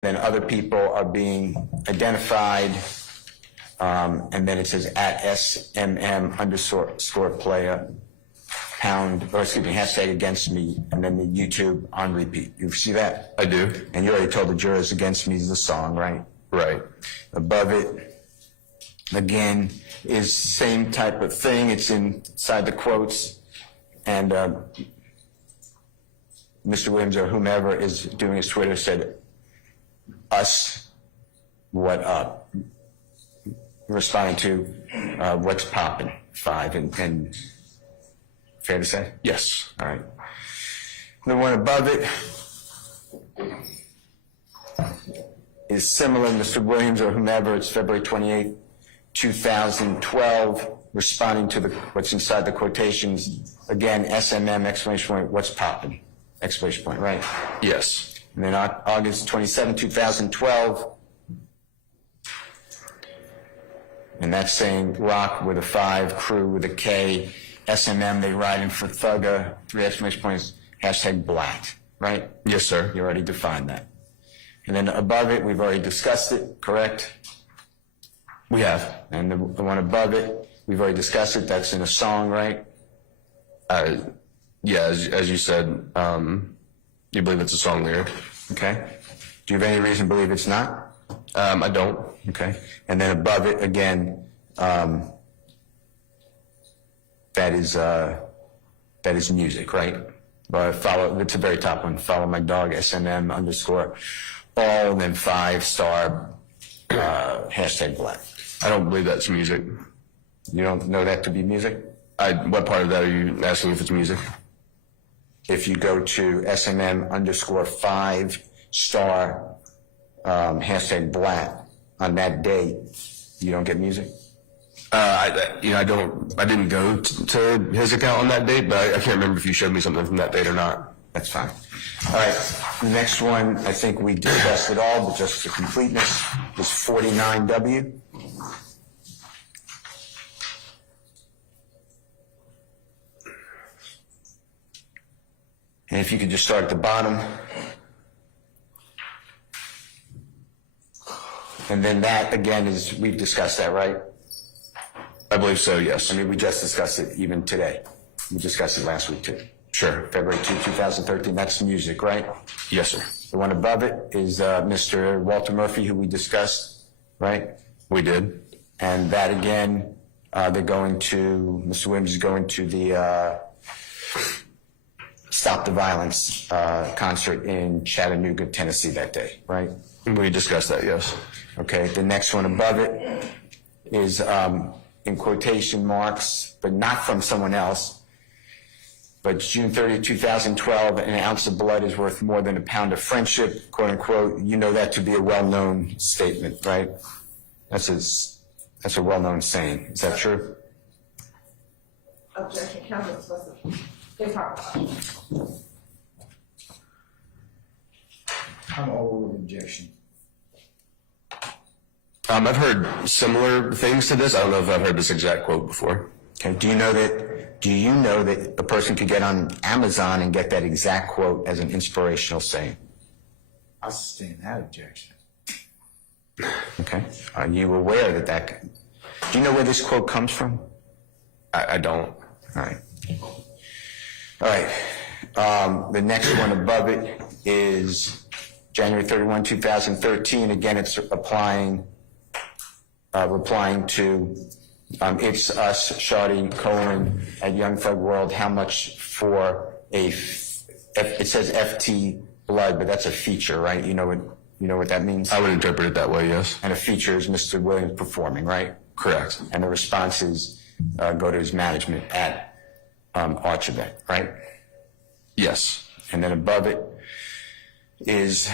Then other people are being identified, and then it says at SMM _player hashtag against me, and then the YouTube on repeat. You see that? I do. And you already told the jurors against me is the song, right? Right. Above it, again, is same type of thing. It's inside the quotes, and Mr. Williams or whomever is doing his Twitter said, us, what up? Responding to what's poppin', 5, and fair to say? Yes. All right. The one above it is similar, Mr. Williams or whomever, it's February 28th, 2012, responding to what's inside the quotations. Again, SMM, exclamation point, what's poppin', exclamation point, right? Yes. And then August 27, 2012, and that's saying rock with a 5, crew with a K, SMM, they riding for thugger, 3 exclamation points, hashtag black, right? Yes, sir. You already defined that. And then above it, we've already discussed it, correct? We have. And the one above it, we've already discussed it, that's in a song, right? Yeah, as you said, you believe it's a song lyric. Okay. Do you have any reason to believe it's not? I don't. Okay. And then above it, again, that is music, right? But it's the very top one. Follow my dog, SMM _ all, and then 5-star hashtag black. I don't believe that's music. You don't know that to be music? What part of that are you asking if it's music? If you go to SMM _ 5-star hashtag black on that date, you don't get music? I didn't go to his account on that date, but I can't remember if you showed me something from that date or not. That's fine. All right, the next one, I think we discussed it all, but just for completeness, is 49W. And if you could just start at the bottom. And then that, again, we've discussed that, right? I believe so, yes. I mean, we just discussed it even today. We discussed it last week, too. Sure. February 2, 2013, that's music, right? Yes, sir. The one above it is Mr. Walter Murphy, who we discussed, right? We did. And that, again, Mr. Williams is going to the Stop the Violence concert in Chattanooga, Tennessee that day, right? We discussed that, yes. Okay, the next one above it is in quotation marks, but not from someone else, but June 30, 2012, an ounce of blood is worth more than a pound of friendship, quote unquote. You know that to be a well-known statement, right? That's a well-known saying. Is that true? Objection, counsel explicit. I'm all with objection. I've heard similar things to this. I don't know if I've heard this exact quote before. Okay. Do you know that a person could get on Amazon and get that exact quote as an inspirational saying? I sustain that objection. Okay. Are you aware that do you know where this quote comes from? I don't. All right. All right. The next one above it is January 31, 2013. Again, it's replying to it's us, Shawty, Cohen, at Young Thug World, how much for it says FT blood, but that's a feature, right? You know what that means? I would interpret it that way, yes. And a feature is Mr. Williams performing, right? Correct. And the responses go to his management at Archibald, right? Yes. And then above it is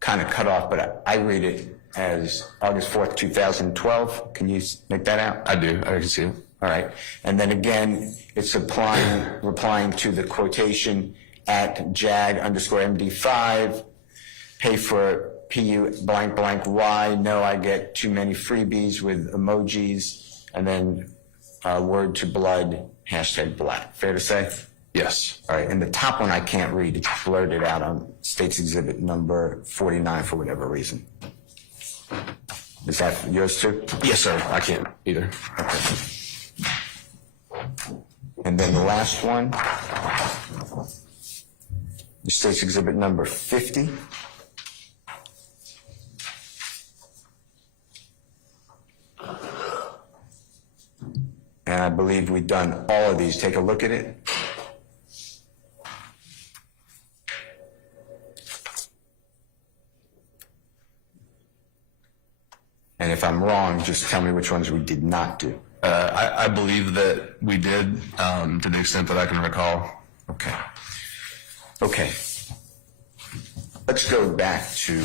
kind of cut off, but I read it as August 4th, 2012. Can you make that out? I do. I can see it. All right. And then again, it's replying to the quotation at JAG _ MD5, pay for PU blank blank Y. No, I get too many freebies with emojis, and then word to blood, hashtag black. Fair to say? Yes. All right, and the top one I can't read. It's blurted out on State's Exhibit number 49 for whatever reason. Is that yours too? Yes, sir. I can't either. Okay. And then the last one, the State's Exhibit number 50. And I believe we've done all of these. Take a look at it. And if I'm wrong, just tell me which ones we did not do. I believe that we did, to the extent that I can recall. Okay. Okay. Let's go back to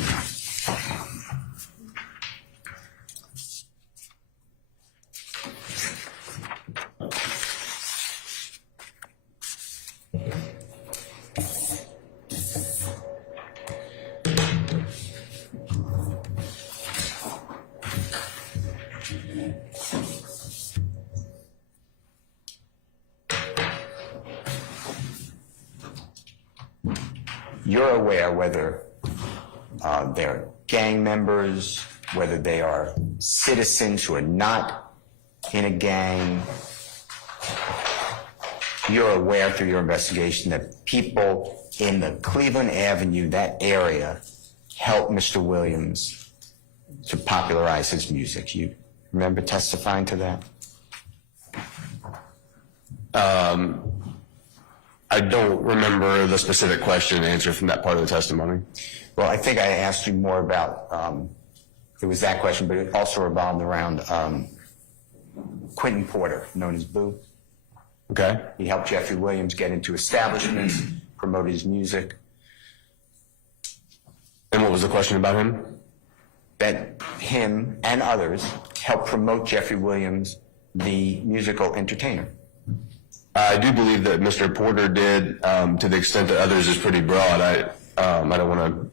you're aware whether they're gang members, whether they are citizens who are not in a gang. You're aware through your investigation that people in the Cleveland Avenue, that area, helped Mr. Williams to popularize his music. You remember testifying to that? I don't remember the specific question and answer from that part of the testimony. Well, I think I asked you more about, it was that question, but it also revolved around Quentin Porter, known as Boo. Okay. He helped Jeffrey Williams get into establishments, promote his music. And what was the question about him? That him and others helped promote Jeffrey Williams, the musical entertainer. I do believe that Mr. Porter did, to the extent that others is pretty broad. I don't want to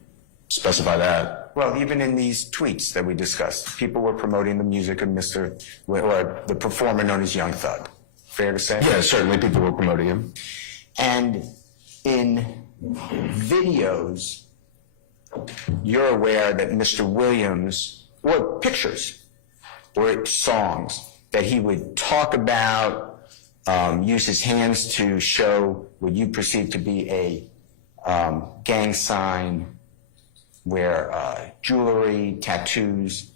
specify that. Well, even in these tweets that we discussed, people were promoting the music of or the performer known as Young Thug. Fair to say? Yeah, certainly people were promoting him. And in videos, you're aware that Mr. Williams, or pictures, or songs, that he would talk about, use his hands to show what you perceive to be a gang sign, wear jewelry, tattoos.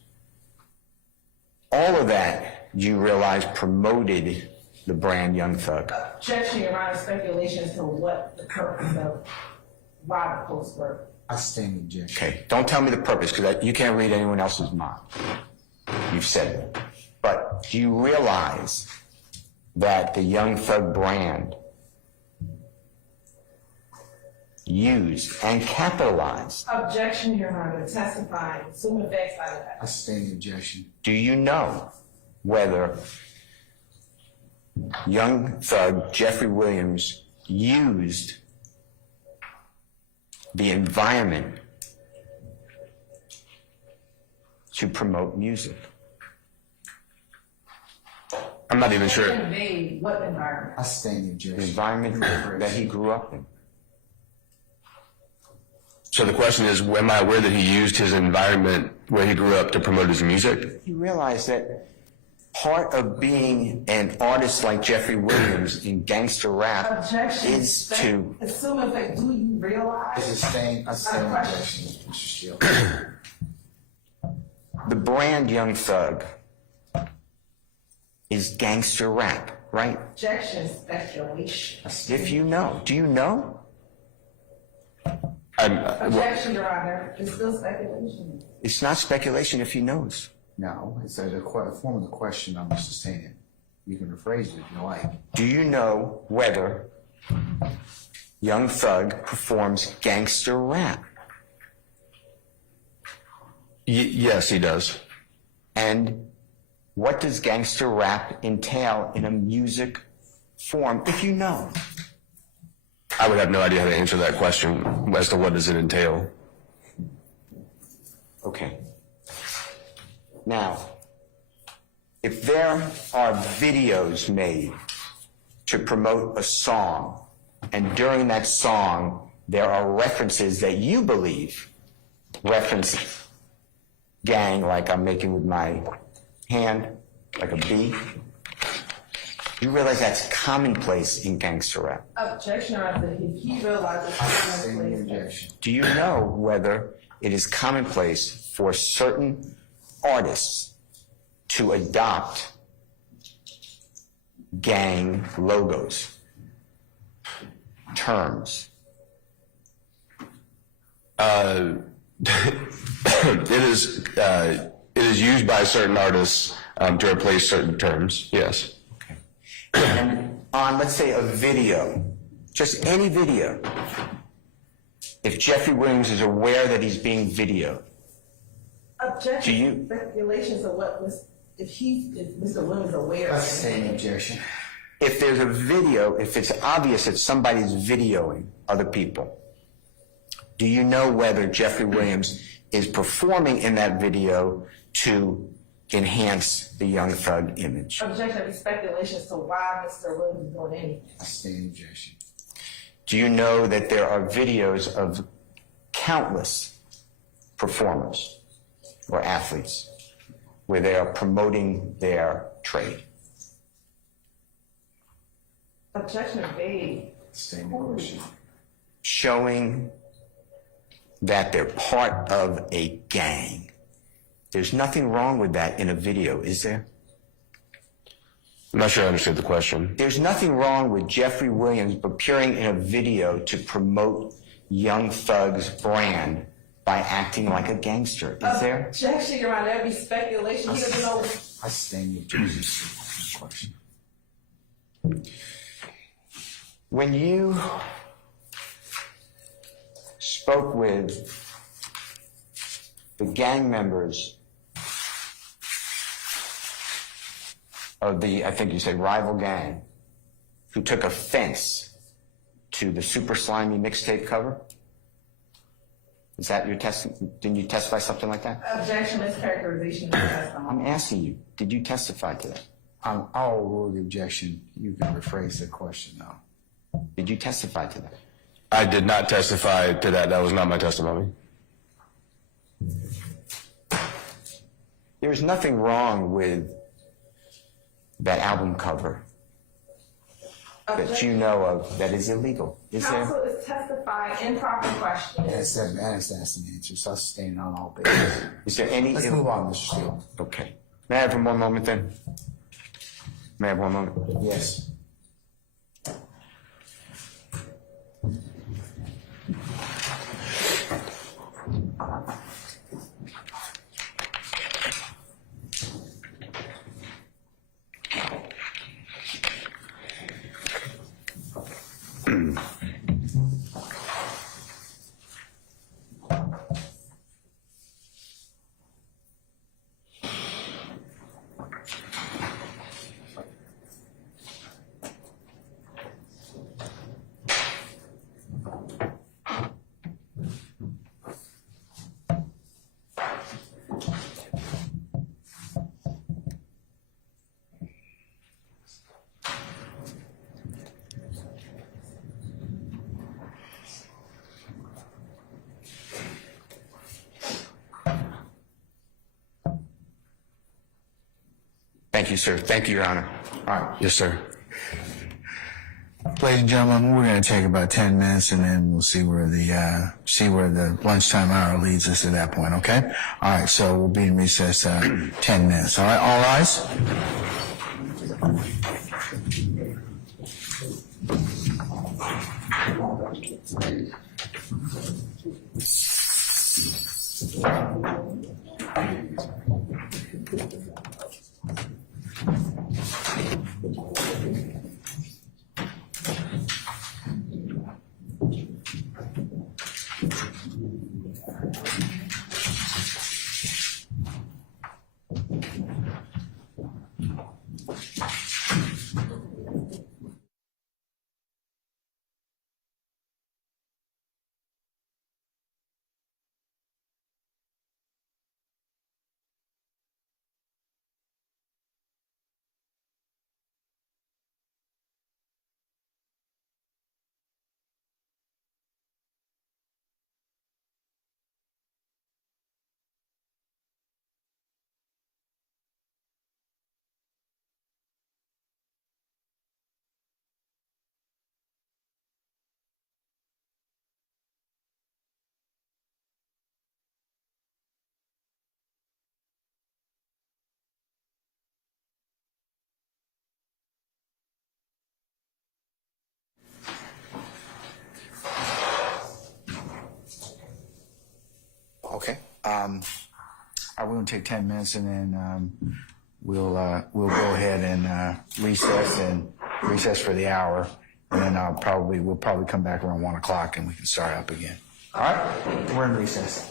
All of that, you realize, promoted the brand Young Thug. Objection, Your Honor, speculation as to what the purpose of why the posts were. I stand objection. Okay, don't tell me the purpose, because you can't read anyone else's mind. You've said it. But do you realize that the Young Thug brand used and capitalized? Objection, Your Honor, testifying, assuming facts by that. I stand objection. Do you know whether Young Thug Jeffrey Williams used the environment to promote music? I'm not even sure. Convey what environment? I stand The objection. environment that he grew up in. So the question is, am I aware that he used his environment where he grew up to promote his music? You realize that part of being an artist like Jeffrey Williams in gangster rap Objection. is to... Assuming fact, do you realize? I stand objection, Mr. Shields. The brand Young Thug is gangster rap, right? Objection, speculation. If you know. Do you know? Objection, Your Honor, it's still speculation. It's not speculation if he knows. No, it's a form of the question I'm sustaining. You can rephrase it if you like. Do you know whether Young Thug performs gangster rap? Yes, he does. And what does gangster rap entail in a music form, if you know? I would have no idea how to answer that question as to what does it entail. Okay. Now, if there are videos made to promote a song and during that song, there are references that you believe reference gang, like I'm making with my hand, like a B. You realize that's commonplace in gangster rap. Objection, Your Honor, he realizes Same it's objection. Do you know whether it is commonplace for certain artists to adopt gang logos, terms? It is used by certain artists to replace certain terms. Yes. And on, let's say, a video, just any video, if Jeffrey Williams is aware that he's being videoed, objection. Do you- Speculations of what if Mr. Williams aware of Same objection. if there's a video, if it's obvious that somebody's videoing other people, do you know whether Jeffrey Williams is performing in that video to enhance the Young Thug image? Objection, speculation as to why Mr. Williams is doing anything. Same objection. Do you know that there are videos of countless performers or athletes where they are promoting their trade? Objection vague. Same question. Showing that they're part of a gang. There's nothing wrong with that in a video, is there? I'm not sure I understood the question. There's nothing wrong with Jeffrey Williams appearing in a video to promote Young Thug's brand by acting like a gangster, is there? Objection, Your Honor, that'd be speculation. He doesn't know. I stand objection. Question. When you spoke with the gang members of the, I think you said, rival gang, who took offense to the Super Slimy mixtape cover, is that your didn't you testify something like that? Objection is characterization of the testimony. I'm asking you, did you testify to that? I'll rule the objection. You can rephrase the question now. Did you testify to that? I did not testify to that. That was not my testimony. There is nothing wrong with that album cover that you know of that is illegal, is there? Counsel is testifying improper questions. That's an answer, so I'll stand on all bases. Is there any? Let's move on, Mr. Steele. Okay. May I have one moment then? May I have one moment? Yes. Thank you, sir. Thank you, Your Honor. All right. Yes, sir. Ladies and gentlemen, we're going to take about 10 minutes and then we'll see where the lunchtime hour leads us at that point, okay? All right, so we'll be in recess 10 minutes. All right, all rise. we're gonna take 10 minutes and then, we'll go ahead and, recess for the hour. And then we'll probably come back around 1 o'clock and we can start up again. All right, we're in recess.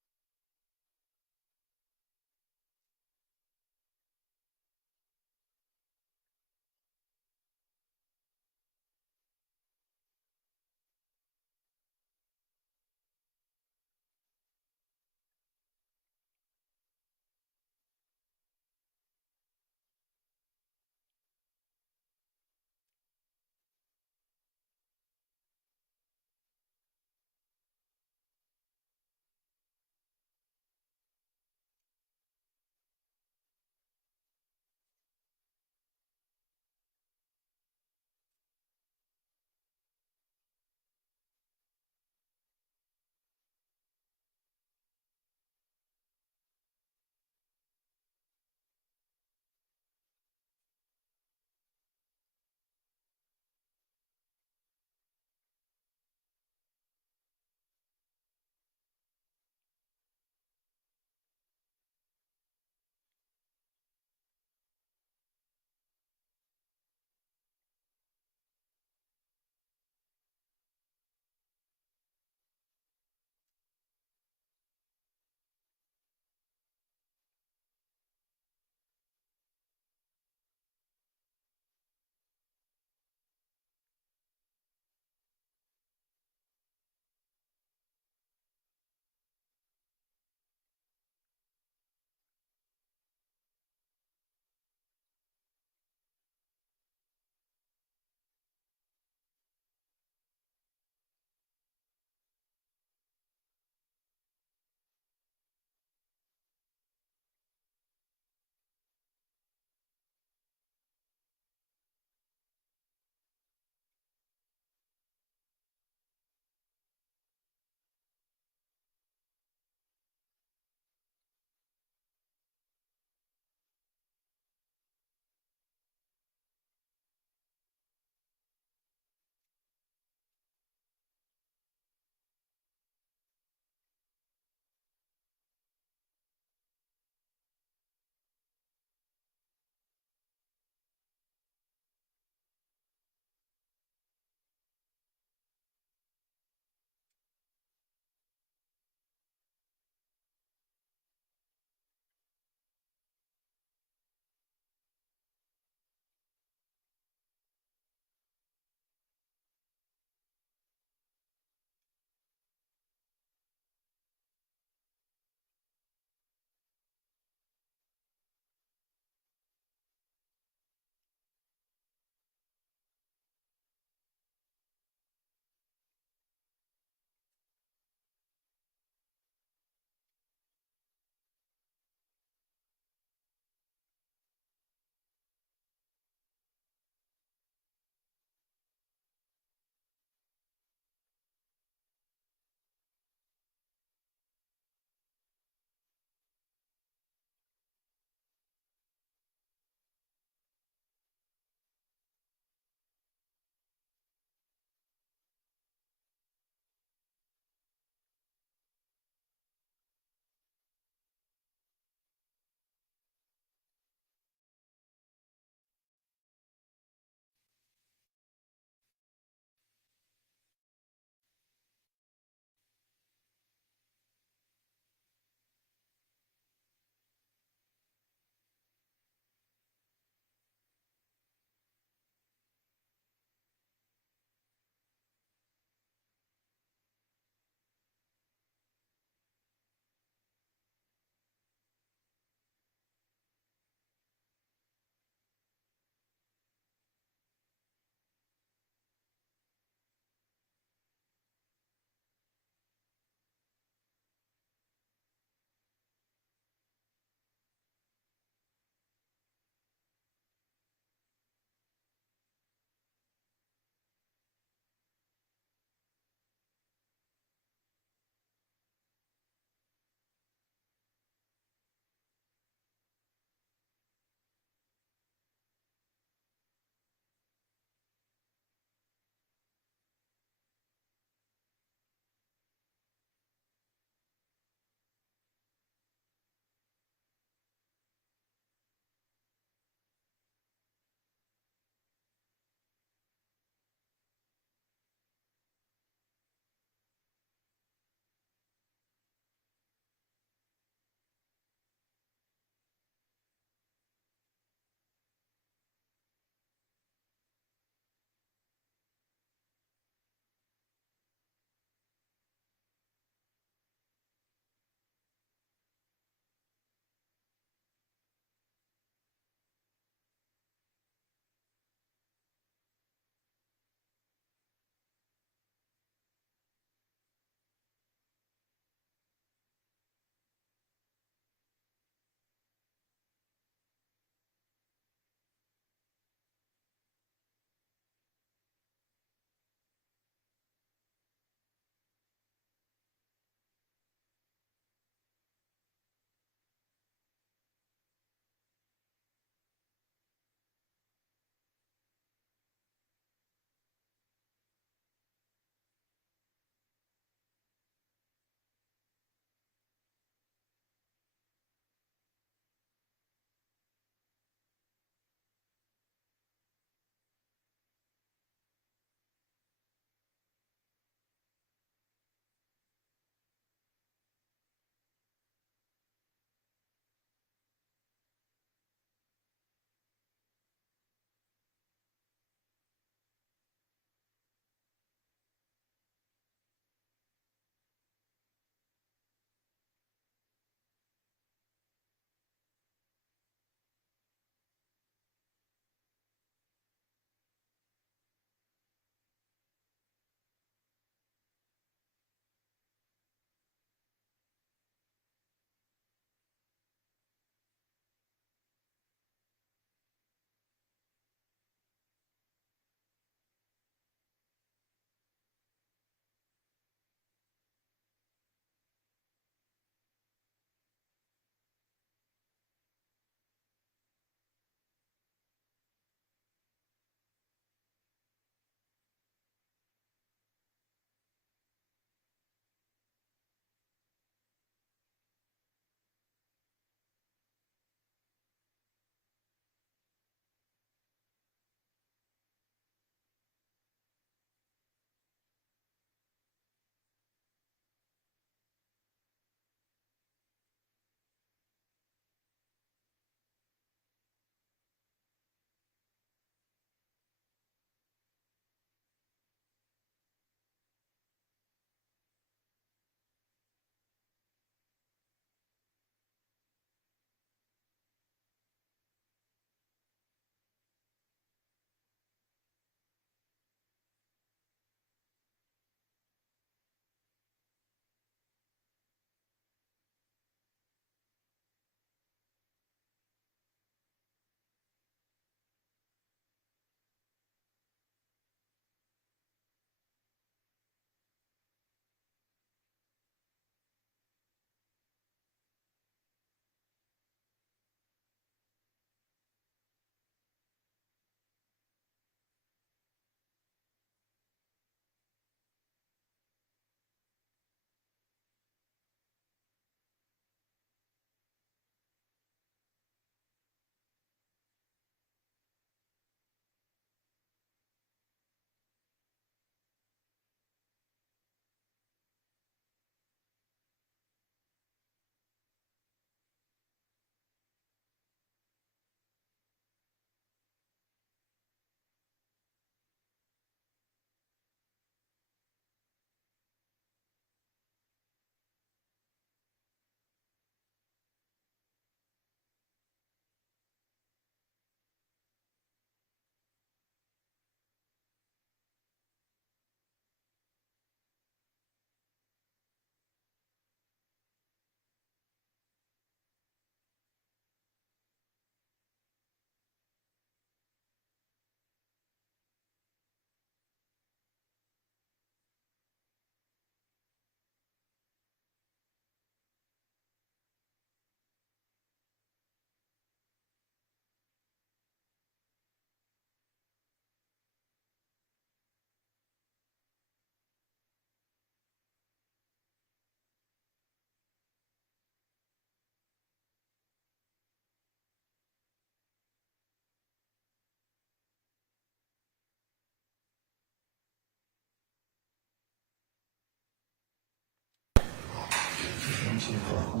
All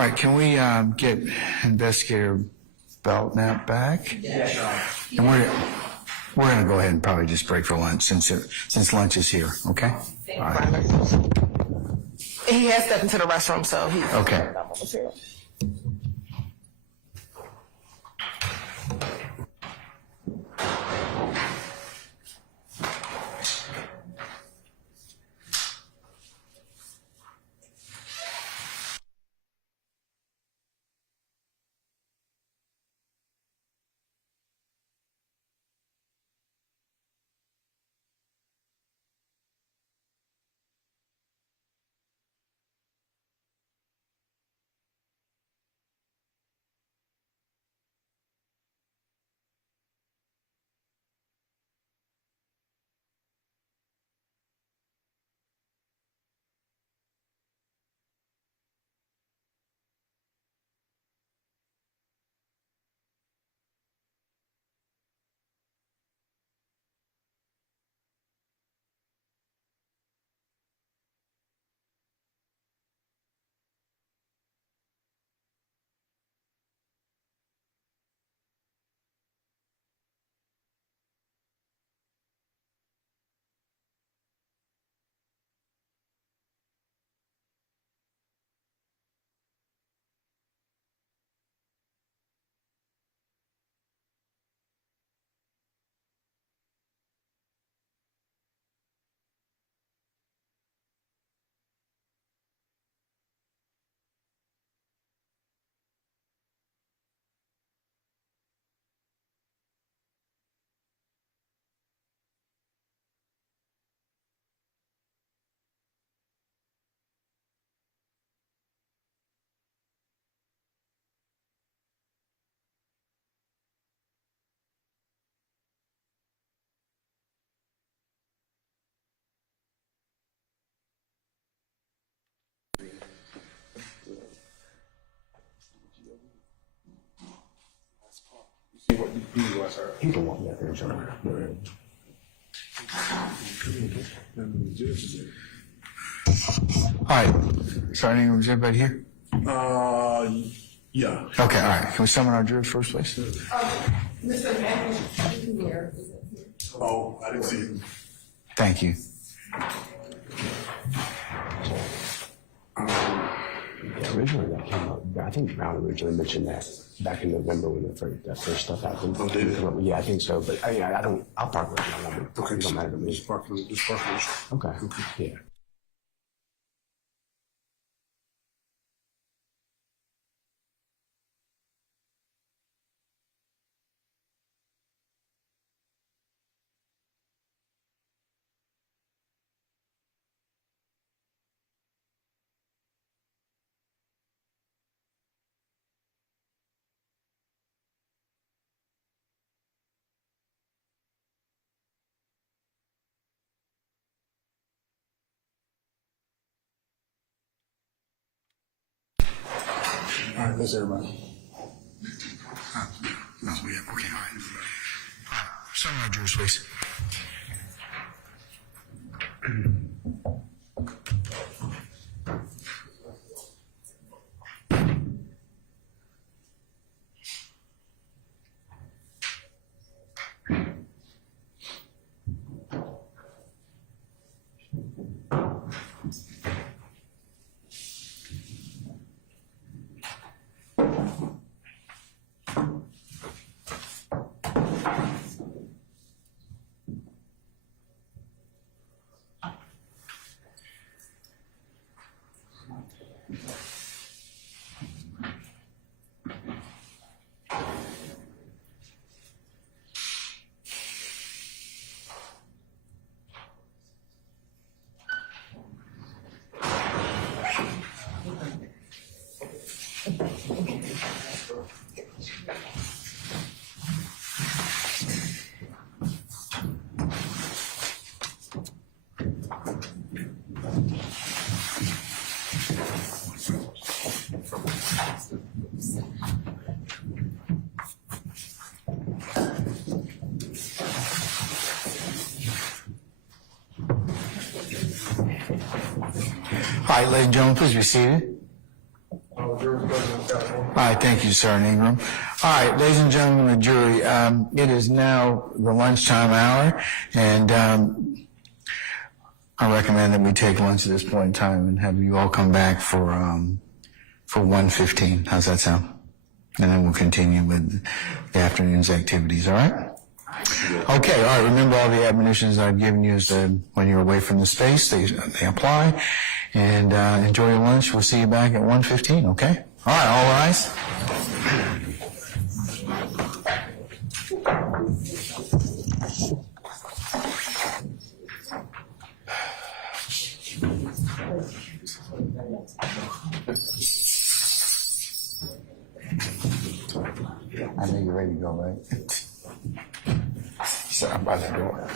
right, can we get Investigator Belknap back? Yeah. And we're going to go ahead and probably just break for lunch since lunch is here, okay? All right. He has stepped into the restroom, so he's Okay. All right. Starting, is everybody here? Yeah. Okay, all right. Can we summon our jurors first, please? Mr. Matthews, here. Oh, I didn't see him. Thank you. Originally, that came up. I think Brown originally mentioned that back in November when that first stuff happened. Oh, did it? Yeah, I think so. But I don't. I'll talk with you. Okay, It don't matter to me. Just parking. Okay. Yeah. All right, that's everybody. No, we have, okay, all right. Summon our jurors, please. right, ladies and gentlemen, please be seated. All right, thank you, Sergeant Ingram. All right, ladies and gentlemen of the jury, it is now the lunchtime hour, and I recommend that we take lunch at this point in time and have you all come back for 1:15. How's that sound? And then we'll continue with the afternoon's activities, all right? Okay, all right, remember all the admonitions I've given you is when you're away from the space, they apply. And enjoy your lunch. We'll see you back at 1:15, okay? All right, all rise. I know you're ready to go, right? He said, I'm by the door.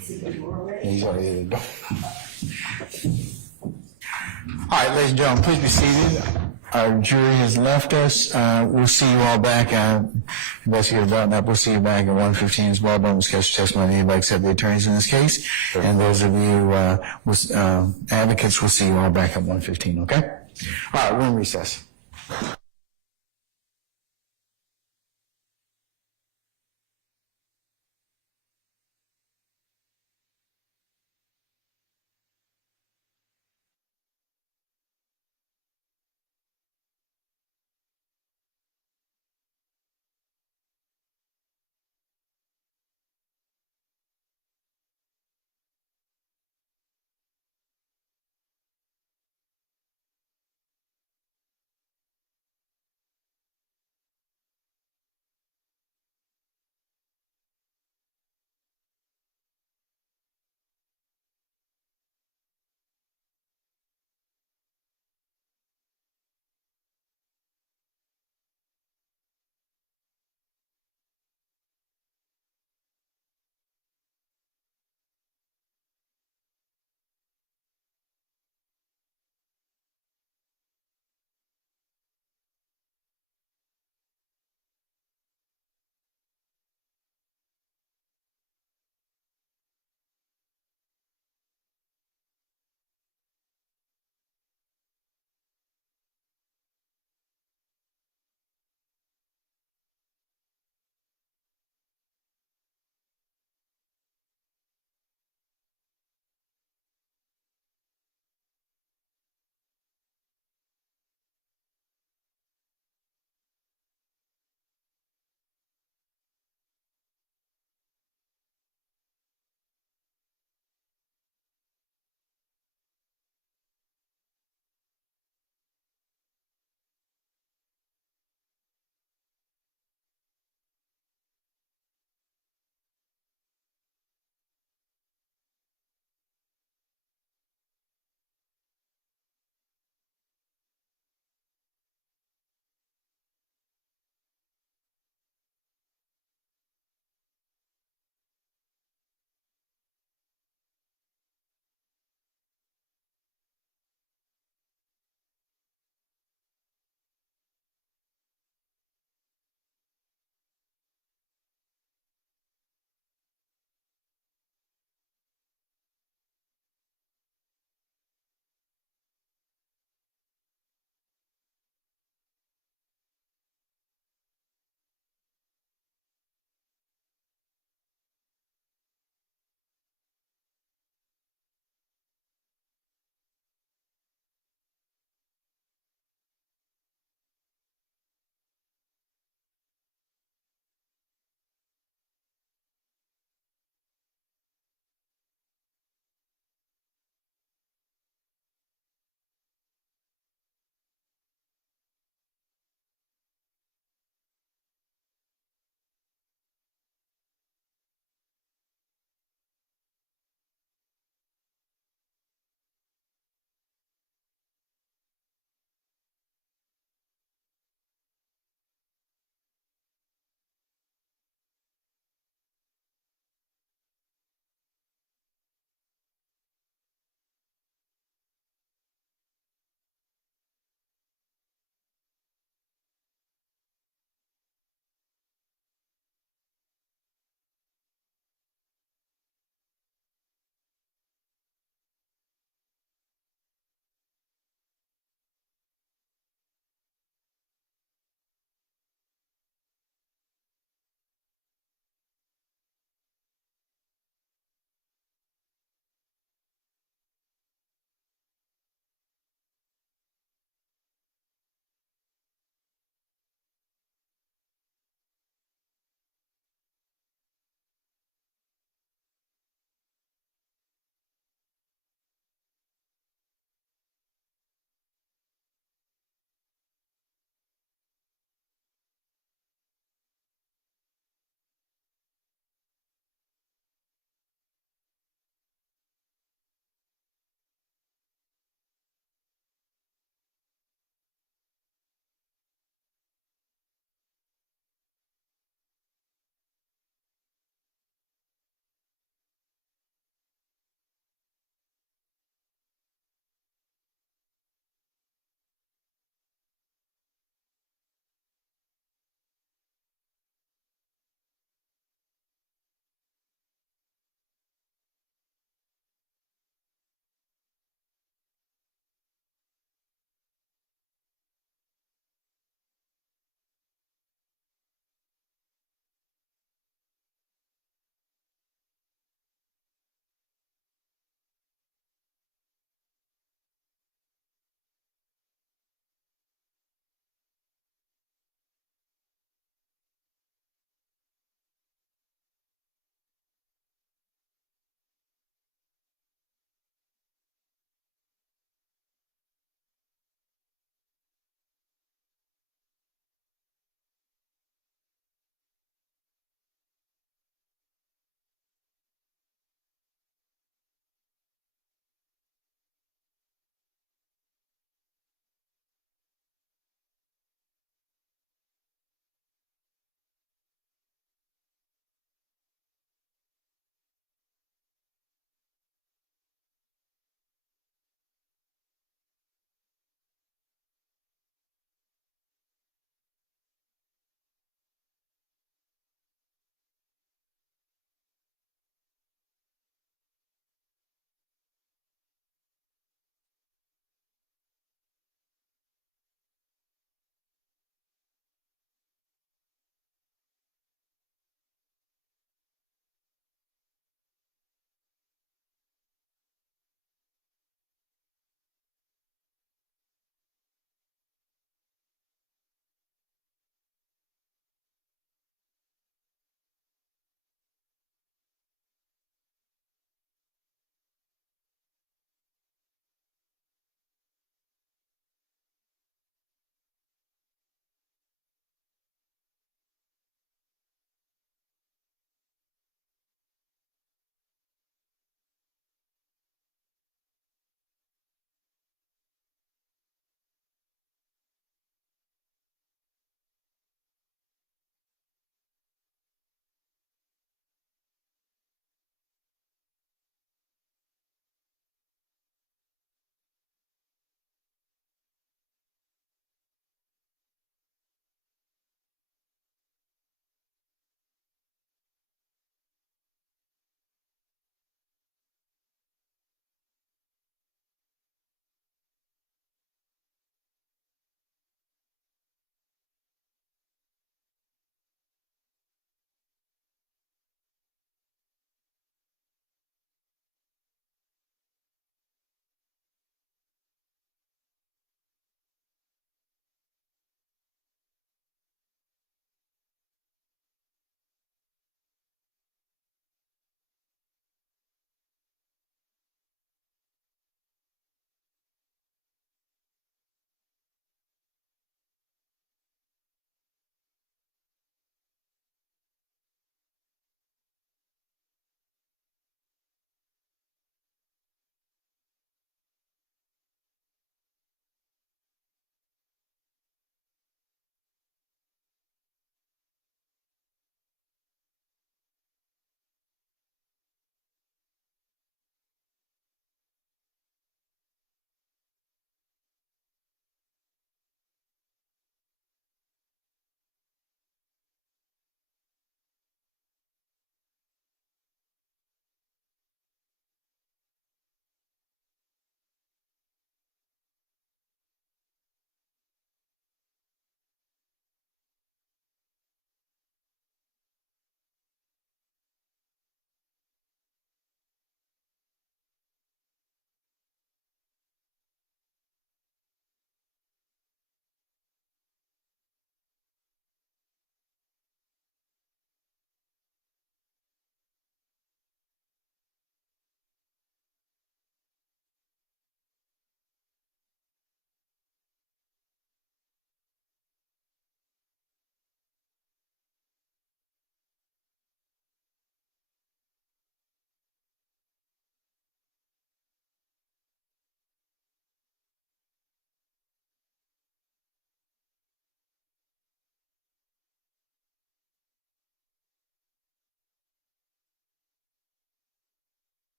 He's already at the door. All right, ladies and gentlemen, please be seated. Our jury has left us. We'll see you all back, Investigator Belknap, we'll see you back at 1:15 as well. Don't discuss your testimony, anybody except the attorneys in this case. Sure. And those of you advocates, we'll see you all back at 1:15, okay? All right, we're in recess.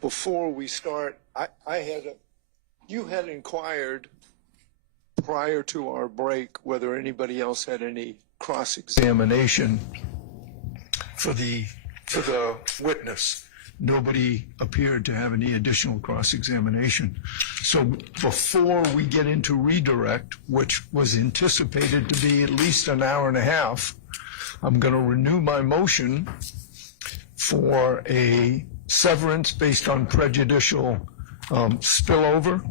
before we start, you had inquired prior to our break whether anybody else had any cross-examination for the witness. Nobody appeared to have any additional cross-examination. So before we get into redirect, which was anticipated to be at least an hour and a half, I'm going to renew my motion for a severance based on prejudicial spillover.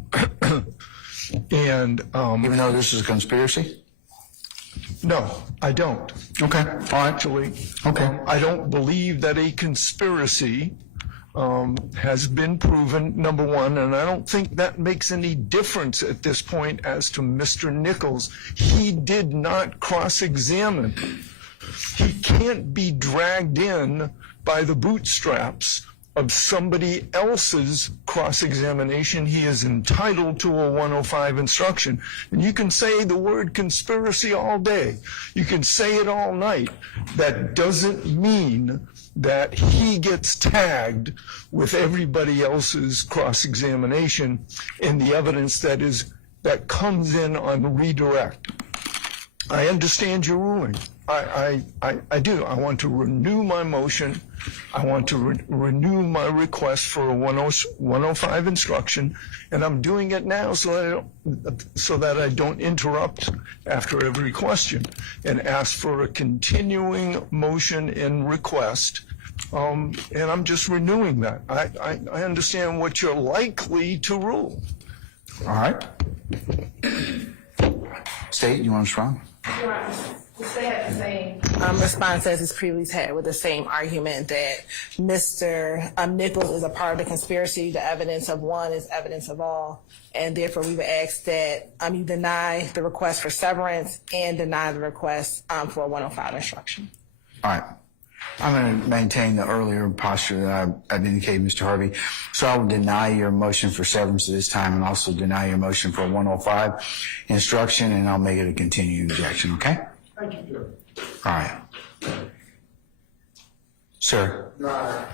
And Even though this is a conspiracy? no, I don't. Okay, all right. Actually, Okay. I don't believe that a conspiracy has been proven, number one, and I don't think that makes any difference at this point as to Mr. Nichols. He did not cross-examine. He can't be dragged in by the bootstraps of somebody else's cross-examination. He is entitled to a 105 instruction. And you can say the word conspiracy all day. You can say it all night. That doesn't mean that he gets tagged with everybody else's cross-examination and the evidence that comes in on redirect. I understand your ruling. I do. I want to renew my motion. I want to renew my request for a 105 instruction, and I'm doing it now so that I don't interrupt after every question and ask for a continuing motion and request. And I'm just renewing that. I understand what you're likely to rule. All right. State, you want to respond? They had the same. Response as is previously had with the same argument that Mr. Nichols is a part of the conspiracy. The evidence of one is evidence of all. And therefore, we would ask that you deny the request for severance and deny the request for a 105 instruction. All right. I'm going to maintain the earlier posture that I've indicated, Mr. Harvey. So I will deny your motion for severance at this time and also deny your motion for a 105 instruction, and I'll make it a continuing objection, okay? Thank you, Joe. All right. Sir. I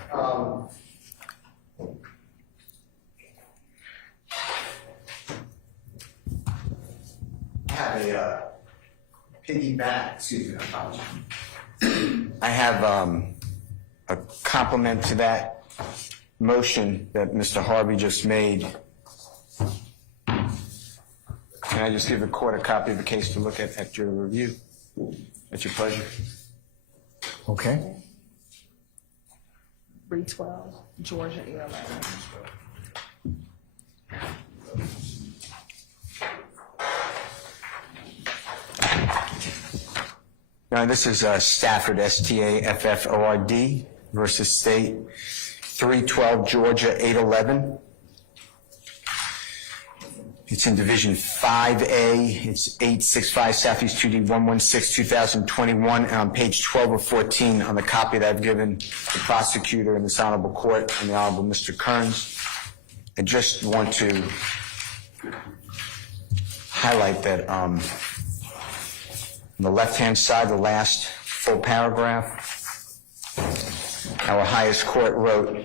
have a piggyback, excuse me, I apologize. I have a compliment to that motion that Mr. Harvey just made. Can I just give the court a copy of the case to look at your review? At your pleasure. Okay. 312, Georgia, yearlong. Now, this is Stafford, Stafford versus State, 312 Georgia 811. It's in Division 5A. It's 865 Southeast 2D 116 2021. And on page 12 of 14 on the copy that I've given the prosecutor in this honorable court and the Honorable Mr. Kearns, I just want to highlight that on the left-hand side, the last full paragraph, our highest court wrote,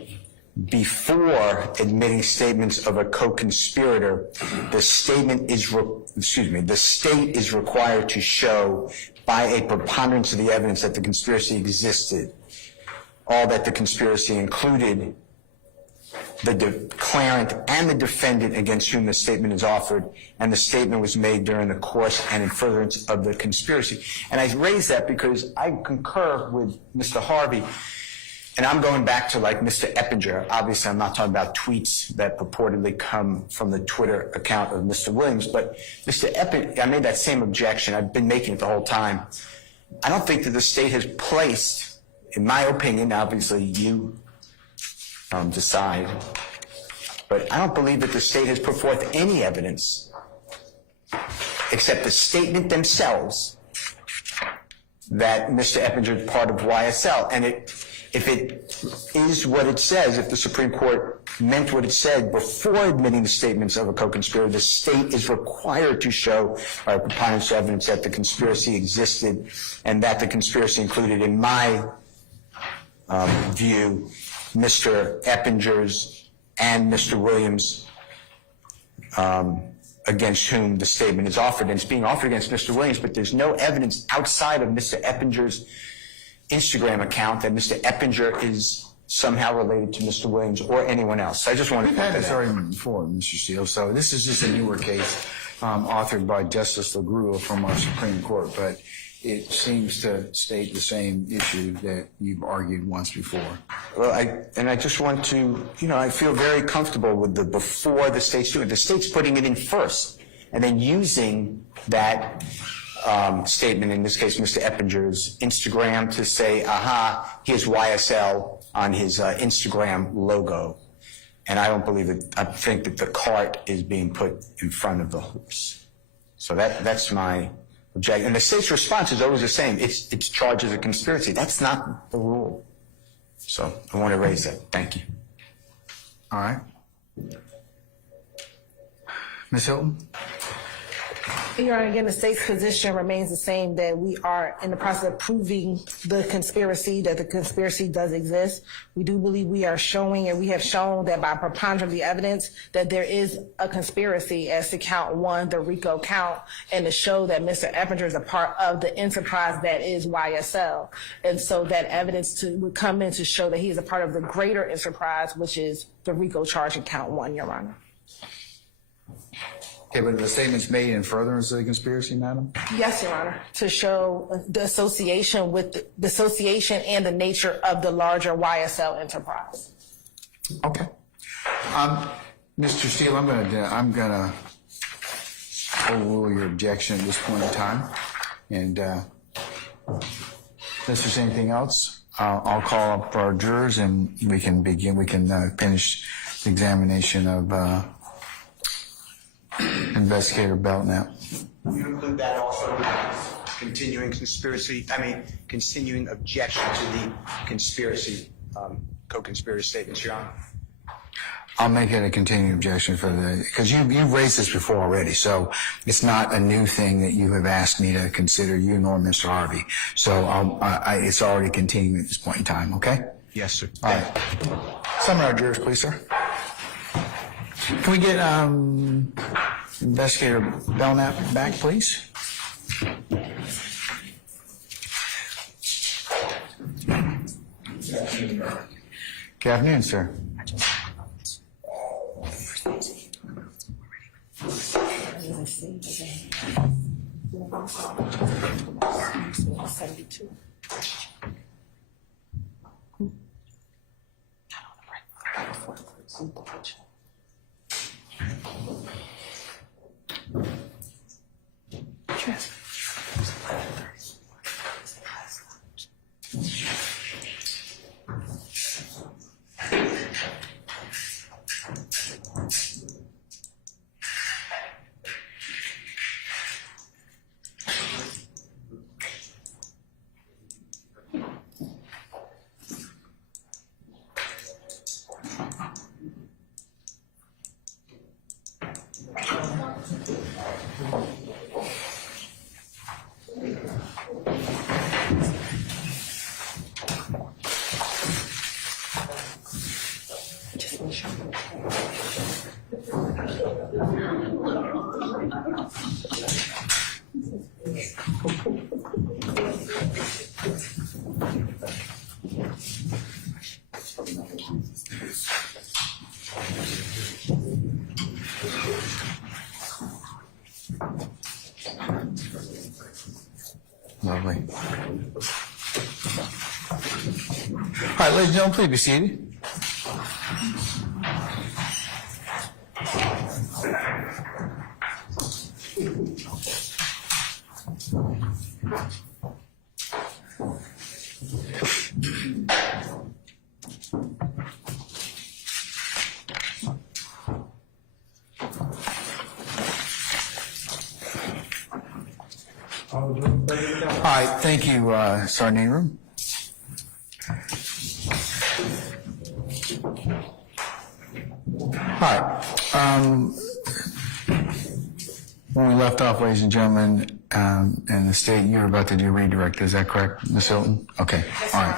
before admitting statements of a co-conspirator, the state is required to show by a preponderance of the evidence that the conspiracy existed, all that the conspiracy included the declarant and the defendant against whom the statement is offered, and the statement was made during the course and in furtherance of the conspiracy. And I raise that because I concur with Mr. Harvey. And I'm going back to like Mr. Eppinger. Obviously, I'm not talking about tweets that purportedly come from the Twitter account of Mr. Williams, but Mr. Eppinger, I made that same objection. I've been making it the whole time. I don't think that the state has placed, in my opinion, obviously you decide, but I don't believe that the state has put forth any evidence except the statement themselves that Mr. Eppinger is part of YSL. And if it is what it says, if the Supreme Court meant what it said before admitting the statements of a co-conspirator, the state is required to show by preponderance of evidence that the conspiracy existed and that the conspiracy included, in my view, Mr. Eppinger's and Mr. Williams, against whom the statement is offered, and it's being offered against Mr. Williams, but there's no evidence outside of Mr. Eppinger's Instagram account that Mr. Eppinger is somehow related to Mr. Williams or anyone else. So I just want to We've point had that this out. argument before, Mr. Steele, so this is just a newer case authored by Justice LaGrua from our Supreme Court, but it seems to state the same issue that you've argued once before. Well, I just want to, I feel very comfortable with the before the state's doing it. The state's putting it in first and then using that statement, in this case, Mr. Eppinger's Instagram, to say, aha, here's YSL on his Instagram logo. And I don't believe it. I think that the cart is being put in front of the horse. So that's my objection. And the state's response is always the same. It's charges of conspiracy. That's not the rule. So I want to raise that. Thank you. All right. Ms. Hilton? Your Honor, again, the state's position remains the same, that we are in the process of proving the conspiracy, that the conspiracy does exist. We do believe we are showing, and we have shown that by preponderance of the evidence, that there is a conspiracy as to count one, the RICO count, and to show that Mr. Eppinger is a part of the enterprise that is YSL. And so that evidence would come in to show that he is a part of the greater enterprise, which is the RICO charge in count one, Your Honor. Okay, but the statement's made in furtherance of the conspiracy, madam? Yes, Your Honor, to show the association and the nature of the larger YSL enterprise. Okay. Mr. Steele, I'm gonna overrule your objection at this point in time. And unless there's anything else, I'll call up our jurors and we can begin. We can finish the examination of Investigator Belknap. You include that also as continuing objection to the conspiracy, co-conspirator statements, Your Honor. I'll make it a continuing objection because you've raised this before already, so it's not a new thing that you have asked me to consider, you nor Mr. Harvey. So it's already continuing at this point in time, okay? Yes, sir. All right. Summon our jurors, please, sir. Can we get Investigator Belknap back, please? Good afternoon, sir. Lovely. All right, ladies and gentlemen, please be seated. All right, thank you, Sergeant Room. All right. When we left off, ladies and gentlemen, in the state, you're about to do redirect. Is that correct, Ms. Hilton? Okay. All right.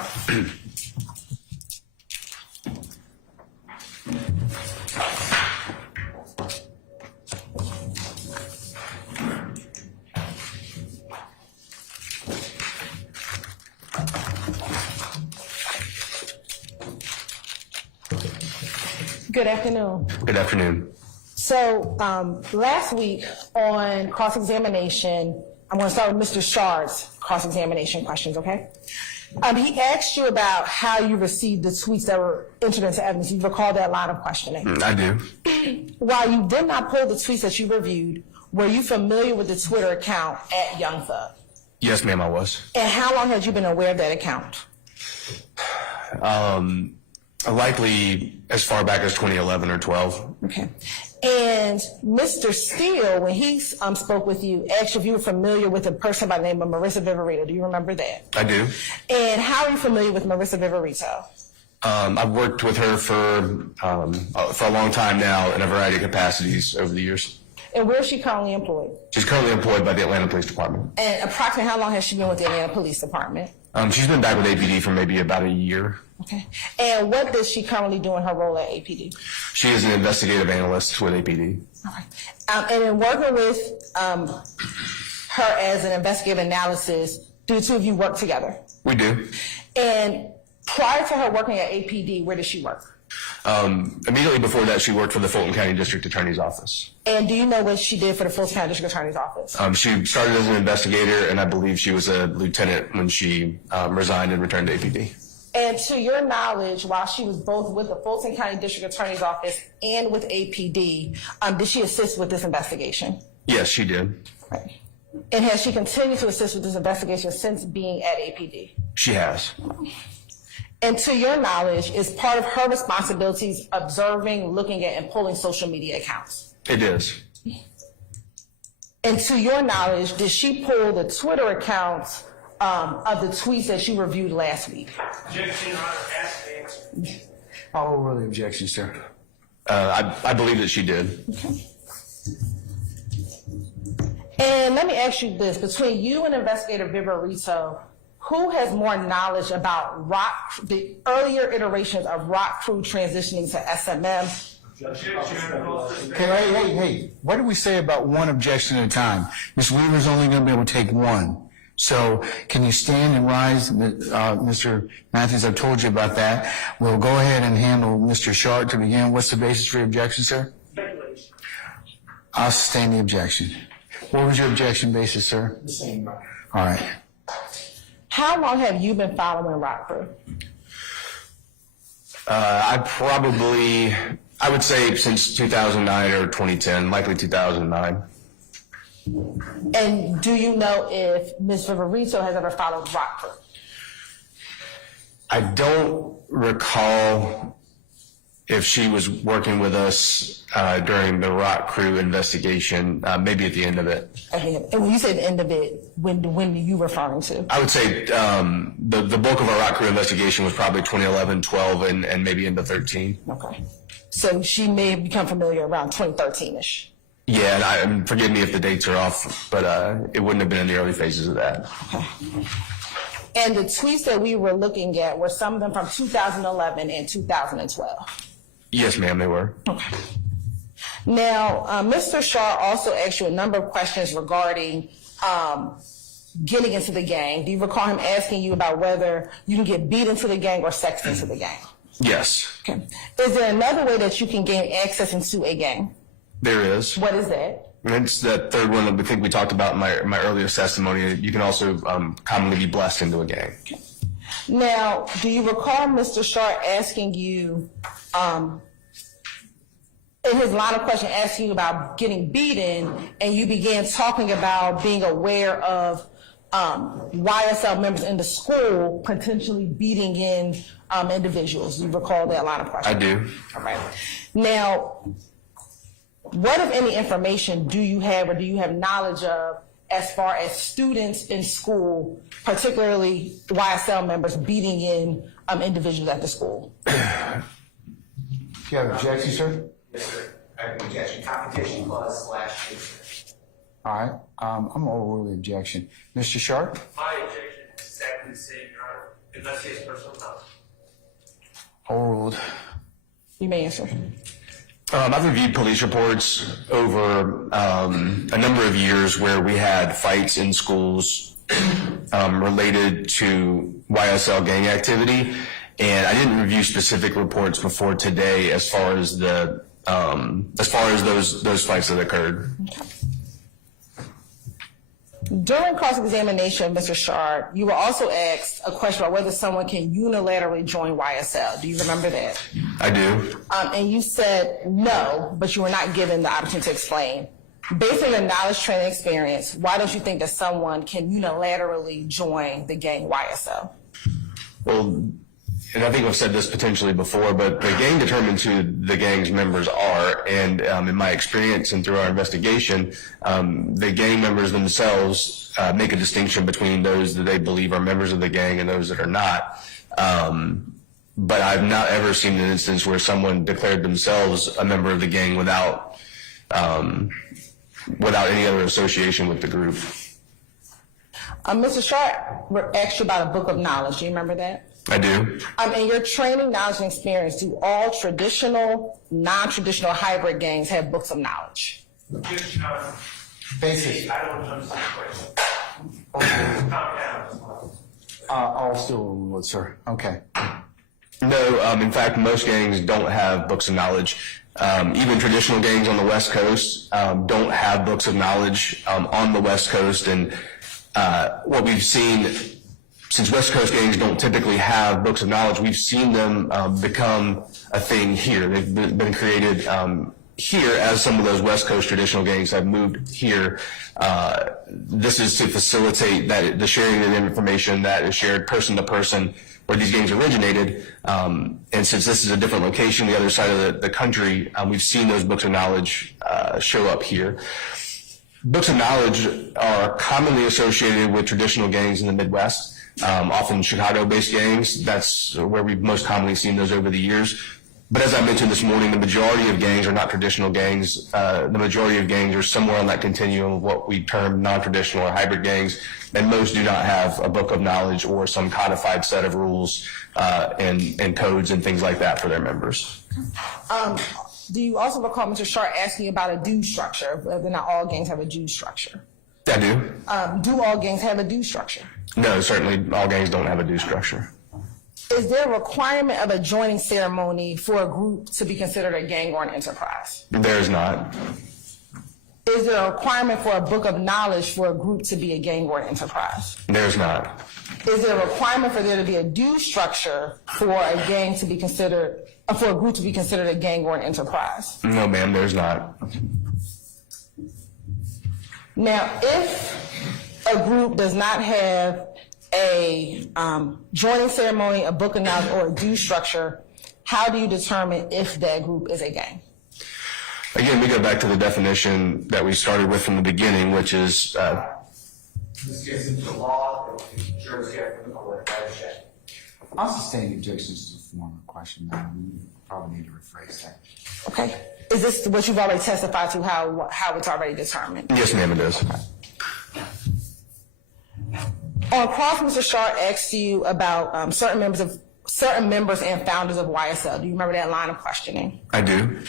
Good afternoon. Good afternoon. So last week on cross-examination, I'm going to start with Mr. Shard's cross-examination questions, okay? He asked you about how you received the tweets that were entered into evidence. You recall that line of questioning. I do. While you did not pull the tweets that you reviewed, were you familiar with the Twitter account at Young Thug? Yes, ma'am, I was. And how long had you been aware of that account? Likely as far back as 2011 or 12. Okay. And Mr. Steele, when he spoke with you, asked you if you were familiar with a person by the name of Marissa Viverito. Do you remember that? I do. And how are you familiar with Marissa Viverito? I've worked with her for a long time now in a variety of capacities over the years. And where is she currently employed? She's currently employed by the Atlanta Police Department. And approximately how long has she been with the Atlanta Police Department? She's been back with APD for maybe about a year. Okay. And what does she currently do in her role at APD? She is an investigative analyst with APD. Okay. And in working with her as an investigative analysis, do the two of you work together? We do. And prior to her working at APD, where did she work? Immediately before that, she worked for the Fulton County District Attorney's Office. And do you know what she did for the Fulton County District Attorney's Office? She started as an investigator, and I believe she was a lieutenant when she resigned and returned to APD. And to your knowledge, while she was both with the Fulton County District Attorney's Office and with APD, did she assist with this investigation? Yes, she did. Right. And has she continued to assist with this investigation since being at APD? She has. And to your knowledge, is part of her responsibilities observing, looking at, and pulling social media accounts? It is. And to your knowledge, did she pull the Twitter accounts of the tweets that you reviewed last week? Objection, Honor, ask the answer. I'll overrule the objection, sir. I believe that she did. Okay. And let me ask you this. Between you and Investigator Viverito, who has more knowledge about the earlier iterations of Rock Crew transitioning to SMM? Okay, hey, what did we say about one objection at a time? Ms. Weaver's only going to be able to take one. So can you stand and rise, Mr. Matthews? I've told you about that. We'll go ahead and handle Mr. Shard to begin. What's the basis for your objection, sir? Speculation. I'll sustain the objection. What was your objection basis, sir? The same. All right. How long have you been following Rock Crew? I would say since 2009 or 2010, likely 2009. And do you know if Ms. Viverito has ever followed Rock Crew? I don't recall if she was working with us during the Rock Crew investigation, maybe at the end of it. And when you say the end of it, when are you referring to? I would say the bulk of our Rock Crew investigation was probably 2011, 12, and maybe into 13. Okay. So she may have become familiar around 2013-ish. Yeah, and forgive me if the dates are off, but it wouldn't have been in the early phases of that. Okay. And the tweets that we were looking at, were some of them from 2011 and 2012? Yes, ma'am, they were. Okay. Now, Mr. Shaw also asked you a number of questions regarding getting into the gang. Do you recall him asking you about whether you can get beat into the gang or sexed into the gang? Yes. Okay. Is there another way that you can gain access into a gang? There is. What is that? And it's that third one that I think we talked about in my earliest testimony. You can also commonly be blessed into a gang. Now, do you recall Mr. Shaw asking you, in his line of question, asking you about getting beaten, and you began talking about being aware of YSL members in the school potentially beating in individuals? Do you recall that line of question? I do. All right. Now, what, if any, information do you have or do you have knowledge of as far as students in school, particularly YSL members, beating in individuals at the school? Do you have objection, sir? Yes, sir. I have an objection. Competition clause / All right. I'm going to overrule the objection. Mr. Sharp? My objection is exactly the same, Your Honor, unless he has personal knowledge. Overruled. You may answer. I've reviewed police reports over a number of years where we had fights in schools related to YSL gang activity, and I didn't review specific reports before today as far as those fights that occurred. During cross-examination, Mr. Shard, you were also asked a question about whether someone can unilaterally join YSL. Do you remember that? I do. And you said no, but you were not given the opportunity to explain. Based on your knowledge, training, experience, why don't you think that someone can unilaterally join the gang YSL? Well, and I think I've said this potentially before, but the gang determines who the gang's members are, and in my experience and through our investigation, the gang members themselves make a distinction between those that they believe are members of the gang and those that are not. But I've not ever seen an instance where someone declared themselves a member of the gang without any other association with the group. Mr. Shard asked you about a book of knowledge. Do you remember that? I do. In your training, knowledge, and experience, do all traditional, non-traditional hybrid gangs have books of knowledge? Basic. I don't understand the question. All still would, sir. Okay. No, in fact, most gangs don't have books of knowledge. Even traditional gangs on the West Coast don't have books of knowledge on the West Coast. And what we've seen, since West Coast gangs don't typically have books of knowledge, we've seen them become a thing here. They've been created here as some of those West Coast traditional gangs have moved here. This is to facilitate the sharing of information that is shared person to person where these gangs originated. And since this is a different location, the other side of the country, we've seen those books of knowledge show up here. Books of knowledge are commonly associated with traditional gangs in the Midwest, often Chicago-based gangs. That's where we've most commonly seen those over the years. But as I mentioned this morning, the majority of gangs are not traditional gangs. The majority of gangs are somewhere on that continuum of what we term non-traditional or hybrid gangs, and most do not have a book of knowledge or some codified set of rules and codes and things like that for their members. Do you also recall Mr. Shard asking about a due structure, whether or not all gangs have a due structure? I do. Do all gangs have a due structure? No, certainly all gangs don't have a due structure. Is there a requirement of a joining ceremony for a group to be considered a gang or an enterprise? There is not. Is there a requirement for a book of knowledge for a group to be a gang or an enterprise? There is not. Is there a requirement for there to be a due structure for a gang to be considered, for a group to be considered a gang or an enterprise? No, ma'am, there's not. Now, if a group does not have a joining ceremony, a book of knowledge, or a due structure, how do you determine if that group is a gang? Again, we go back to the definition that we started with from the beginning, which is This gets into the law, the jurors get from the court, I check. I'll sustain the objections to the form of question. You probably need to rephrase that. Okay. Is this what you've already testified to, how it's already determined? yes, ma'am, it is. On cross, Mr. Shard asked you about certain members and founders of YSL. Do you remember that line of questioning? I do.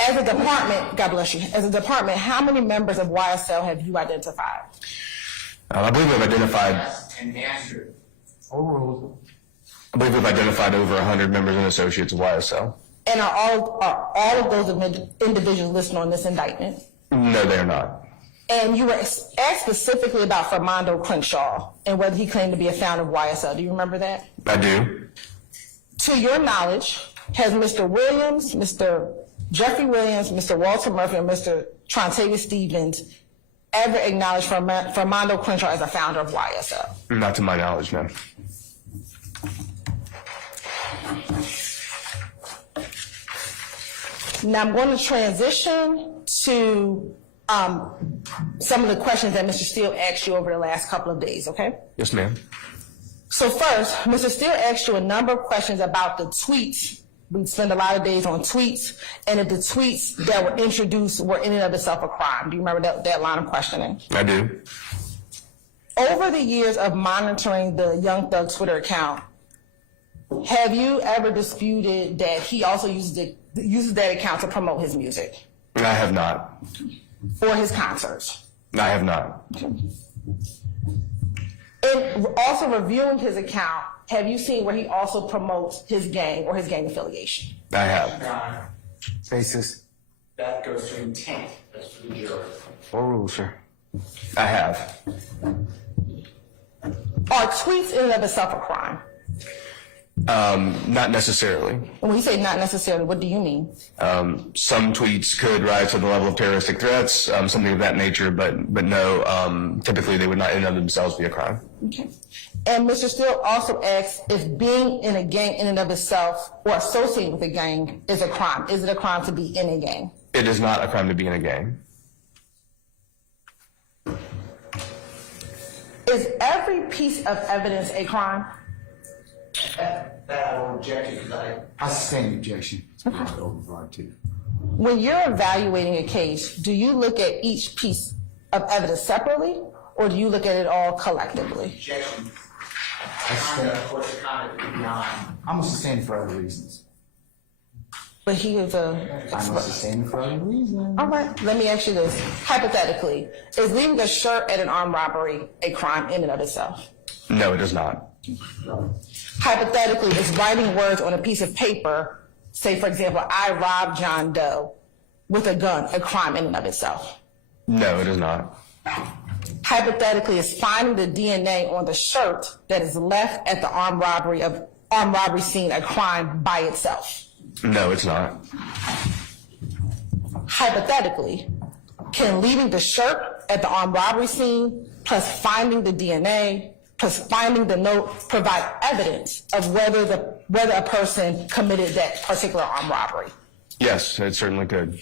As a department, God bless you, as a department, how many members of YSL have you identified? I believe we've identified. And answer. Overruled. I believe we've identified over 100 members and associates of YSL. And are all of those individuals listed on this indictment? No, they are not. And you were asked specifically about Fernando Crenshaw and whether he claimed to be a founder of YSL. Do you remember that? I do. To your knowledge, has Mr. Williams, Mr. Jeffrey Williams, Mr. Walter Murphy, and Mr. Trontavious Stevens ever acknowledged Fernando Crenshaw as a founder of YSL? Not to my knowledge, no. Now I'm going to transition to some of the questions that Mr. Steele asked you over the last couple of days, okay? Yes, ma'am. So first, Mr. Steele asked you a number of questions about the tweets. We spend a lot of days on tweets, and if the tweets that were introduced were in and of itself a crime. Do you remember that line of questioning? I do. Over the years of monitoring the Young Thug Twitter account, Have you ever disputed that he also uses that account to promote his music I have not. or his concerts? I have not. And also reviewing his account, have you seen where he also promotes his gang or his gang affiliation? I have. Your Honor, Basis that goes to intent, that's for the jury. or rule, sir? I have. Are tweets in and of itself a crime? Not necessarily. And when you say not necessarily, what do you mean? Some tweets could rise to the level of terroristic threats, something of that nature, but no, typically they would not in and of themselves be a crime. Okay. And Mr. Steele also asks if being in a gang in and of itself or associating with a gang is a crime. Is it a crime to be in a gang? It is not a crime to be in a gang. Is every piece of evidence a crime? That I will object to because I sustain the objection. It's been overbroad too. When you're evaluating a case, do you look at each piece of evidence separately or do you look at it all collectively? objection, conduct, of course, the conduct is beyond. I'm gonna sustain it for other reasons. But he is a... I'm gonna sustain it for other reasons. All right, let me ask you this. Hypothetically, is leaving a shirt at an armed robbery a crime in and of itself? No, it is not. Hypothetically, is writing words on a piece of paper, say for example, I robbed John Doe with a gun, a crime in and of itself? No, it is not. Hypothetically, is finding the DNA on the shirt that is left at the armed robbery scene a crime by itself? No, it's not. Hypothetically, can leaving the shirt at the armed robbery scene plus finding the DNA plus finding the note provide evidence of whether a person committed that particular armed robbery? Yes, it certainly could.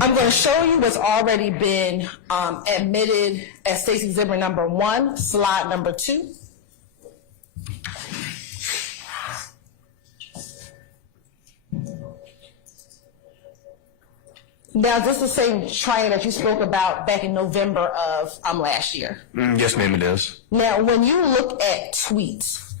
I'm going to show you what's already been admitted as Stacy Exhibit number 1, slide number 2. Now, this is the same trial that you spoke about back in November of last year. Yes, ma'am, it is. Now, when you look at tweets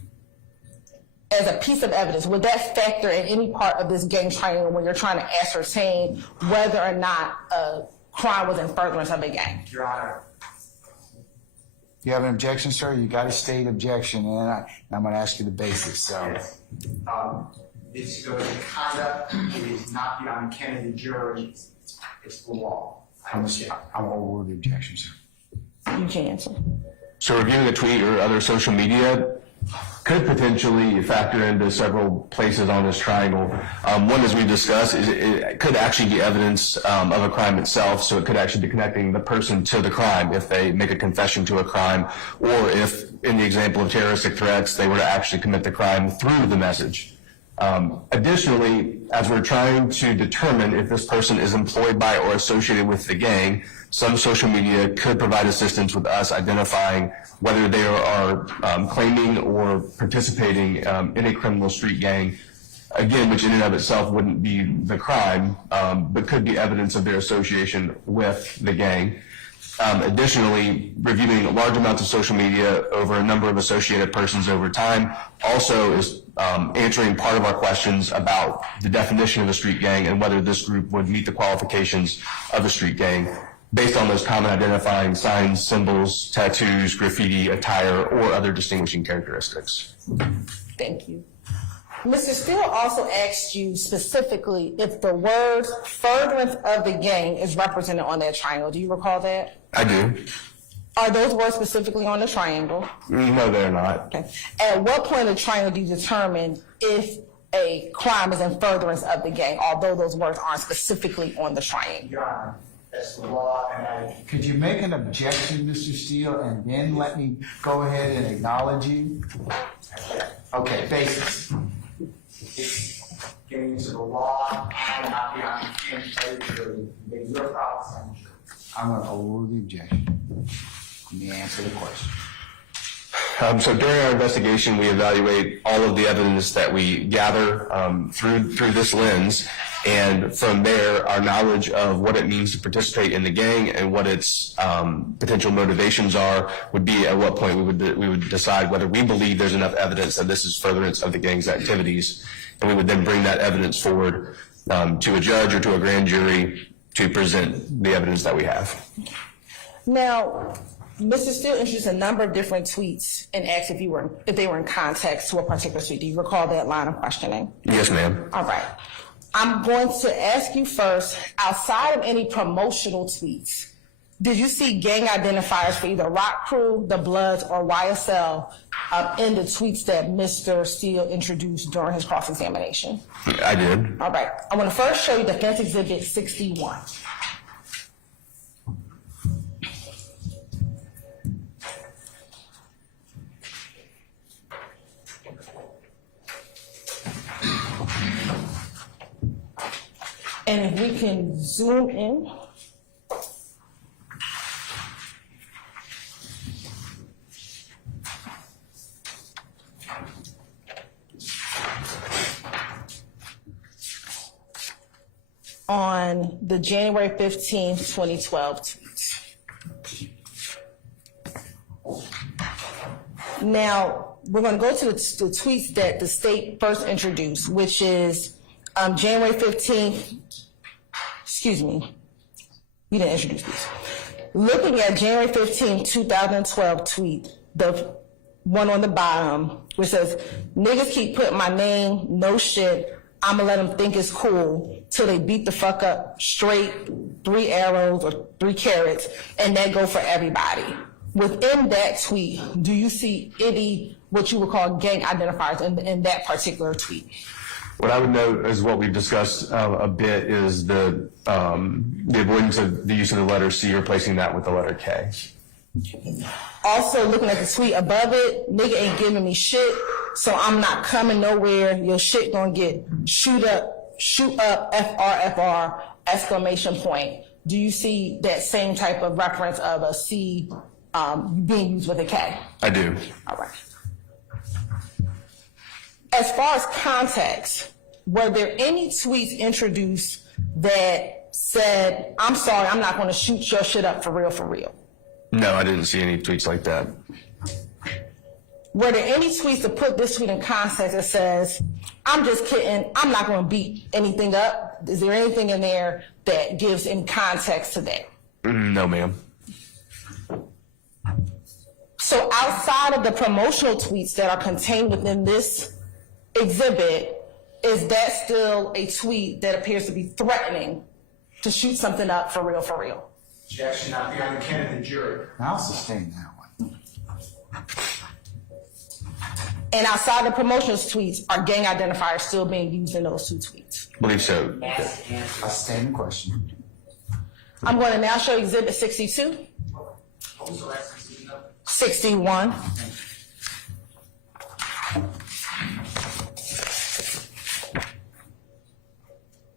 as a piece of evidence, would that factor in any part of this gang triangle when you're trying to ascertain whether or not a crime was in furtherance of a gang? Your Honor, You have an objection, sir? You got to state objection, and I'm going to ask you the basics. So, this goes to conduct, it is not beyond ken of the jury, it's the law. I'm going to overrule the objection, sir. You can answer. So reviewing a tweet or other social media could potentially factor into several places on this triangle. One, as we discussed, is it could actually be evidence of a crime itself, so it could actually be connecting the person to the crime if they make a confession to a crime, or if, in the example of terroristic threats, they were to actually commit the crime through the message. Additionally, as we're trying to determine if this person is employed by or associated with the gang, some social media could provide assistance with us identifying whether they are claiming or participating in a criminal street gang, again, which in and of itself wouldn't be the crime, but could be evidence of their association with the gang. Additionally, reviewing large amounts of social media over a number of associated persons over time also is answering part of our questions about the definition of a street gang and whether this group would meet the qualifications of a street gang based on those common identifying signs, symbols, tattoos, graffiti, attire, or other distinguishing characteristics. Thank you. Mr. Steele also asked you specifically if the word furtherance of the gang is represented on that triangle. Do you recall that? I do. Are those words specifically on the triangle? No, they're not. Okay. At what point in the triangle do you determine if a crime is in furtherance of the gang, although those words aren't specifically on the triangle? Your Honor, that's the law, and Could you make an objection, Mr. Steele, and then let me go ahead and acknowledge you? Okay, basis. it's getting into the law and not beyond ken of the jury. Make your thoughts on the jury. I'm going to overrule the objection. Let me answer the question. So during our investigation, we evaluate all of the evidence that we gather through this lens, and from there, our knowledge of what it means to participate in the gang and what its potential motivations are would be at what point we would decide whether we believe there's enough evidence that this is furtherance of the gang's activities, and we would then bring that evidence forward to a judge or to a grand jury to present the evidence that we have. Now, Mr. Steele introduced a number of different tweets and asked if they were in context to a particular tweet. Do you recall that line of questioning? Yes, ma'am. All right. I'm going to ask you first, outside of any promotional tweets, did you see gang identifiers for either Rock Crew, the Bloods, or YSL in the tweets that Mr. Steele introduced during his cross-examination? I did. All right. I want to first show you Defense Exhibit 61. And if we can zoom in. On the January 15th, 2012 tweets. Now, we're going to go to the tweets that the state first introduced, which is January 15th, excuse me, we didn't introduce these. Looking at January 15th, 2012 tweet, the one on the bottom, which says, niggas keep putting my name, no shit, I'ma let them think it's cool till they beat the fuck up straight, 3 arrows or 3 carrots, and that go for everybody. Within that tweet, do you see any, what you would call gang identifiers in that particular tweet? What I would note is what we've discussed a bit is the avoidance of the use of the letter C, replacing that with the letter K. Also, looking at the tweet above it, nigga ain't giving me shit, so I'm not coming nowhere. Your shit gonna get shoot up, FR, exclamation point. Do you see that same type of reference of a C being used with a K? I do. All right. As far as context, were there any tweets introduced that said, I'm sorry, I'm not going to shoot your shit up for real, for real? No, I didn't see any tweets like that. Were there any tweets to put this tweet in context that says, I'm just kidding, I'm not going to beat anything up? Is there anything in there that gives in context to that? No, ma'am. So outside of the promotional tweets that are contained within this exhibit, is that still a tweet that appears to be threatening to shoot something up for real, for real? Objection not beyond the ken of the jury. I'll sustain that one. And outside the promotional tweets, are gang identifiers still being used in those 2 tweets? I believe so. I'll sustain the question. I'm going to now show Exhibit 62. 61.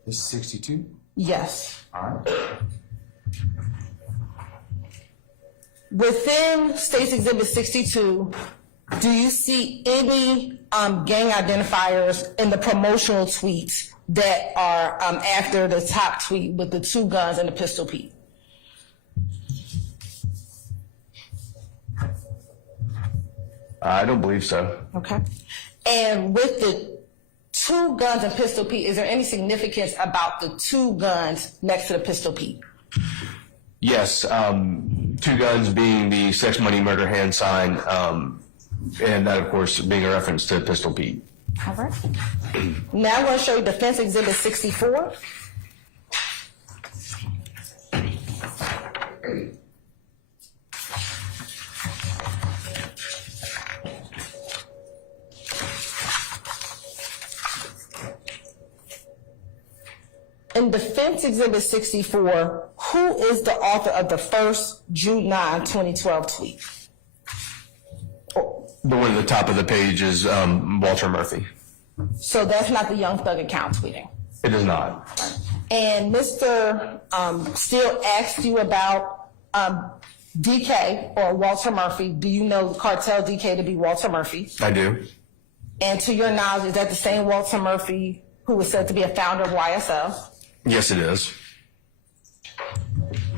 This is 62? Yes. All right. Within State's Exhibit 62, do you see any gang identifiers in the promotional tweets that are after the top tweet with the 2 guns and the pistol Pete? I don't believe so. Okay. And with the 2 guns and pistol Pete, is there any significance about the 2 guns next to the pistol Pete? Yes, 2 guns being the sex, money, murder hand sign, and that, of course, being a reference to Pistol Pete. All right. Now I'm going to show you Defense Exhibit 64. In Defense Exhibit 64, who is the author of the first June 9, 2012 tweet? The one at the top of the page is Walter Murphy. So that's not the Young Thug account tweeting. It is not. And Mr. Steele asked you about DK or Walter Murphy, do you know Cartel DK to be Walter Murphy? I do. And to your knowledge, is that the same Walter Murphy who was said to be a founder of YSL? Yes, it is.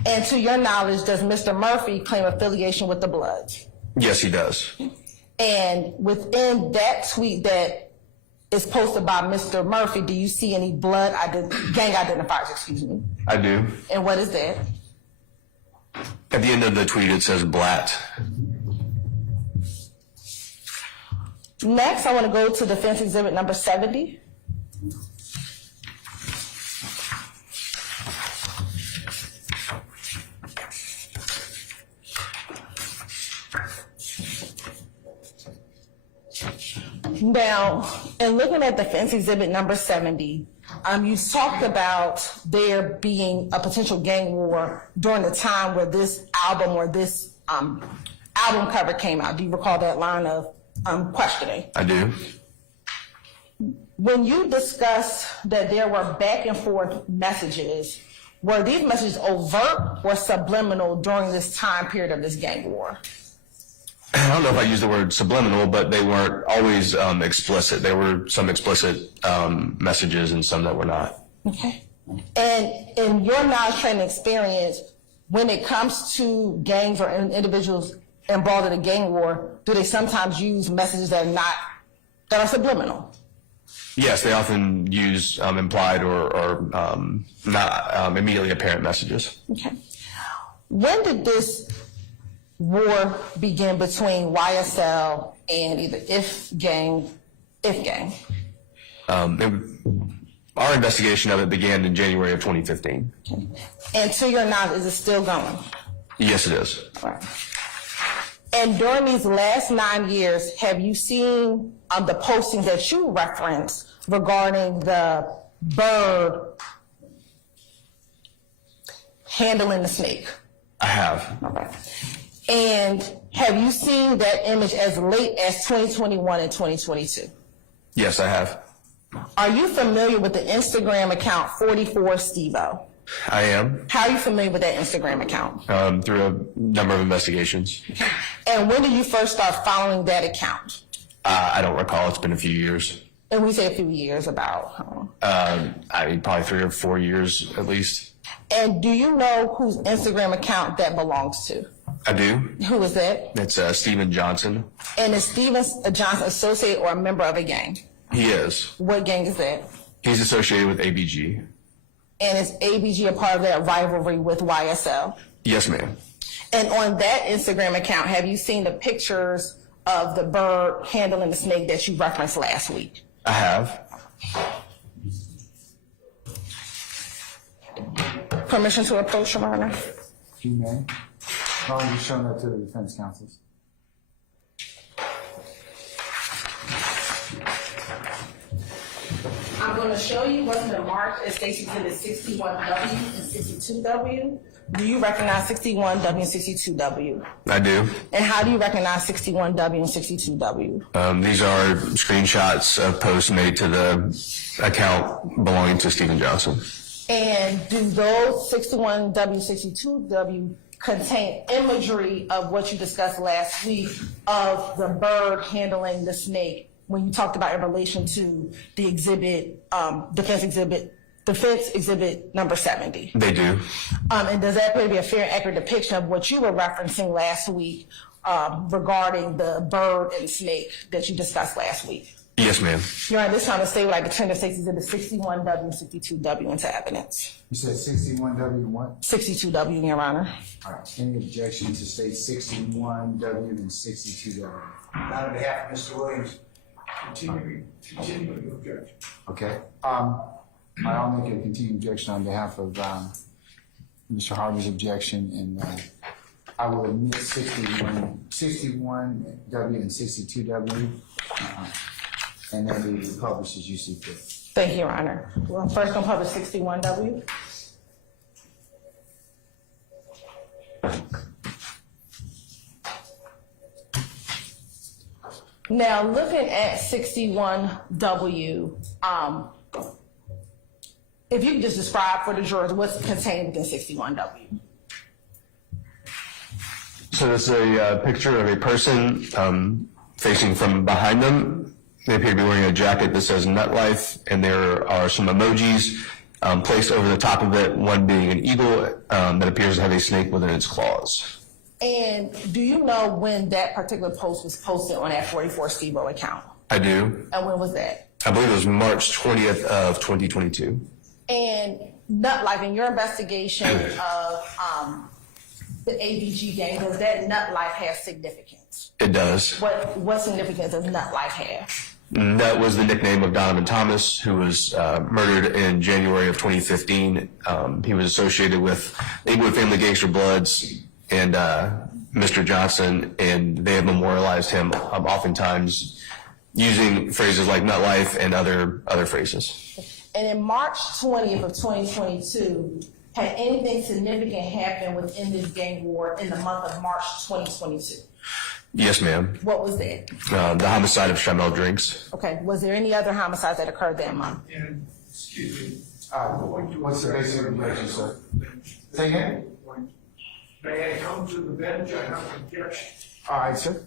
And to your knowledge, does Mr. Murphy claim affiliation with the Bloods? Yes, he does. And within that tweet that is posted by Mr. Murphy, do you see any gang identifiers, excuse me? I do. And what is that? At the end of the tweet, it says Blatt. Next, I want to go to defense exhibit number 70. Now, in looking at defense exhibit number 70, you talked about there being a potential gang war during the time where this album or this album cover came out. Do you recall that line of questioning? I do. When you discussed that there were back and forth messages, were these messages overt or subliminal during this time period of this gang war? I don't know if I use the word subliminal, but they weren't always explicit. There were some explicit messages and some that were not. Okay. And in your knowledge, training, experience, when it comes to gangs or individuals involved in a gang war, do they sometimes use messages that are subliminal? Yes, they often use implied or not immediately apparent messages. Okay. When did this war begin between YSL and either If Gang? Our investigation of it began in January of 2015. Okay. And to your knowledge, is it still going? Yes, it is. Right. And during these last 9 years, have you seen the postings that you referenced regarding the bird handling the snake? I have. Okay. And have you seen that image as late as 2021 and 2022? Yes, I have. Are you familiar with the Instagram account 44Stevo? I am. How are you familiar with that Instagram account? Through a number of investigations. And when did you first start following that account? I don't recall. It's been a few years. And we say a few years, about. I mean, probably 3 or 4 years at least. And do you know whose Instagram account that belongs to? I do. Who is that? It's Steven Johnson. And is Steven Johnson associated or a member of a gang? He is. What gang is that? He's associated with ABG. And is ABG a part of that rivalry with YSL? Yes, ma'am. And on that Instagram account, have you seen the pictures of the bird handling the snake that you referenced last week? I have. Permission to approach, Your Honor? You may. How long have you shown that to the defense counsels? I'm going to show you what's been marked as Stacy Exhibit 61W and 62W. Do you recognize 61W and 62W? I do. And how do you recognize 61W and 62W? These are screenshots of posts made to the account belonging to Steven Johnson. And do those 61W, 62W contain imagery of what you discussed last week of the bird handling the snake when you talked about in relation to the exhibit, defense exhibit number 70? They do. And does that appear to be a fair and accurate depiction of what you were referencing last week regarding the bird and snake that you discussed last week? Yes, ma'am. Your Honor, this time to say like the trend of Stacy exhibit 61W and 62W into evidence. You said 61W and what? 62W, Your Honor. All right. Any objection to state 61W and 62W? Not on behalf of Mr. Williams. Continuing your objection. Okay. I'll make a continued objection on behalf of Mr. Harvey's objection, and I will admit 61W and 62W, and then we will publish as you see fit. Thank you, Your Honor. Well, first gonna publish 61W. Now, looking at 61W, if you could just describe for the jurors what's contained within 61W. So this is a picture of a person facing from behind them. They appear to be wearing a jacket that says Nut Life, and there are some emojis placed over the top of it, one being an eagle that appears to have a snake within its claws. And do you know when that particular post was posted on that 44 Steve-O account? I do. And when was that? I believe it was March 20th of 2022. And Nut Life, in your investigation of the ABG game, does that Nut Life have significance? It does. What significance does Nut Life have? That was the nickname of Donovan Thomas, who was murdered in January of 2015. He was associated with Inglewood Family Gangster Bloods and Mr. Johnson, and they have memorialized him oftentimes using phrases like nut life and other phrases. And in March 20th of 2022, had anything significant happened within this gang war in the month of March 2022? Yes, ma'am. What was that? The homicide of Shamel Drinks. Okay, was there any other homicides that occurred that month? And, excuse me. What's the basic objection, sir? Say again? May I come to the bench? I have an objection. All right, sir.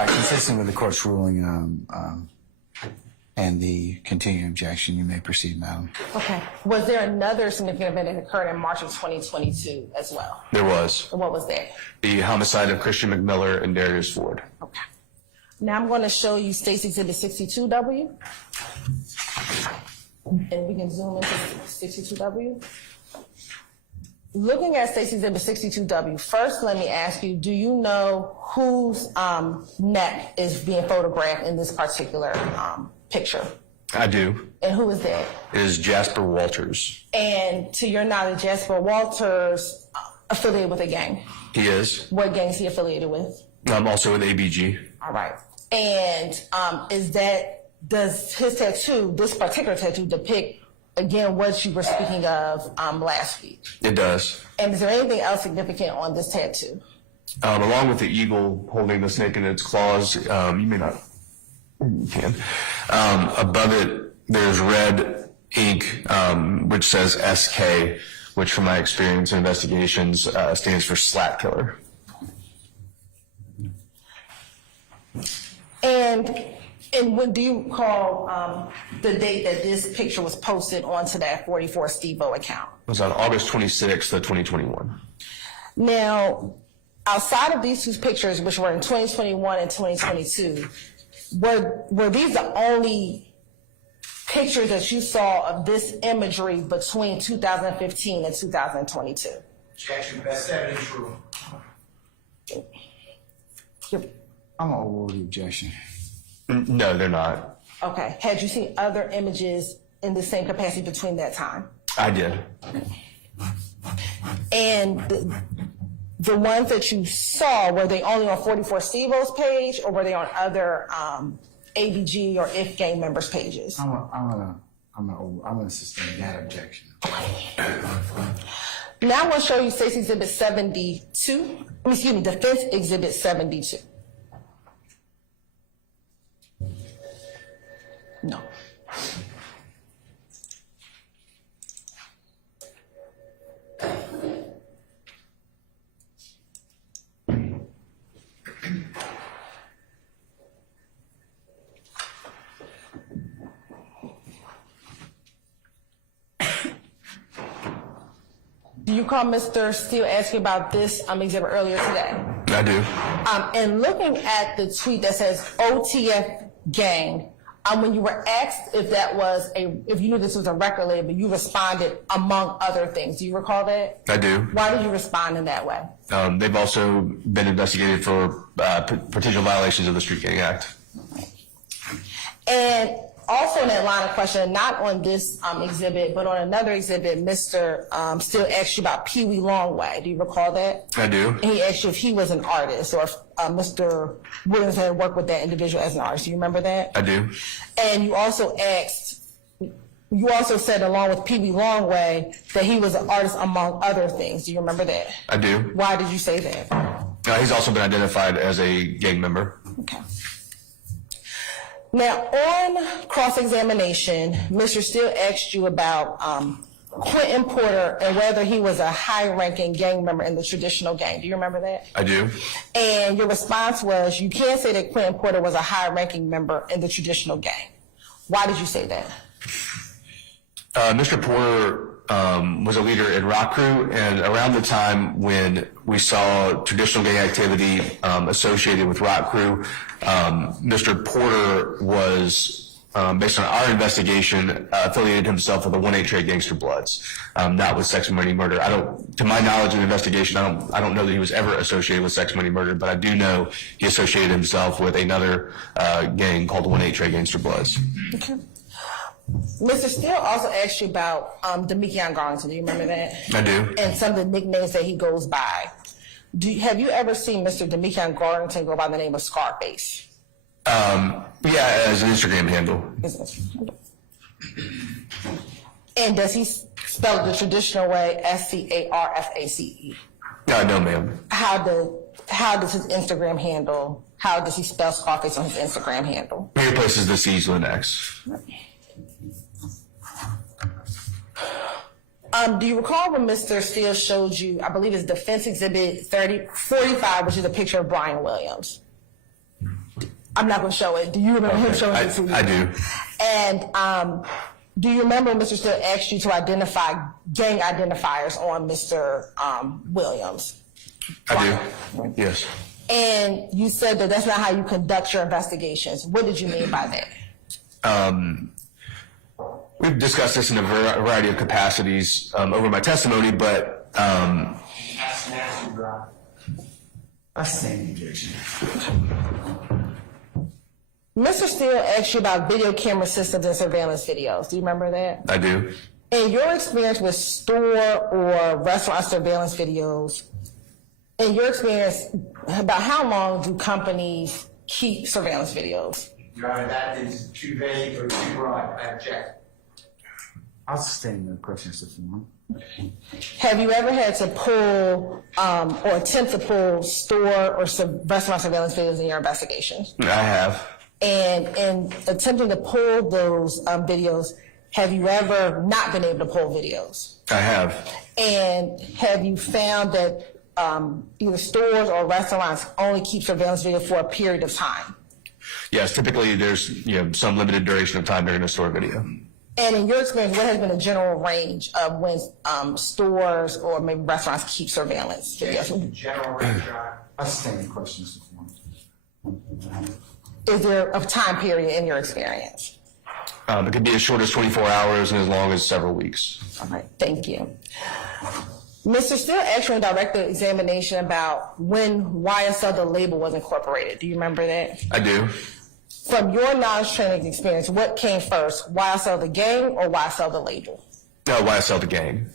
All right, consistent with the court's ruling and the continuing objection, you may proceed, Madam. Okay. Was there another significant event that occurred in March of 2022 as well? There was And what was that? the homicide of Christian McMiller and Darius Ford. Okay. Now I'm going to show you State's Exhibit 62W. And we can zoom into 62W. Looking at State's Exhibit 62W, first let me ask you, do you know whose neck is being photographed in this particular picture? I do. And who is that? It is Jasper Walters. And to your knowledge, Jasper Walters affiliated with a gang. He is. What gang is he affiliated with? I'm also with ABG. All right. And does his tattoo, this particular tattoo, depict, again, what you were speaking of last week? It does. And is there anything else significant on this tattoo? Along with the eagle holding the snake in its claws, you may not, you can. Above it, there's red ink, which says SK, which from my experience in investigations stands for Slat Killer. And when do you recall the date that this picture was posted onto that 44 Steve-O account? It was on August 26th of 2021. Now, outside of these two pictures, which were in 2021 and 2022, were these the only pictures that you saw of this imagery between 2015 and 2022? Objection, that's 70 true. I'm gonna overrule the objection. No, they're not. Okay. Had you seen other images in the same capacity between that time? I did. And the ones that you saw, were they only on 44 Steve-O's page, or were they on other ABG or IF gang members' pages? I'm gonna sustain that objection. Now I'm going to show you State's Exhibit 72. Defense Exhibit 72. No. Do you recall Mr. Steele asking about this exhibit earlier today? I do. And looking at the tweet that says OTF gang, when you were asked if that was if you knew this was a record label, you responded among other things. Do you recall that? I do. Why did you respond in that way? They've also been investigated for potential violations of the Street Gang Act. And also in that line of question, not on this exhibit, but on another exhibit, Mr. Steele asked you about Pee Wee Longway. Do you recall that? I do. And he asked you if he was an artist, or if Mr. Williams had worked with that individual as an artist. Do you remember that? I do. And you also said, along with Pee Wee Longway, that he was an artist among other things. Do you remember that? I do. Why did you say that? He's also been identified as a gang member. Okay. Now, on cross-examination, Mr. Steele asked you about Quentin Porter and whether he was a high-ranking gang member in the traditional gang. Do you remember that? I do. And your response was, you can't say that Quentin Porter was a high-ranking member in the traditional gang. Why did you say that? Mr. Porter was a leader in Rock Crew, and around the time when we saw traditional gang activity associated with Rock Crew, Mr. Porter was, based on our investigation, affiliated himself with the 1-8 Trade Gangster Bloods, not with Sex, Money, Murder. To my knowledge in the investigation, I don't know that he was ever associated with Sex, Money, Murder, but I do know he associated himself with another gang called the 1-8 Trade Gangster Bloods. Okay. Mr. Steele also asked you about Demekion Garlington. Do you remember that? I do. And some of the nicknames that he goes by. Have you ever seen Mr. Demekion Garlington go by the name of Scarface? Yeah, as an Instagram handle. And does he spell it the traditional way, Scarface? No, ma'am. How does his Instagram handle, how does he spell Scarface on his Instagram handle? He replaces the C's with an X. Do you recall when Mr. Steele showed you, I believe it's Defense Exhibit 45, which is a picture of Brian Williams? I'm not going to show it. Do you remember him showing it to you? I do. And do you remember Mr. Still asked you to identify gang identifiers on Mr. Williams? I do. Yes. And you said that that's not how you conduct your investigations. What did you mean by that? We've discussed this in a variety of capacities over my testimony, but That's the same objection. Mr. Steele asked you about video camera systems and surveillance videos. Do you remember that? I do. In your experience with store or restaurant surveillance videos, in your experience, about how long do companies keep surveillance videos? Your Honor, that is too vague or too broad. I object. I'll sustain the questions if you want. Have you ever had to pull or attempt to pull store or restaurant surveillance videos in your investigations? I have. And in attempting to pull those videos, have you ever not been able to pull videos? I have. And have you found that either stores or restaurants only keep surveillance video for a period of time? Yes, typically there's some limited duration of time during a store video. And in your experience, what has been a general range of when stores or maybe restaurants keep surveillance videos? General range, Your Honor. I'll sustain the questions if you want. Is there a time period in your experience? It could be as short as 24 hours and as long as several weeks. All right, thank you. Mr. Steele actually directed an examination about when YSL, the label, was incorporated. Do you remember that? I do. From your knowledge, training, experience, what came first, YSL the gang or YSL the label? YSL the gang.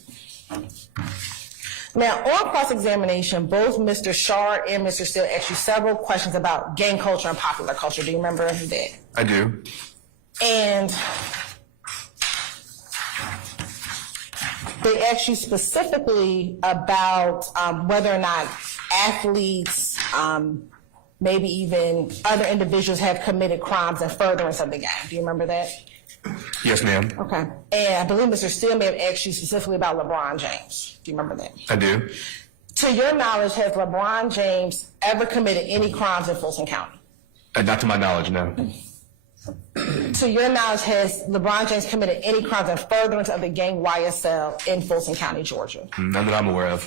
Now, on cross-examination, both Mr. Shard and Mr. Steele asked you several questions about gang culture and popular culture. Do you remember that? I do. And they asked you specifically about whether or not athletes, maybe even other individuals have committed crimes in furtherance of the gang. Do you remember that? Yes, ma'am. Okay. And I believe Mr. Steele may have asked you specifically about LeBron James. Do you remember that? I do. To your knowledge, has LeBron James ever committed any crimes in Fulton County? Not to my knowledge, no. To your knowledge, has LeBron James committed any crimes in furtherance of the gang YSL in Fulton County, Georgia? None that I'm aware of.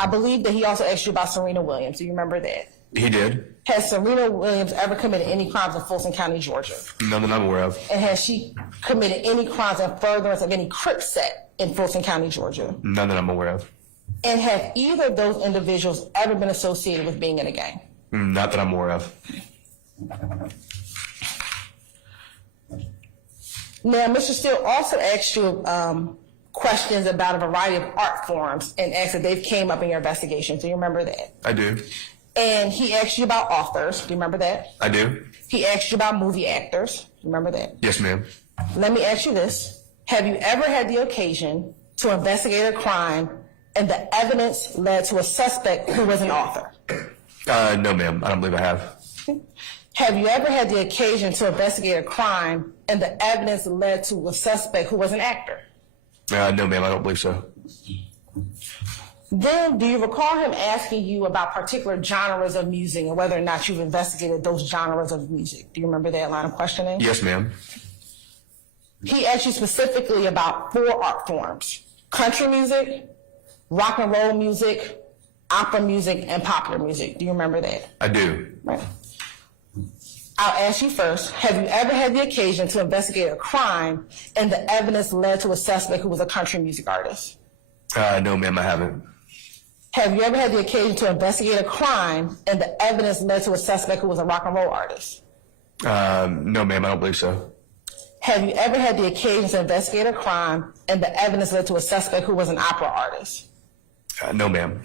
I believe that he also asked you about Serena Williams. Do you remember that? He did. Has Serena Williams ever committed any crimes in Fulton County, Georgia? None that I'm aware of. And has she committed any crimes in furtherance of any Crip set in Fulton County, Georgia? None that I'm aware of. And have either of those individuals ever been associated with being in a gang? Not that I'm aware of. Now, Mr. Steele also asked you questions about a variety of art forms and asked if they've came up in your investigation. Do you remember that? I do. And he asked you about authors. Do you remember that? I do. He asked you about movie actors. Do you remember that? Yes, ma'am. Let me ask you this. Have you ever had the occasion to investigate a crime and the evidence led to a suspect who was an author? No, ma'am. I don't believe I have. Have you ever had the occasion to investigate a crime and the evidence led to a suspect who was an actor? No, ma'am. I don't believe so. Then, do you recall him asking you about particular genres of music and whether or not you've investigated those genres of music? Do you remember that line of questioning? Yes, ma'am. He asked you specifically about 4 art forms: country music, rock and roll music, opera music, and popular music. Do you remember that? I do. Right. I'll ask you first, have you ever had the occasion to investigate a crime and the evidence led to a suspect who was a country music artist? No, ma'am, I haven't. Have you ever had the occasion to investigate a crime and the evidence led to a suspect who was a rock and roll artist? No, ma'am, I don't believe so. Have you ever had the occasion to investigate a crime and the evidence led to a suspect who was an opera artist? No, ma'am.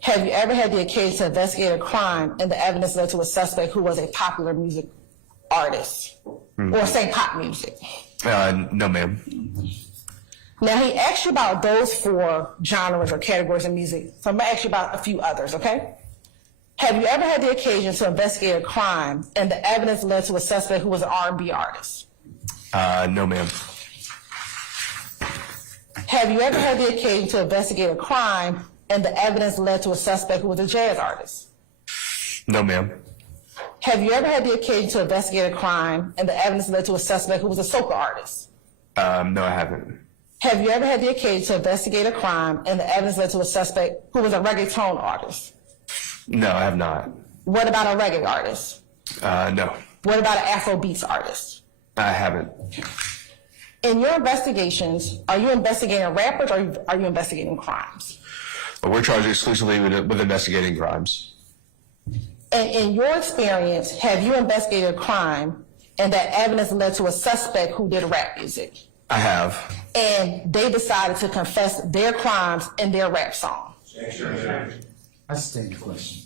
Have you ever had the occasion to investigate a crime and the evidence led to a suspect who was a popular music artist or sang pop music? No, ma'am. Now, he asked you about those 4 genres or categories of music, so I'm going to ask you about a few others, okay? Have you ever had the occasion to investigate a crime and the evidence led to a suspect who was an R&B artist? No, ma'am. Have you ever had the occasion to investigate a crime and the evidence led to a suspect who was a jazz artist? No, ma'am. Have you ever had the occasion to investigate a crime and the evidence led to a suspect who was a soca artist? No, I haven't. Have you ever had the occasion to investigate a crime and the evidence led to a suspect who was a reggaeton artist? No, I have not. What about a reggae artist? No, What about an Afrobeats artist? I haven't. In your investigations, are you investigating rappers or are you investigating crimes? But we're charged exclusively with investigating crimes. And in your experience, have you investigated a crime and that evidence led to a suspect who did rap music? I have. And they decided to confess their crimes in their rap song. I stand the question.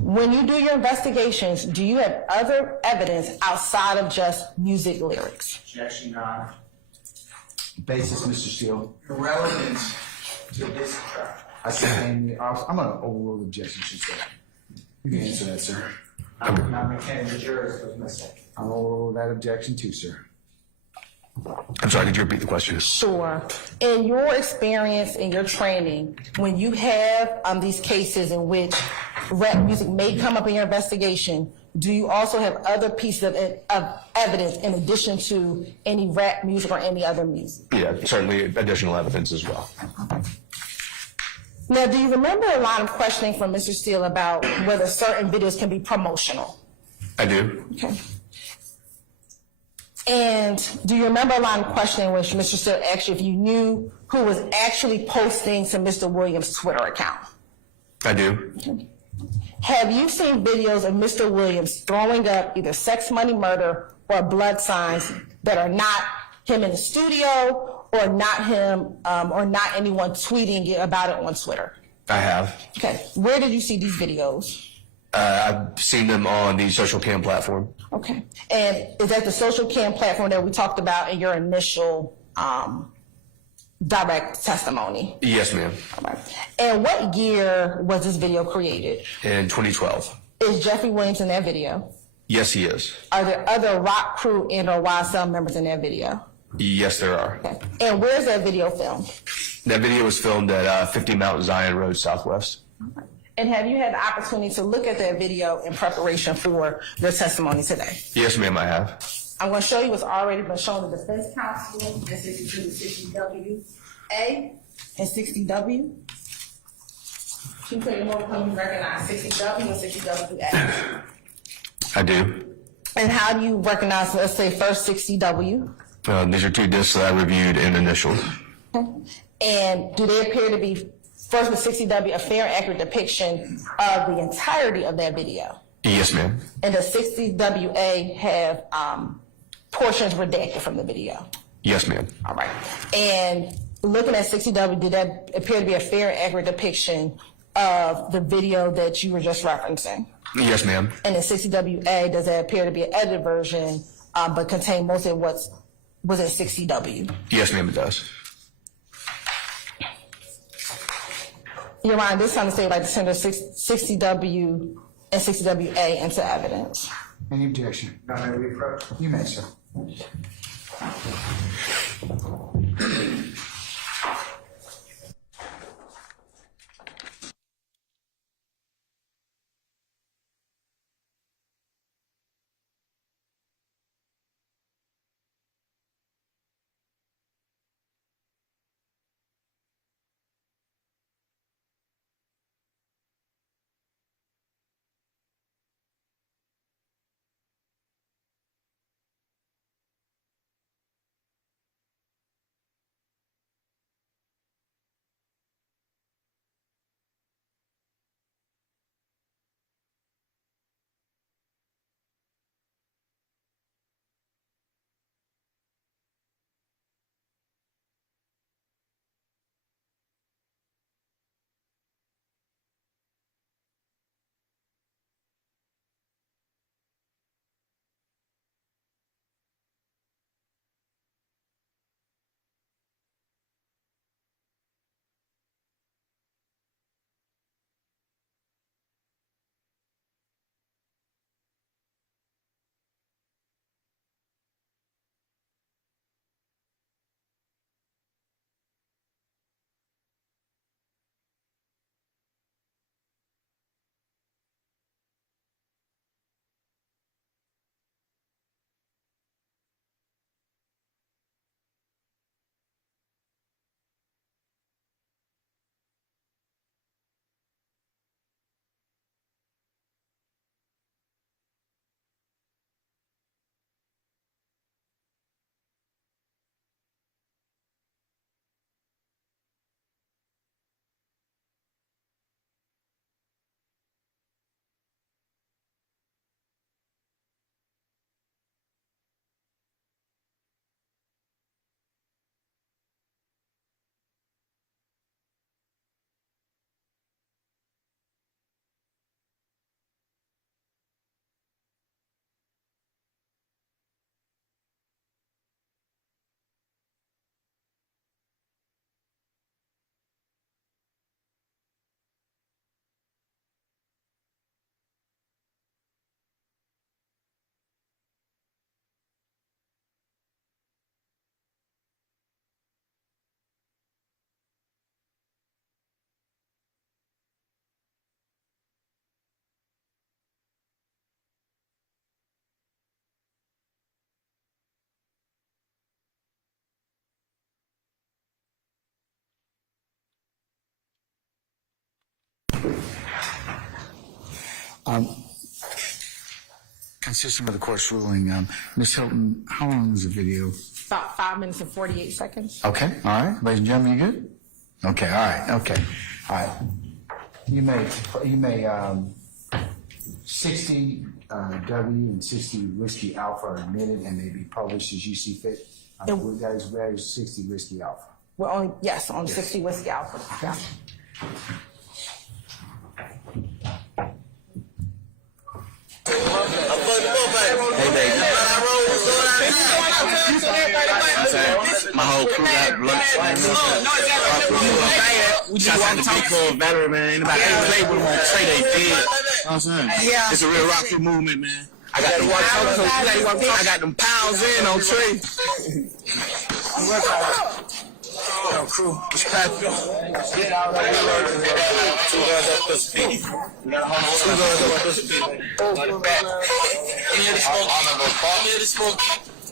When you do your investigations, do you have other evidence outside of just music lyrics? Objection, Your Honor. Basis, Mr. Steele. Irrelevant to this trial. I sustain the, I'm gonna overrule the objection, she said. You can answer that, sir. I'm a Kennedy jurist was missing. I'll overrule that objection too, sir. I'm sorry, could you repeat the question? Sure. In your experience, in your training, when you have these cases in which rap music may come up in your investigation, do you also have other pieces of evidence in addition to any rap music or any other music? Yeah, certainly additional evidence as well. Now, do you remember a line of questioning from Mr. Steele about whether certain videos can be promotional? I do. Okay. And do you remember a line of questioning which Mr. Steele asked you if you knew who was actually posting to Mr. Williams' Twitter account? I do. Okay. Have you seen videos of Mr. Williams throwing up either sex, money, murder, or blood signs that are not him in the studio or not him or not anyone tweeting about it on Twitter? I have. Okay. Where did you see these videos? I've seen them on the social cam platform. Okay. And is that the social cam platform that we talked about in your initial direct testimony? Yes, ma'am. All right. And what year was this video created? In 2012. Is Jeffrey Williams in that video? Yes, he is. Are there other rock crew and or YSL members in that video? Yes, there are. Okay. And where's that video filmed? That video was filmed at 50 Mount Zion Road Southwest. And have you had the opportunity to look at that video in preparation for your testimony today? Yes, ma'am, I have. I'm going to show you what's already been shown to defense counsel in 60W and 60W. Can you tell me more when you recognize 60W and 60WA? I do. And how do you recognize, let's say, first 60W? These are two discs that I reviewed and initialed. Okay. And do they appear to be, first with 60W, a fair and accurate depiction of the entirety of that video? Yes, ma'am. And does 60WA have portions redacted from the video? Yes, ma'am. All right. And looking at 60W, did that appear to be a fair and accurate depiction of the video that you were just referencing? Yes, ma'am. And in 60WA, does that appear to be an edited version, but contain most of what's was in 60W? Yes, ma'am, it does. Your Honor, this time to say, like to send 60W and 60WA into evidence. Any objection? Now, may we approach? You may, sir. Consistent with the court's ruling, Ms. Hilton, how long is the video? About 5 minutes and 48 seconds. Okay, all right. Ladies and gentlemen, you good? Okay, all right, okay. All right. You may 60 W and 60 Whiskey Alpha are admitted and may be published as you see fit. That is 60 Whiskey Alpha. We're on 60 Whiskey Alpha. Yeah. My whole crew got lunch. We just want to talk for a veteran, man. Anybody play with them on Trey, they did. You know what I'm saying? Yeah. It's a real rock crew movement, man. I got the I got them pounds in on Trey. Yo, crew, what's cracking? Two guns up the speed. Two guns up the speed. Any of the smoke? Any of the smoke?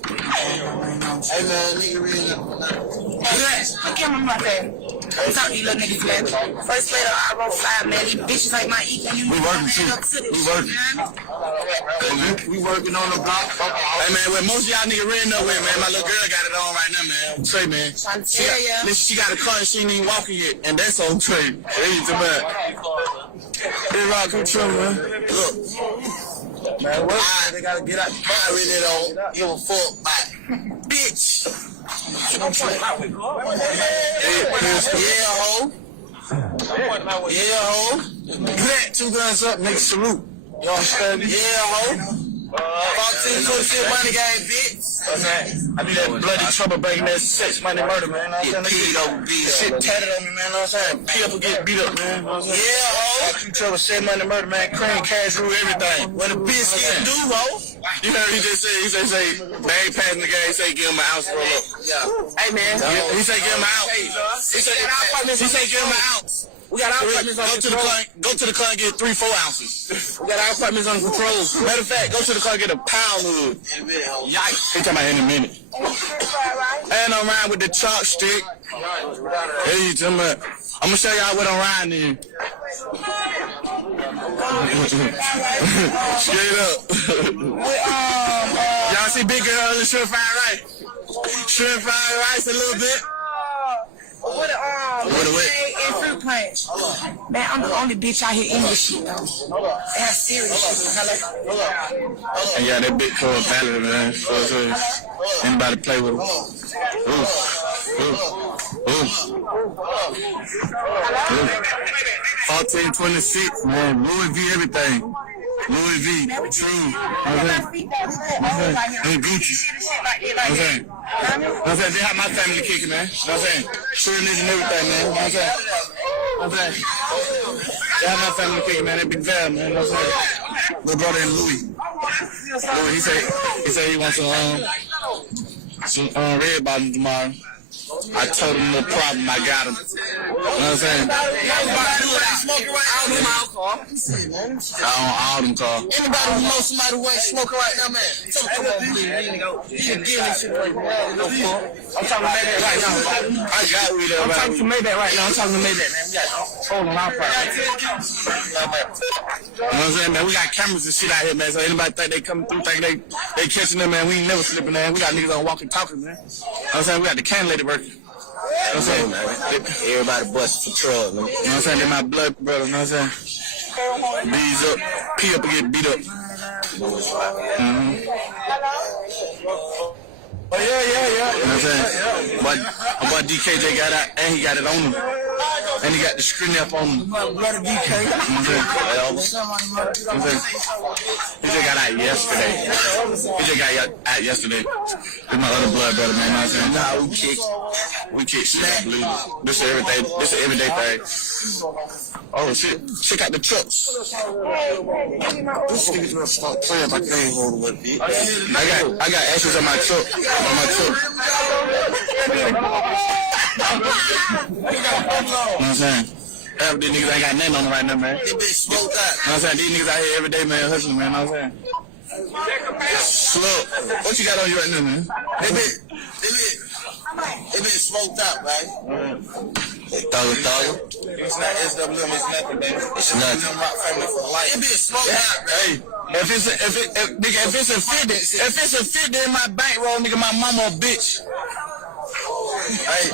Hey man, nigga reading up. Look at my thing. What's up, you little niggas, man? First play the R05, man. These bitches like my EQ. We working too. We working. We working on the block. Hey man, when most of y'all niggas ran up with, man, my little girl got it on right now, man. Trey, man. She got a car and she ain't even walking yet, and that's on Trey. Hey, you man. Hey, rock control, man. Look. Man, what? They gotta get out the car. I really don't give a fuck about bitch. Yeah, ho. Yeah, ho. Black, 2 guns up, nigga, salute. You understand me? Yeah, ho. 14, 26 money game, bitch. Okay. I do that bloody trouble breaking that sex, money, murder, man. Get peed over, beat up. Shit tatted on me, man. Know what I'm saying? Pee up and get beat up, man. Yeah, ho. You trouble, sex, money, murder, man. Cream, cash, rule, everything. What a bitch can do, ho. You heard he just said, they ain't passing the game, he say give him an ounce, roll up. Yeah. Hey, man. He say give him an ounce. He say give him an ounce. We got our apartments on control. Go to the car and get 3-4 ounces. We got our apartments on control. Matter of fact, go to the car and get a pound of it. Yikes. He talking about in a minute. And I'm riding with the chalk stick. Hey, I'm gonna show y'all what I'm riding in. Straight up. Y'all see big girl in the shrimp fried rice? Shrimp fried rice a little bit. What and fruit punch. Man, I'm the only bitch out here in this shit, though. That's serious shit. And yeah, that big cool palette, man. So anybody play with them? 1426, man. Louis V, everything. Louis V, true. And Gucci. Okay. They have my family kicking, man. You know what I'm saying? Sureness and everything, man. You know what I'm saying? They have my family kicking, man. They big fan, man. You know what I'm saying? My brother and Louis, he say he wants some red bottom tomorrow. I told him no problem, I got him. You know what I'm saying? I own all them cars. Anybody who knows somebody who ain't smoking right now, man? Come on, please. I'm talking to Maybach right now. I got weed there. I'm talking to Maybach right now. Man. We got hold on our property. You know what I'm saying, man? We got cameras and shit out here, man. So anybody think they coming through, think they catching them, man? We ain't never slipping, man. We got niggas on walking talking, man. You know what I'm saying? We got the can lady working. You know what I'm saying? Everybody busting for trouble, man. You know what I'm saying? They my blood brother, you know what I'm saying? Bees up, pee up and get beat up. Oh, yeah. You know what I'm saying? My boy DKJ got out, and he got it on him. And he got the screen up on him. You know what I'm saying? He just got out yesterday. That's my other blood brother, man. You know what I'm saying? Nah, we kick snap bleed. This is an everyday thing. Oh shit, check out the trucks. This nigga's gonna stop playing if I can't hold with it. I got ashes on my truck. You know what I'm saying? Half these niggas ain't got nothing on them right now, man. They been smoked out. You know what I'm saying? These niggas out here every day, man, hustling, man. You know what I'm saying? Slow. What you got on you right now, man? They been smoked out, right? Thugger. It's not SWM, it's nothing, baby. It's nothing. Rock family for life. It be a smoke hot, hey. If it's a 50 in my bankroll, nigga, my mama a bitch. Hey,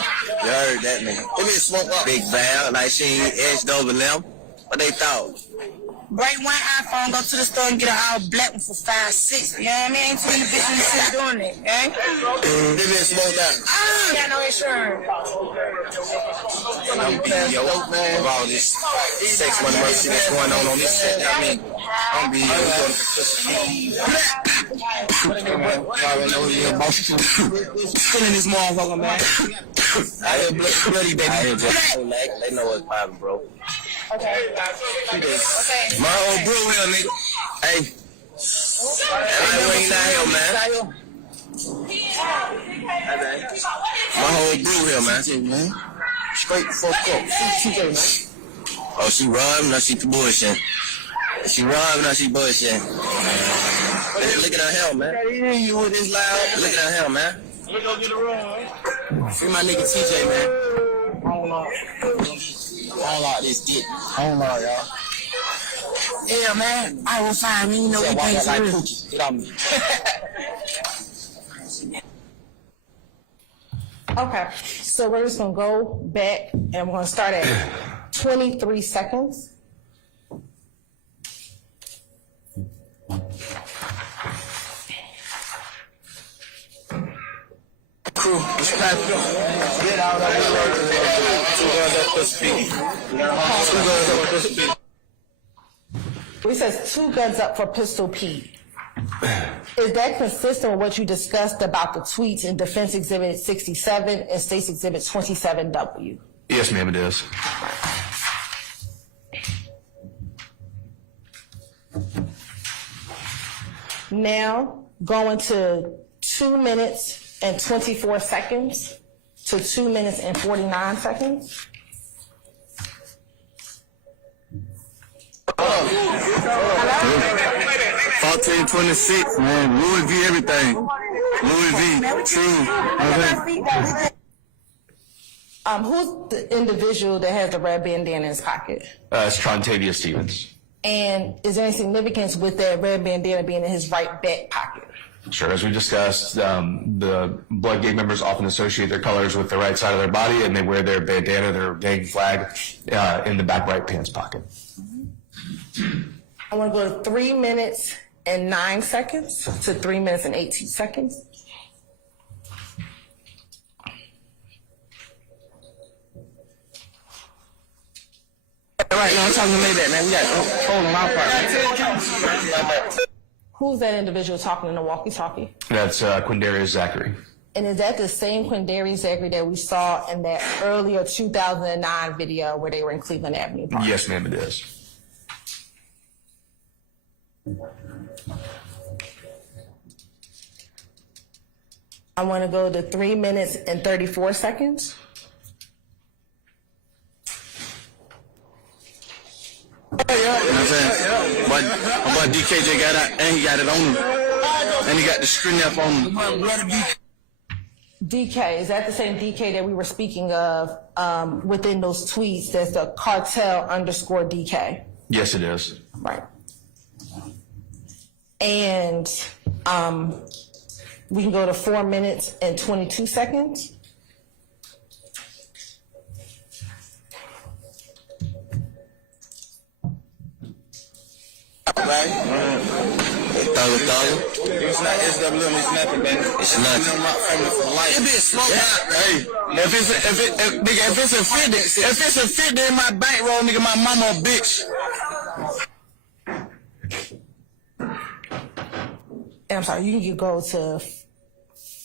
you heard that, nigga. It be a smoke up. Big Val, like she ain't edged over them. What they thought? Break one iPhone, go to the store and get an all black one for $5, $6. You know what I mean? Ain't too many bitches in the city doing it, eh? They been smoked out. Got no insurance. I'm being yo, of all this sex money mercy that's going on this set. I mean, I'm being still in this motherfucker, man. I hear bloody, baby. I hear they know what's poppin', bro. Okay. My whole brew here, nigga. Hey. I ain't out here, man. My whole brew here, man. Straight fuck up. Oh, she robbing, now she bullshitting. She robbing, now she bullshitting. Look at her hair, man. You with this loud? Look at her hair, man. Free my nigga TJ, man. I don't like this dick. I don't like y'all. Yeah, man. I will find me. You know, we can't like do Pookie. Get on me. Okay, so we're just gonna go back and we're gonna start at 23 seconds. Crew, it's clapping. Get out of here. 2 guns up to speed. 2 guns up to speed. It says 2 guns up for Pistol Pete. Is that consistent with what you discussed about the tweets in Defense Exhibit 67 and States Exhibit 27W? Yes, ma'am, it is. Now, going to 2 minutes and 24 seconds to 2 minutes and 49 seconds. 1426, man. Louis V everything. Louis V, true. Who's the individual that has the red bandana in his pocket? It's Trontavia Stevens. And is there any significance with that red bandana being in his right back pocket? Sure, as we discussed, the blood gang members often associate their colors with the right side of their body, and they wear their bandana, their gang flag, in the back right pants pocket. I want to go to 3 minutes and 9 seconds to 3 minutes and 18 seconds. Right, I'm talking to Maybach, man. We got hold on my part. Who's that individual talking in the walkie-talkie? That's Quindarius Zachary. And is that the same Quindarius Zachary that we saw in that earlier 2009 video where they were in Cleveland Avenue Park? Yes, ma'am, it is. I want to go to 3 minutes and 34 seconds. You know what I'm saying? But DKJ got out, and he got it on him. And he got the string up on him. DK, is that the same DK that we were speaking of within those tweets? That's the cartel_DK. Yes, it is. Right. And we can go to 4 minutes and 22 seconds. Right? Thugger. It's not SWM, it's nothing, man. It's nothing. It be a smoke hot, hey. If it's a 50 in my bankroll, nigga, my mama a bitch. I'm sorry, you can go to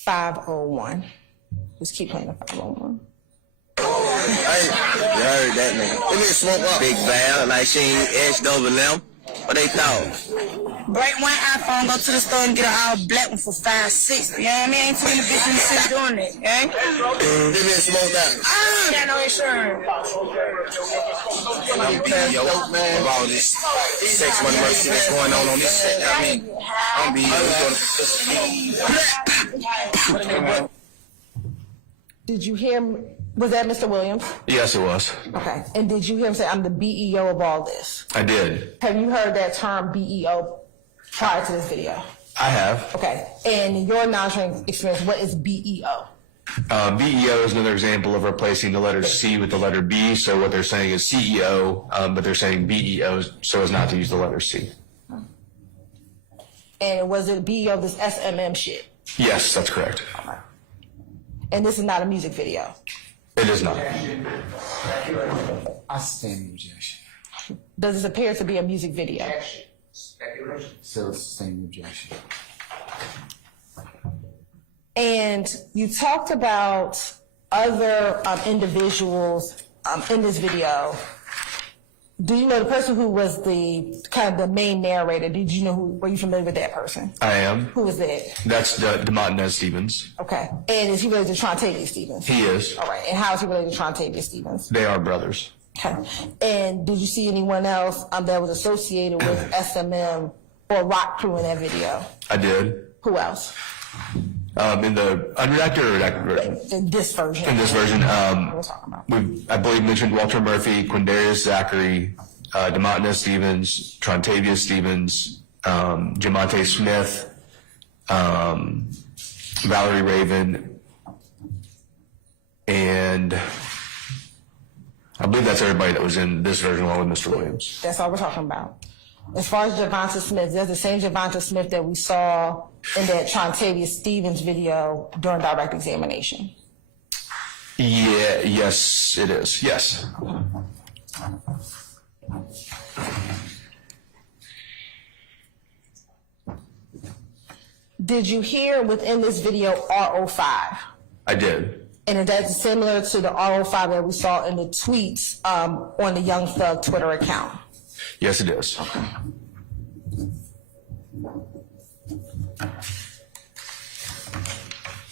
501. Just keep playing the 501. Hey, you heard that, nigga. It be a smoke up. Big Val, like she ain't edged over them. What they thought? Break one iPhone, go to the store and get an all black one for $5, $6. You know what I mean? Ain't too many bitches in the city doing it, eh? They been smoked out. Got no insurance. I'm being yo, of all this sex money mercy that's going on this set. I mean, I'm being yo. Did you hear Was that Mr. Williams? Yes, it was. Okay. And did you hear him say, I'm the BEO of all this? I did. Have you heard that term BEO prior to this video? I have. Okay. And in your non-training experience, what is BEO? BEO is another example of replacing the letter C with the letter B. So what they're saying is CEO, but they're saying BEO so as not to use the letter C. And was it BEO, this SMM shit? Yes, that's correct. And this is not a music video? It is not. I stand the objection. Does this appear to be a music video? Speculation. So sustain the objection. And you talked about other individuals in this video. Do you know the person who was the kind of the main narrator? Did you know who? Were you familiar with that person? I am. Who was that? That's DeMontenez Stevens. Okay. And is he related to Trontavia Stevens? He is. All right. And how is he related to Trontavia Stevens? They are brothers. Okay. And did you see anyone else that was associated with SMM or Rock Crew in that video? I did. Who else? In the unredacted or redacted? In this version. In this version, What we're talking about. we I believe mentioned Walter Murphy, Quindarius Zachary, DeMontenez Stevens, Trontavia Stevens, Jamonte Smith, Valerie Raven, and I believe that's everybody that was in this version along with Mr. Williams. That's all we're talking about. As far as Javonta Smith, that's the same Javonta Smith that we saw in that Trontavia Stevens video during direct examination. Yeah, yes, it is. Yes. Did you hear within this video RO5? I did. And is that similar to the RO5 that we saw in the tweets on the Young Thug Twitter account? Yes, it is.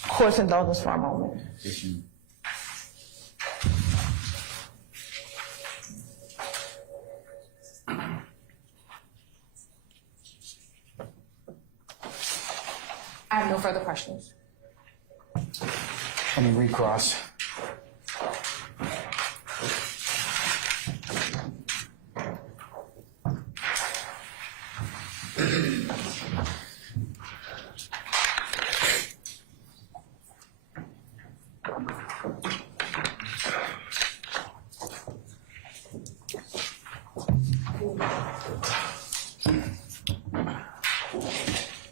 Course indulgence for a moment. I have no further questions. Any recross?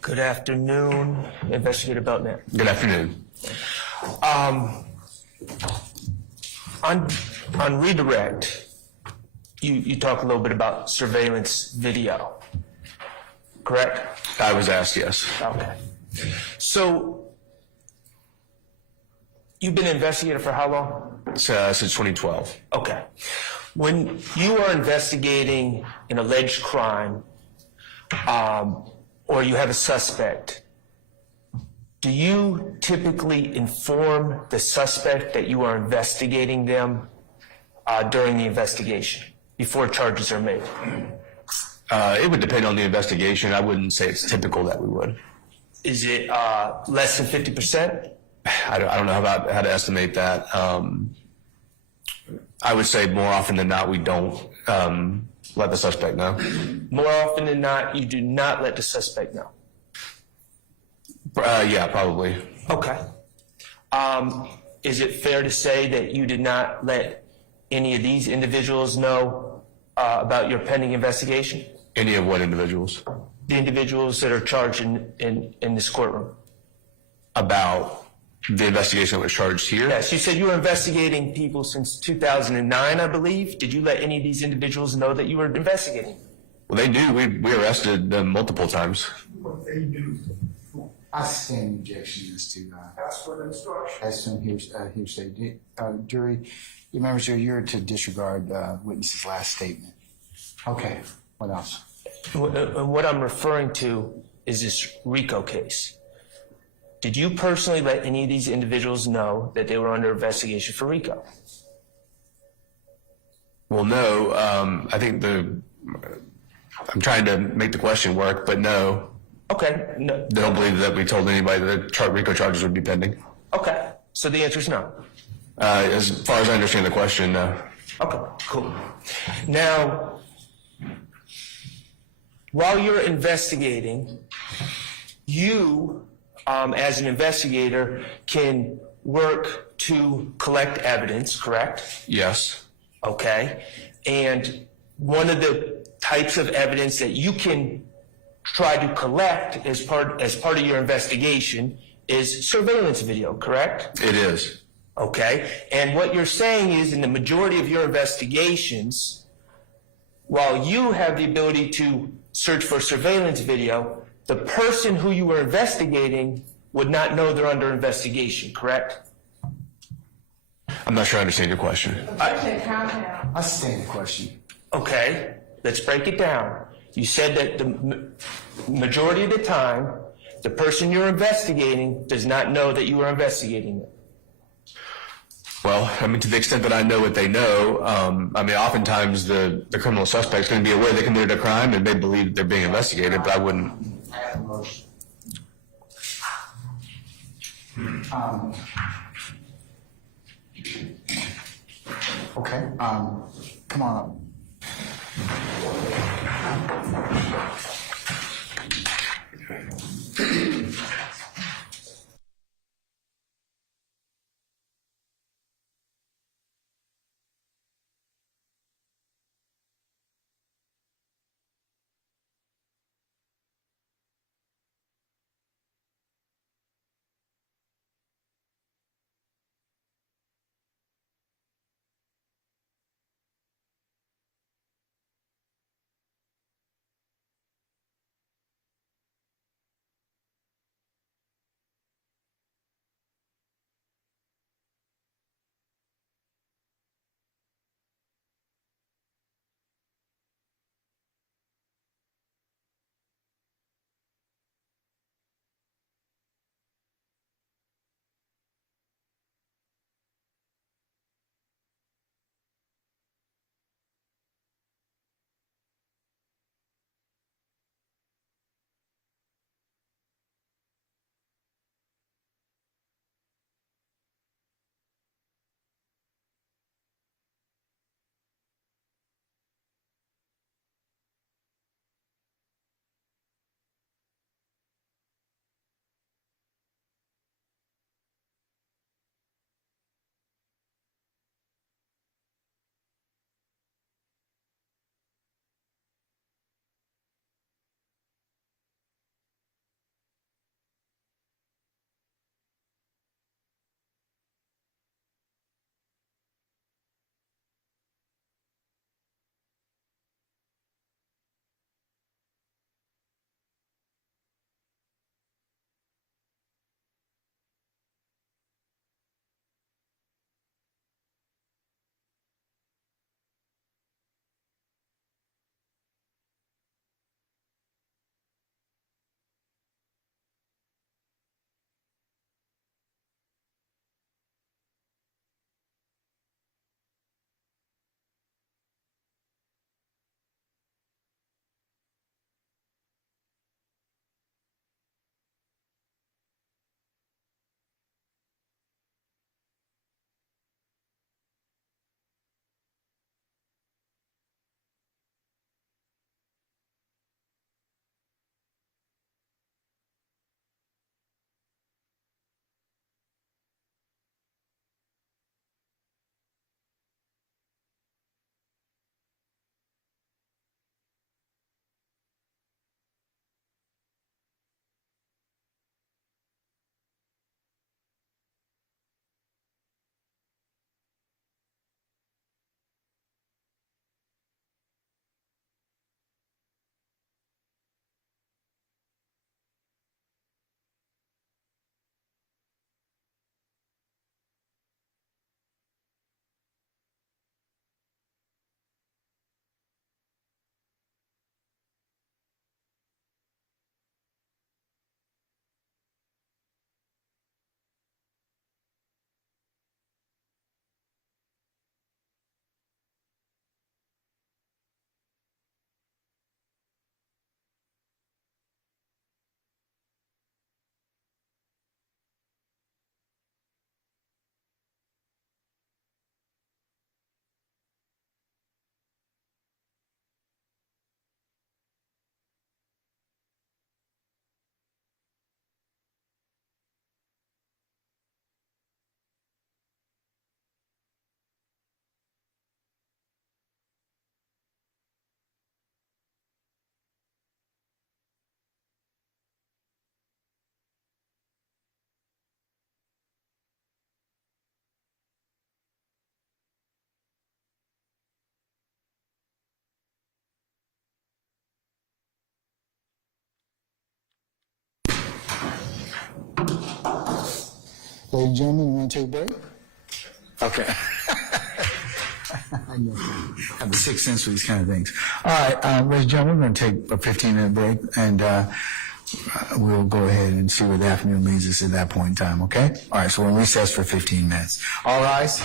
Good afternoon, Investigator Belknap. Good afternoon. On redirect, you talk a little bit about surveillance video, correct? I was asked, yes. Okay. So, you've been an investigator for how long? Since 2012. Okay. When you are investigating an alleged crime, or you have a suspect, do you typically inform the suspect that you are investigating them during the investigation, before charges are made? It would depend on the investigation. I wouldn't say it's typical that we would. Is it less than 50%? I don't know how to estimate that. I would say more often than not, we don't let the suspect know. More often than not, you do not let the suspect know. Yeah, probably. Okay. Is it fair to say that you did not let any of these individuals know about your pending investigation? Any of what individuals? The individuals that are charged in this courtroom. About the investigation that was charged here? Yes, you said you were investigating people since 2009, I believe. Did you let any of these individuals know that you were investigating? Well, they knew. We arrested them multiple times. What they do. I stand the objection as to Ask for instruction. as to hearsay. Jury, remember, sir, you're to disregard witness's last statement. Okay. What else? What I'm referring to is this RICO case. Did you personally let any of these individuals know that they were under investigation for RICO? Well, no. I think I'm trying to make the question work, but no. Okay. No. They don't believe that we told anybody that RICO charges would be pending. Okay. So the answer is no. As far as I understand the question, no. Okay, cool. Now, while you're investigating, you, as an investigator, can work to collect evidence, correct? Yes. Okay. And one of the types of evidence that you can try to collect as part of your investigation is surveillance video, correct? It is. Okay. And what you're saying is in the majority of your investigations, while you have the ability to search for surveillance video, the person who you were investigating would not know they're under investigation, correct? I'm not sure I understand your question. I understand the question. Okay, let's break it down. You said that the majority of the time, the person you're investigating does not know that you are investigating it. Well, I mean, to the extent that I know what they know, I mean, oftentimes the criminal suspect's going to be aware they committed a crime and they believe they're being investigated, but I wouldn't. I have a motion. Okay, come on up. Ladies and gentlemen, you want to take a break? Okay. I know. I have a sixth sense for these kind of things. All right, ladies and gentlemen, we're going to take a 15-minute break, and we'll go ahead and see where the afternoon leads us at that point in time, okay? All right, so we'll recess for 15 minutes. All rise.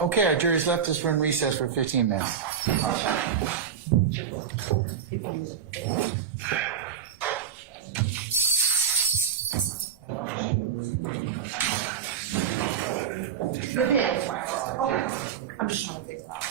Okay, our jury's left us. We're in recess for 15 minutes. I'm just trying to figure out.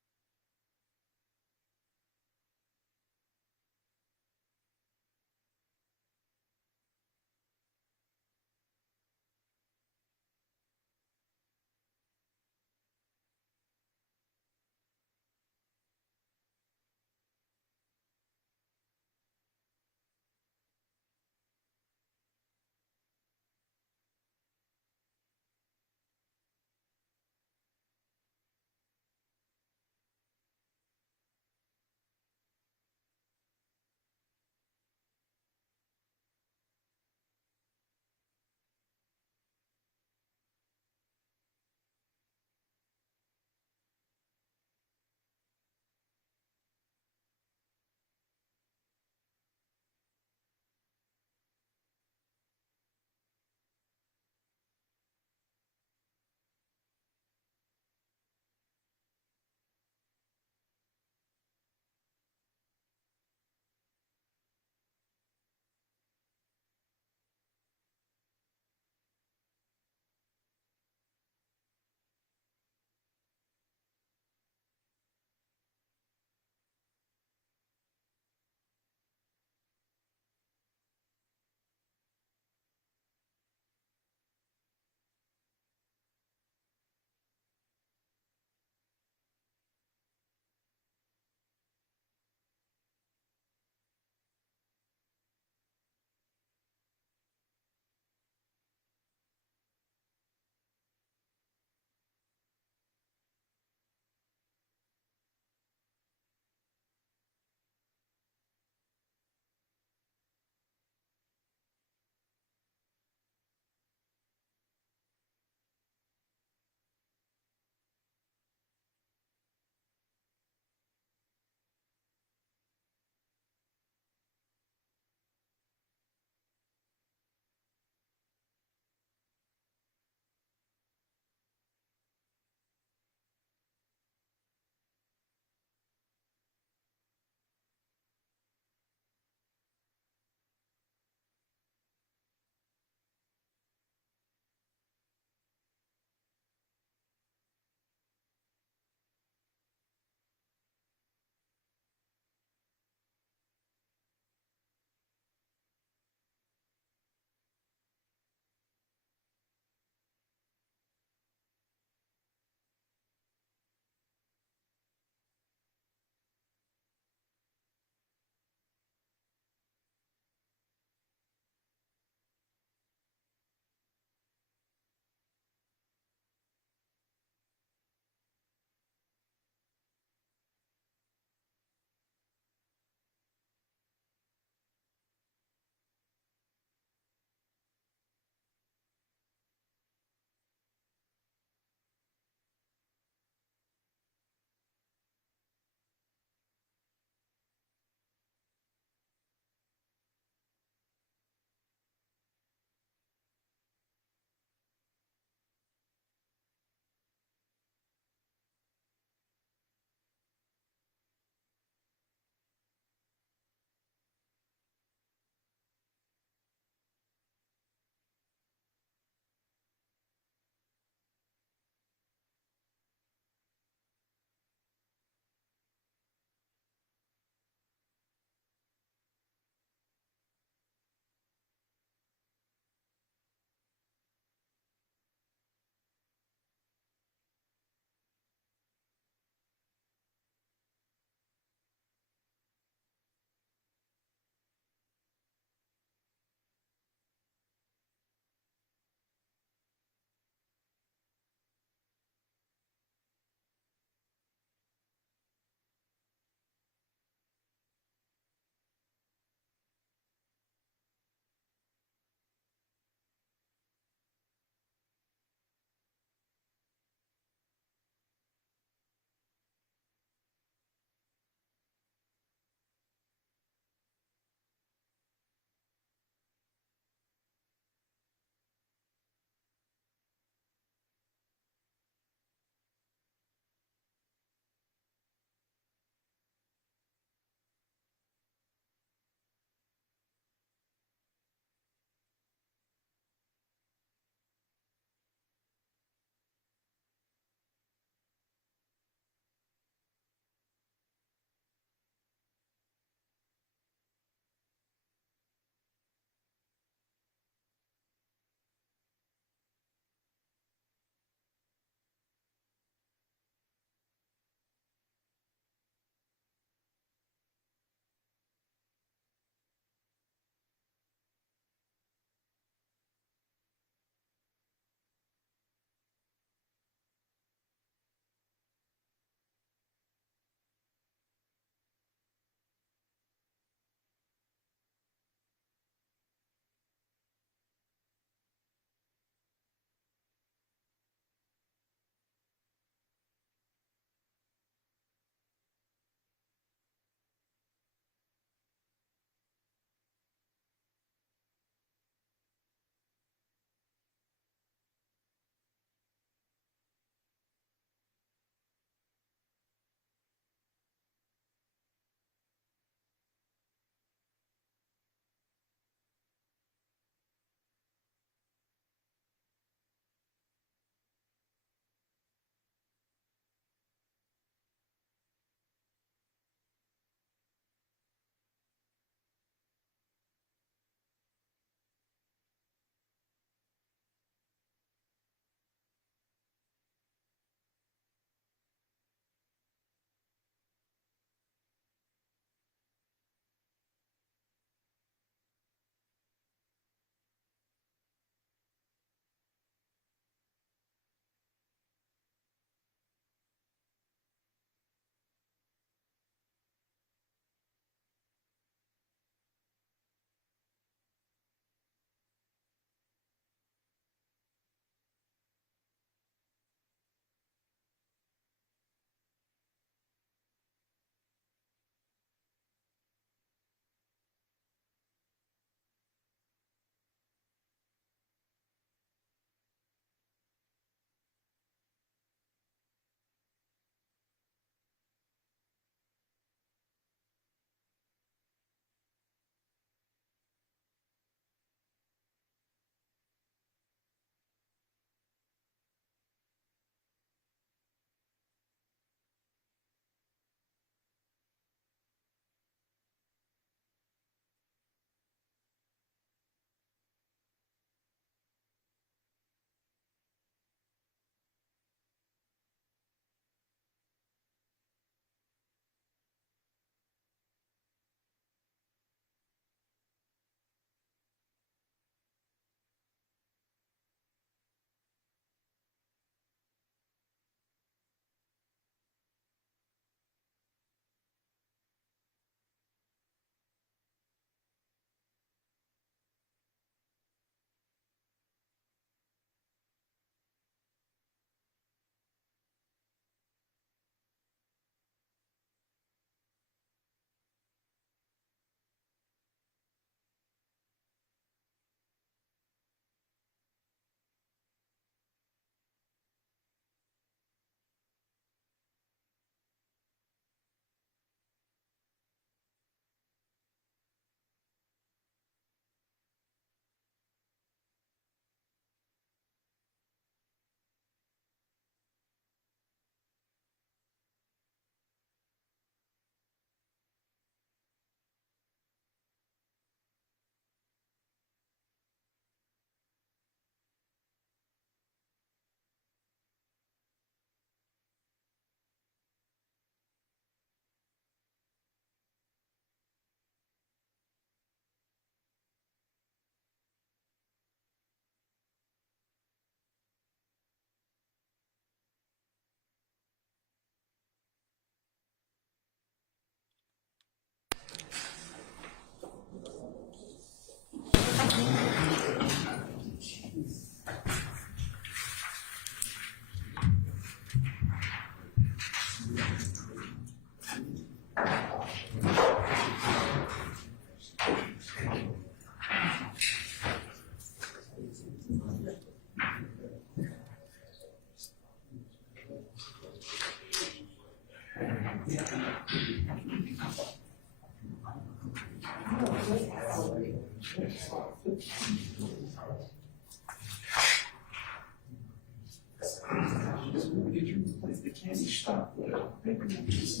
Is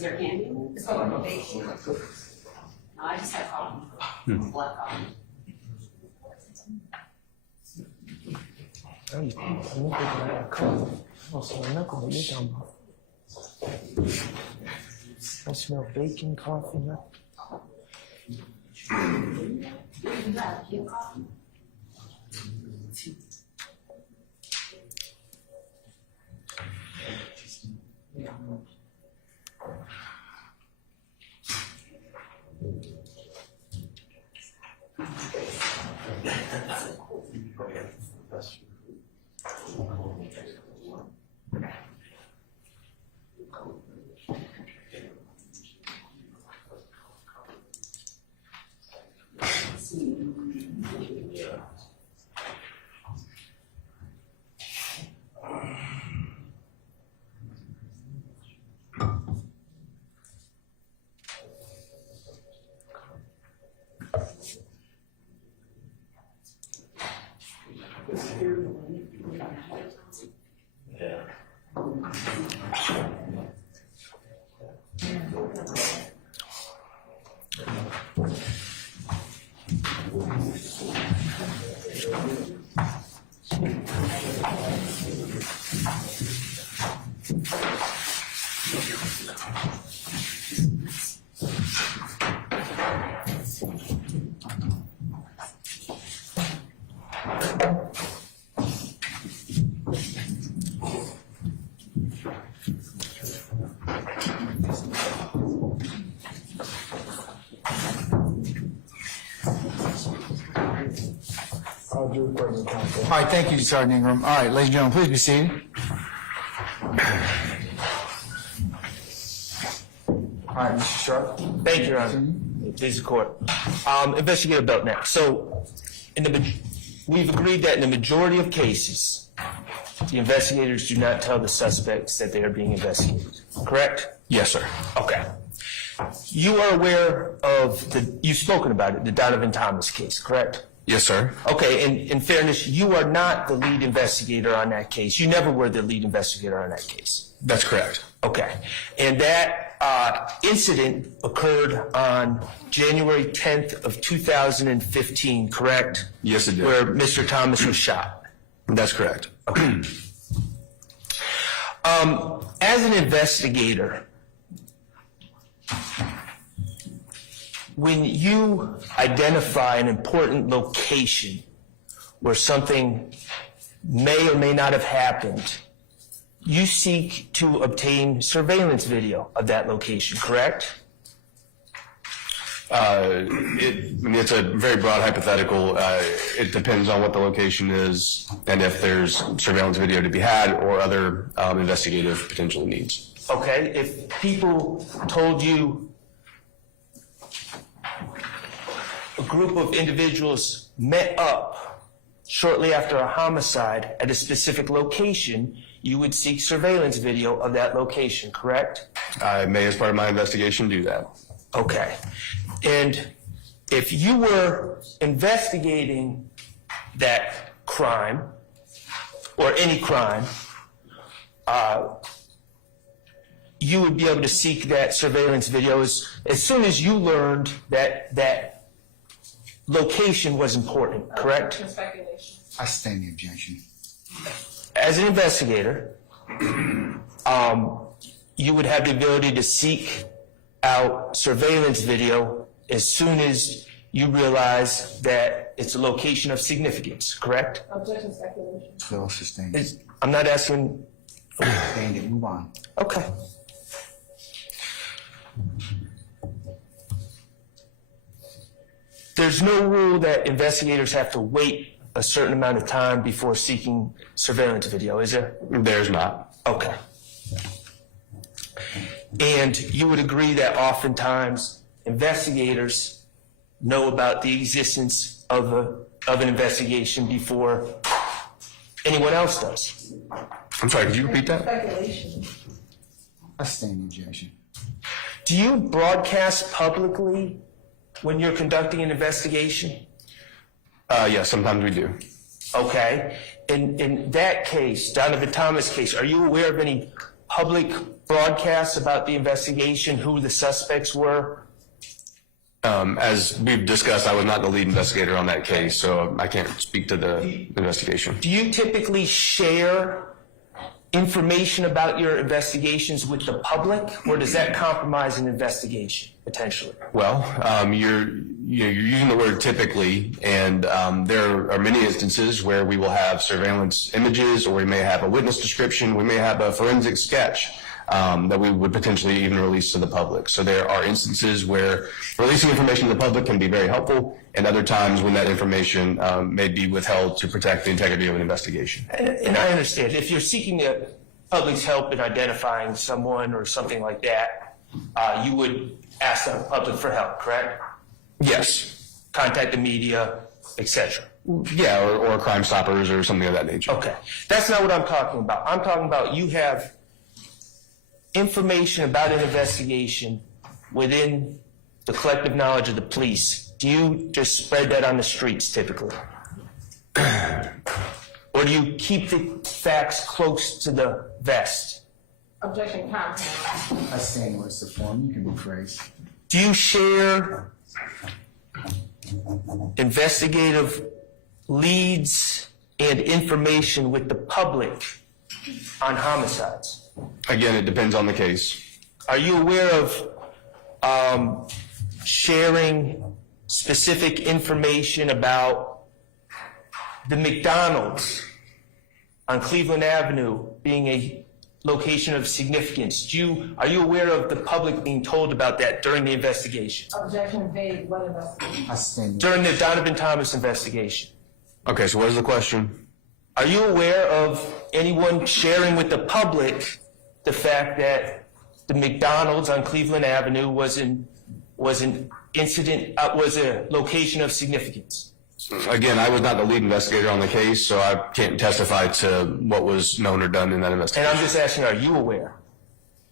there candy? It's called a bacon. No, I just have coffee. Black coffee. I smell bacon, coffee, nothing. All right, thank you, Sergeant Ingram. All right, ladies and gentlemen, please be seated. All right, Mr. Sharp. Thank you, Your Honor. Please, the court. Investigator Belknap. So, we've agreed that in the majority of cases, the investigators do not tell the suspects that they are being investigated, correct? Yes, sir. Okay. You are aware of you've spoken about it, the Donovan Thomas case, correct? Yes, sir. Okay, in fairness, you are not the lead investigator on that case. You never were the lead investigator on that case. That's correct. Okay. And that incident occurred on January 10th of 2015, correct? Yes, it did. Where Mr. Thomas was shot. That's correct. Okay. As an investigator, when you identify an important location where something may or may not have happened, you seek to obtain surveillance video of that location, correct? It's a very broad hypothetical. It depends on what the location is and if there's surveillance video to be had or other investigative potential needs. Okay, if people told you a group of individuals met up shortly after a homicide at a specific location, you would seek surveillance video of that location, correct? I may, as part of my investigation, do that. Okay. And if you were investigating that crime, or any crime, you would be able to seek that surveillance video as soon as you learned that that location was important, correct? I stand the objection. As an investigator, you would have the ability to seek out surveillance video as soon as you realize that it's a location of significance, correct? Objection, speculation. Still sustained. I'm not asking. Sustained it, move on. Okay. There's no rule that investigators have to wait a certain amount of time before seeking surveillance video, is there? There's not. Okay. And you would agree that oftentimes investigators know about the existence of an investigation before anyone else does? I'm sorry, could you repeat that? Speculation. I stand the objection. Do you broadcast publicly when you're conducting an investigation? Yes, sometimes we do. Okay. In that case, Donovan Thomas case, are you aware of any public broadcasts about the investigation, who the suspects were? As we've discussed, I was not the lead investigator on that case, so I can't speak to the investigation. Do you typically share information about your investigations with the public, or does that compromise an investigation, potentially? Well, you're using the word typically, and there are many instances where we will have surveillance images, or we may have a witness description, we may have a forensic sketch that we would potentially even release to the public. So there are instances where releasing information to the public can be very helpful, and other times when that information may be withheld to protect the integrity of an investigation. And I understand. If you're seeking the public's help in identifying someone or something like that, you would ask the public for help, correct? Yes. Contact the media, etc. Yeah, or Crime Stoppers or something of that nature. Okay. That's not what I'm talking about. I'm talking about you have information about an investigation within the collective knowledge of the police. Do you just spread that on the streets typically? Or do you keep the facts close to the vest? Objection, compound. I stand what's the form, you can rephrase. Do you share investigative leads and information with the public on homicides? Again, it depends on the case. Are you aware of sharing specific information about the McDonald's on Cleveland Avenue being a location of significance? Are you aware of the public being told about that during the investigation? Objection, vague. What investigation? I stand. During the Donovan Thomas investigation? Okay, so what is the question? Are you aware of anyone sharing with the public the fact that the McDonald's on Cleveland Avenue was a location of significance? Again, I was not the lead investigator on the case, so I can't testify to what was known or done in that investigation. And I'm just asking, are you aware?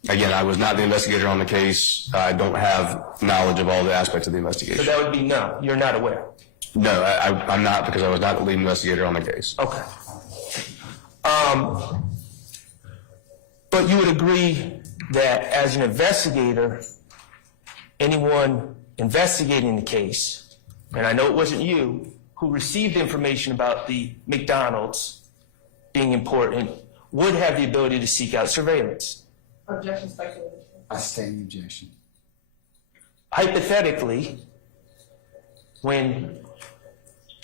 Again, I was not the investigator on the case. I don't have knowledge of all the aspects of the So investigation. that would be no, you're not aware. No, I'm not, because I was not the lead investigator on the case. Okay. But you would agree that as an investigator, anyone investigating the case, and I know it wasn't you, who received information about the McDonald's being important, would have the ability to seek out surveillance. Objection, speculation. I stand the objection. Hypothetically, when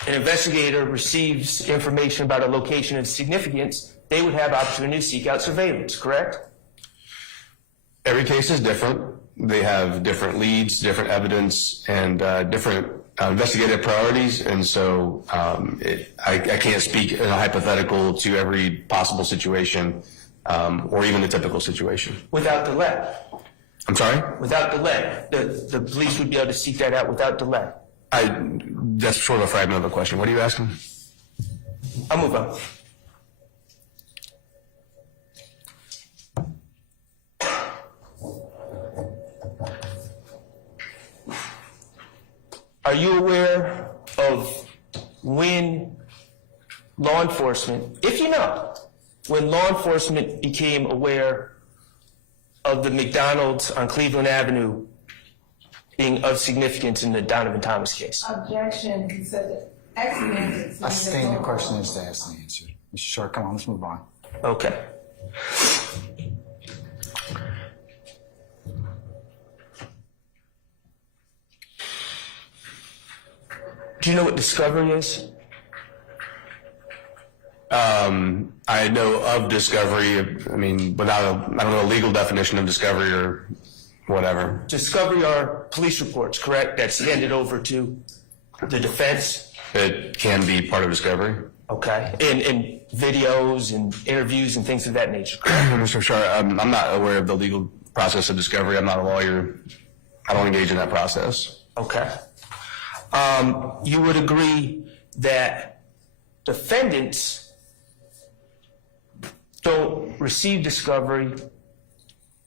an investigator receives information about a location of significance, they would have opportunity to seek out surveillance, correct? Every case is different. They have different leads, different evidence, and different investigative priorities, and so I can't speak in a hypothetical to every possible situation, or even a typical situation. Without delay. I'm sorry? Without delay. The police would be able to seek that out without delay. That's sort of a fragment of a question. What are you asking? I'll move on. Are you aware of when law enforcement, if you know, when law enforcement became aware of the McDonald's on Cleveland Avenue being of significance in the Donovan Thomas case? Objection, he said that accident. I stand the question is asked and answered. Mr. Sharp, come on, let's move on. Okay. Do you know what discovery is? I know of discovery. I mean, I don't know a legal definition of discovery or whatever. Discovery are police reports, correct? That's handed over to the defense? It can be part of discovery. Okay. And videos and interviews and things of that nature, correct? Mr. Sharp, I'm not aware of the legal process of discovery. I'm not a lawyer. I don't engage in that process. Okay. You would agree that defendants don't receive discovery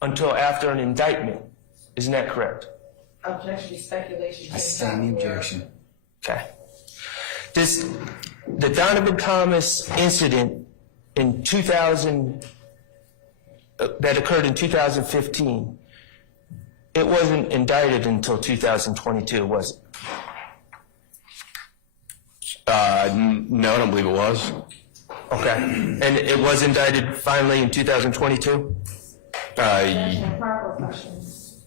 until after an indictment. Isn't that correct? Objection, speculation. I stand the objection. Okay. The Donovan Thomas incident in 2000, that occurred in 2015, it wasn't indicted until 2022, was it? No, I don't believe it was. Okay. And it was indicted finally in 2022? Proper questions.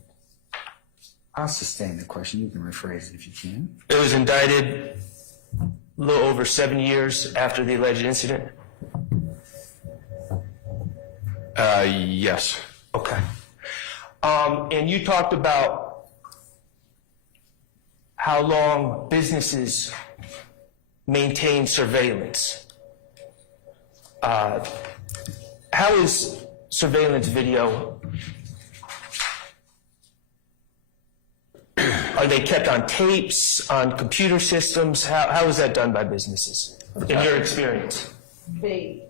I'll sustain the question. You can rephrase it if you can. It was indicted a little over 7 years after the alleged incident? Yes. Okay. And you talked about how long businesses maintain surveillance. How is surveillance video? Are they kept on tapes, on computer systems? How is that done by businesses, in your experience? Vague.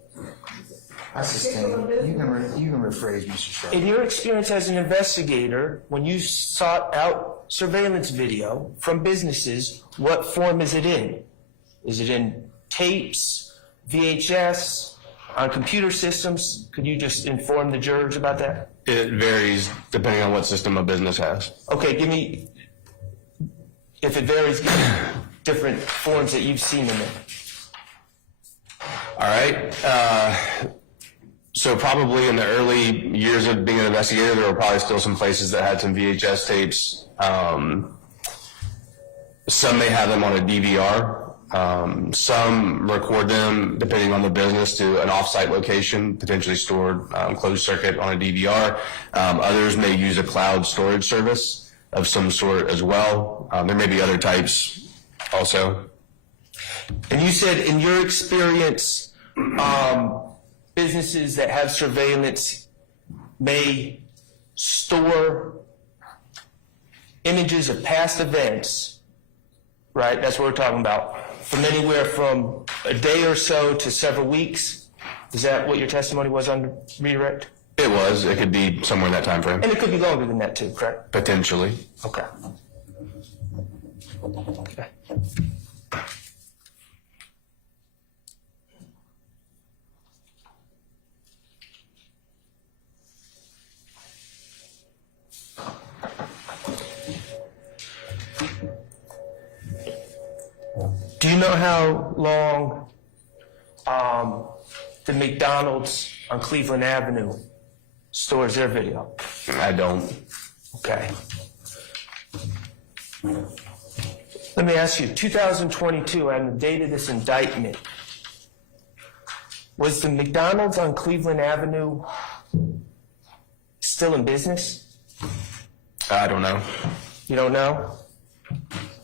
I sustain. You can rephrase, Mr. Sharp. In your experience as an investigator, when you sought out surveillance video from businesses, what form is it in? Is it in tapes, VHS, on computer systems? Could you just inform the jurors about that? It varies depending on what system a business has. Okay, give me, if it varies, give me different forms that you've seen them in. All right. So probably in the early years of being an investigator, there were probably still some places that had some VHS tapes. Some may have them on a DVR. Some record them, depending on the business, to an off-site location, potentially stored closed circuit on a DVR. Others may use a cloud storage service of some sort as well. There may be other types also. And you said in your experience, businesses that have surveillance may store images of past events, right? That's what we're talking about. From anywhere from a day or so to several weeks. Is that what your testimony was on redirect? It was. It could be somewhere in that time frame. And it could be longer than that too, correct? Potentially. Okay. Okay. Do you know how long the McDonald's on Cleveland Avenue stores their video? I don't. Okay. Let me ask you, 2022, on the date of this indictment, was the McDonald's on Cleveland Avenue still in business? I don't know. You don't know?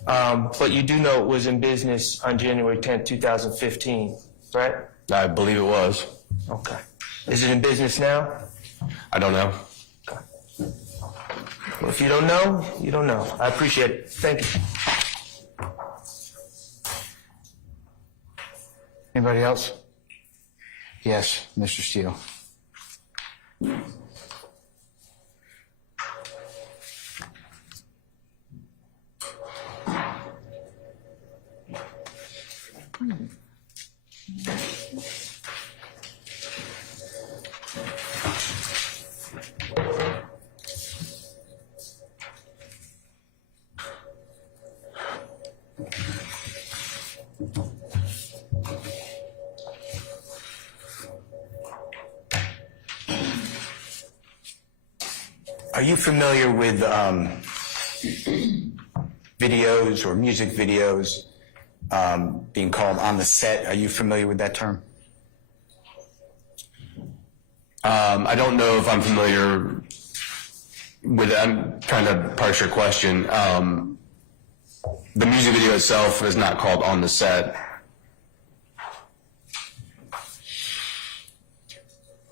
But you do know it was in business on January 10th, 2015, right? I believe it was. Okay. Is it in business now? I don't know. Okay. Well, if you don't know, you don't know. I appreciate it. Thank you. Anybody else? Yes, Mr. Steele. Are you familiar with videos or music videos being called on the set? Are you familiar with that term? I don't know if I'm familiar with it. I'm trying to parse your question. The music video itself is not called on the set.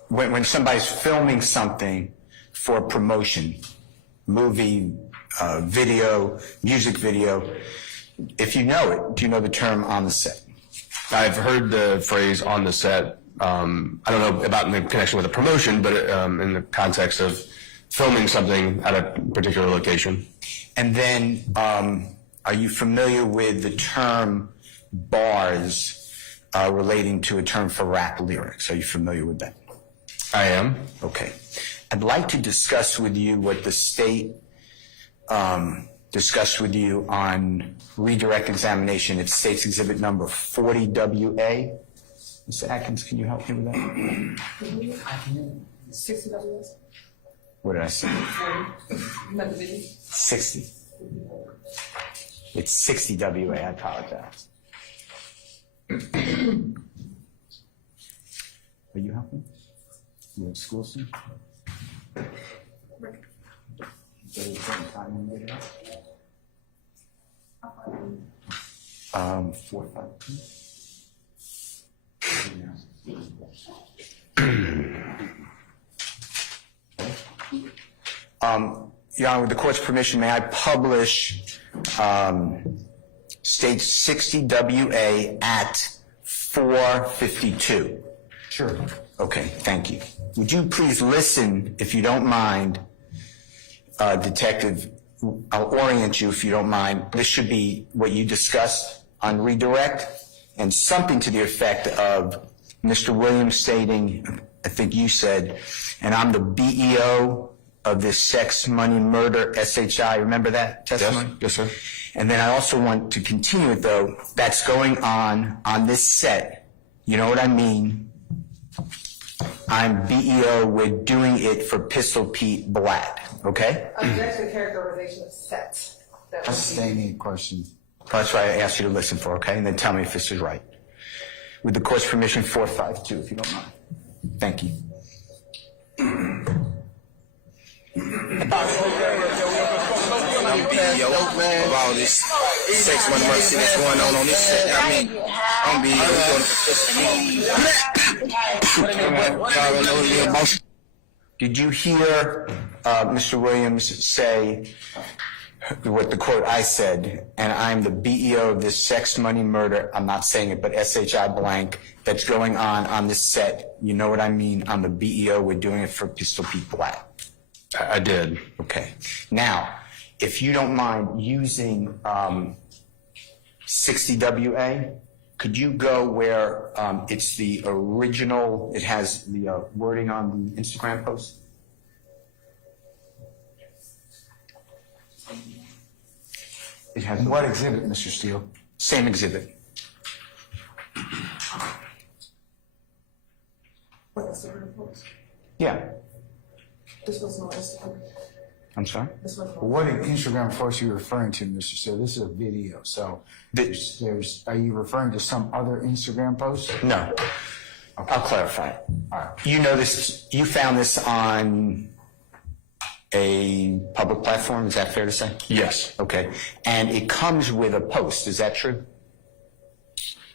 When somebody's filming something for promotion, movie, video, music video, if you know it, do you know the term on the set? I've heard the phrase on the set. I don't know about in the connection with a promotion, but in the context of filming something at a particular location. And then, are you familiar with the term bars relating to a term for rap lyrics. Are you familiar with that? I am. Okay. I'd like to discuss with you what the state discussed with you on redirect examination. It's State's Exhibit number 40WA. Mr. Atkins, can you help me with that? 60 WS? What did I say? Another video? 60. It's 60 WA, I apologize. Are you helping? You have school soon? Four, five. Your Honor, with the court's permission, may I publish State 60 WA at 4:52? Sure. Okay, thank you. Would you please listen, if you don't mind, Detective, I'll orient you if you don't mind. This should be what you discussed on redirect, and something to the effect of Mr. Williams stating, I think you said, and I'm the BEO of this sex, money, murder, SHI. Remember that testimony? Yes, sir. And then I also want to continue it, though. That's going on this set. You know what I mean? I'm BEO. We're doing it for Pistol Pete Blatt. Okay? Objection characterization of set. That's a standing question. That's why I asked you to listen for, okay? And then tell me if this is right. With the court's permission, 452, if you don't mind. Thank you. I'm BEO of all this sex, money, mercy that's going on this set. I mean, I'm BEO. Did you hear Mr. Williams say what the quote I said, and I'm the BEO of this sex, money, murder, I'm not saying it, but SHI blank, that's going on this set. You know what I mean? I'm the BEO. We're doing it for Pistol Pete Blatt. I did. Okay. Now, if you don't mind using 60 WA, could you go where it's the original, it has the wording on the Instagram post? It has What exhibit, Mr. Steele? same exhibit. What's the report? Yeah. This was no Instagram. I'm sorry? This was no. What Instagram post are you referring to, Mr. Steele? This is a video, so there's are you referring to some other Instagram post? No. I'll clarify. All right. You know this, you found this on a public platform, is that fair to say? Yes. Okay. And it comes with a post, is that true?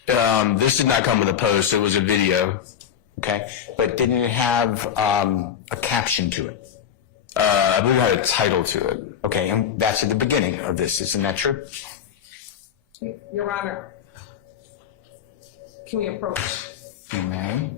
This did not come with a post. It was a video. Okay. But didn't it have a caption to it? I believe it had a title to it. Okay, and that's at the beginning of this, isn't that true? Your Honor, can we approach? You may.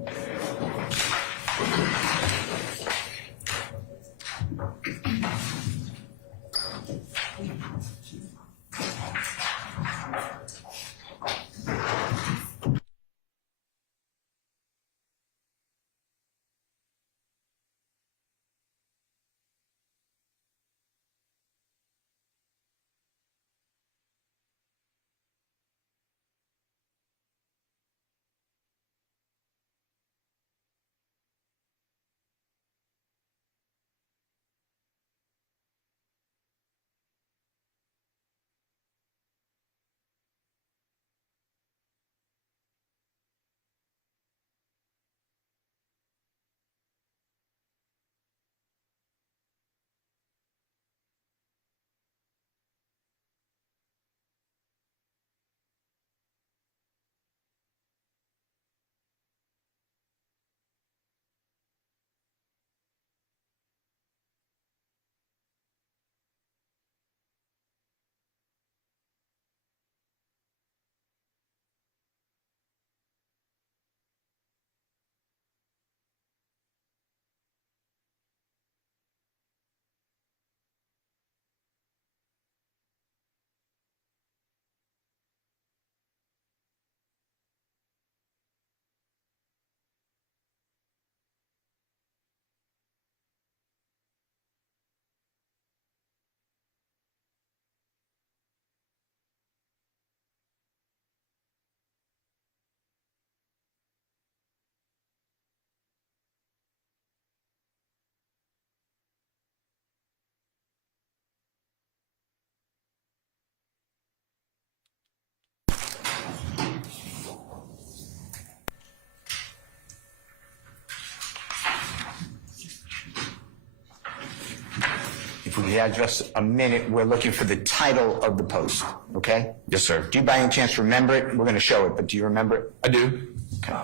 you have just a minute, we're looking for the title of the post, okay? Yes, sir. Do you by any chance remember it? We're going to show it, but do you remember it? I do. Okay.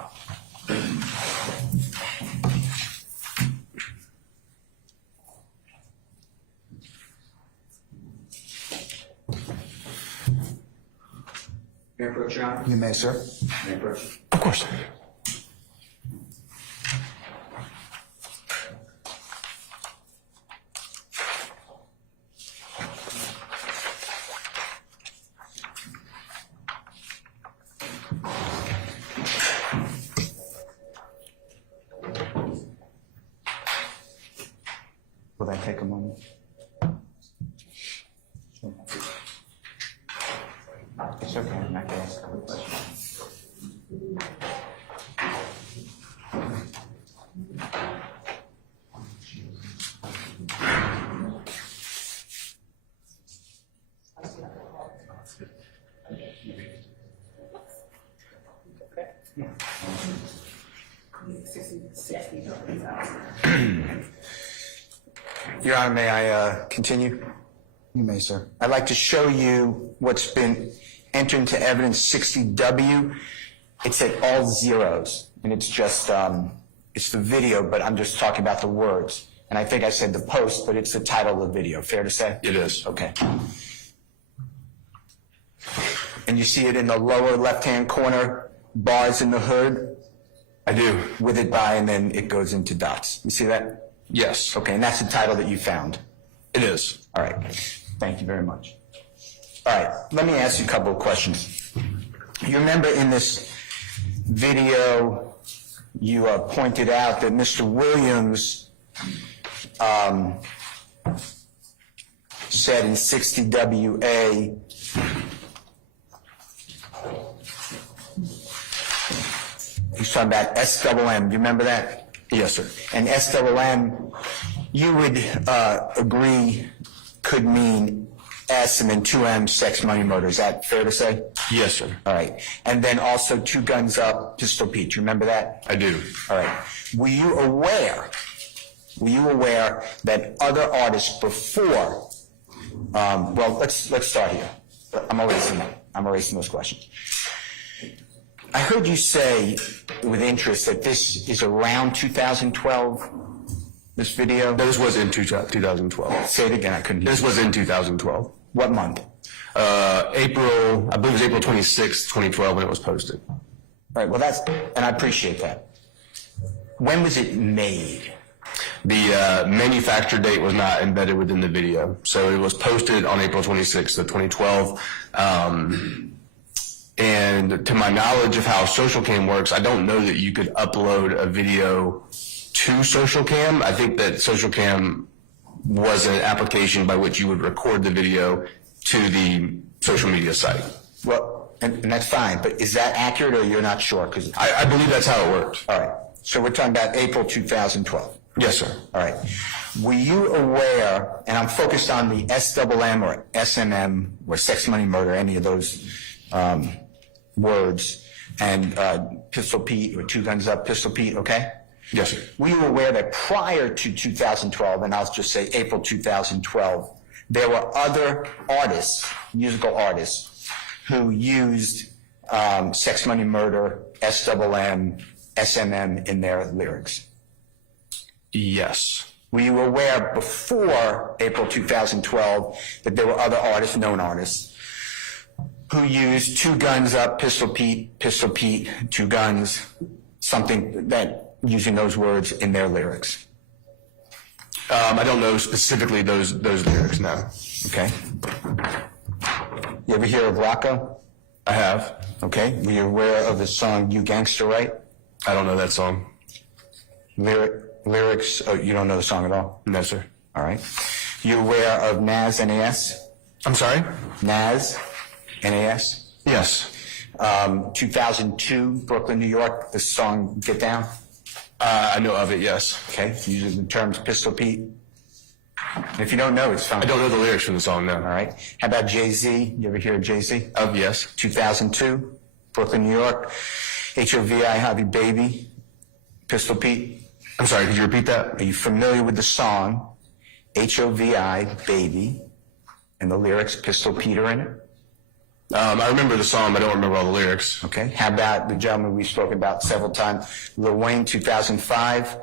May I approach, Your Honor? You may, sir. May I approach? Of course. Will that take a moment? It's okay, I'm not going to ask a couple questions. Your Honor, may I continue? You may, sir. I'd like to show you what's been entered into evidence 60W. It's at all zeros, and it's just, it's the video, but I'm just talking about the words. And I think I said the post, but it's the title of the video. Fair to say? It is. Okay. And you see it in the lower left-hand corner, bars in the hood? I do. With it by, and then it goes into dots. You see that? Yes. Okay, and that's the title that you found? It is. All right. Thank you very much. All right, let me ask you a couple of questions. You remember in this video, you pointed out that Mr. Williams said in 60WA, he's talking about SMM. Do you remember that? Yes, sir. And SMM, you would agree could mean S and then 2M, sex, money, murder. Is that fair to say? Yes, sir. All right. And then also 2 Guns Up, Pistol Pete. Do you remember that? I do. All right. Were you aware that other artists before, well, let's start here. I'm erasing those questions. I heard you say with interest that this is around 2012, this video? This was in 2012. Say it again, I couldn't hear. This was in 2012. What month? April, I believe it was April 26th, 2012 when it was posted. All right, well and I appreciate that. When was it made? The manufacture date was not embedded within the video. So it was posted on April 26th of 2012. And to my knowledge of how SocialCam works, I don't know that you could upload a video to SocialCam. I think that SocialCam was an application by which you would record the video to the social media site. Well, and that's fine, but is that accurate or you're not sure? Because I believe that's how it worked. All right, so we're talking about April 2012. Yes, sir. All right. Were you aware, and I'm focused on the SMM or SMM or sex, money, murder, any of those words, and Pistol Pete or 2 Guns Up, Pistol Pete, okay? Yes, sir. Were you aware that prior to 2012, and I'll just say April 2012, there were other artists, musical artists, who used sex, money, murder, SMM, SMM in their lyrics? Yes. Were you aware before April 2012 that there were other artists, known artists, who used 2 Guns Up, Pistol Pete, 2 Guns, something that, using those words in their lyrics? I don't know specifically those lyrics now. Okay. You ever hear of Rocco? I have. Okay. Were you aware of the song You Gangster Right? I don't know that song. Lyrics, oh, you don't know the song at all? No, sir. All right. You aware of Nas, N-A-S? I'm sorry? Nas, N-A-S? Yes. 2002, Brooklyn, New York, the song Get Down? I know of it, yes. Okay, using the terms Pistol Pete. And if you don't know, it's fine. I don't know the lyrics from the song, no. All right. How about Jay-Z? You ever hear of Jay-Z? Yes. 2002, Brooklyn, New York. H-O-V-I, Hobby Baby, Pistol Pete. I'm sorry, could you repeat that? Are you familiar with the song H-O-V-I, baby, and the lyrics Pistol Peter in it? I remember the song, but I don't remember all the lyrics. Okay. How about the gentleman we've spoken about several times, Lil Wayne, 2005,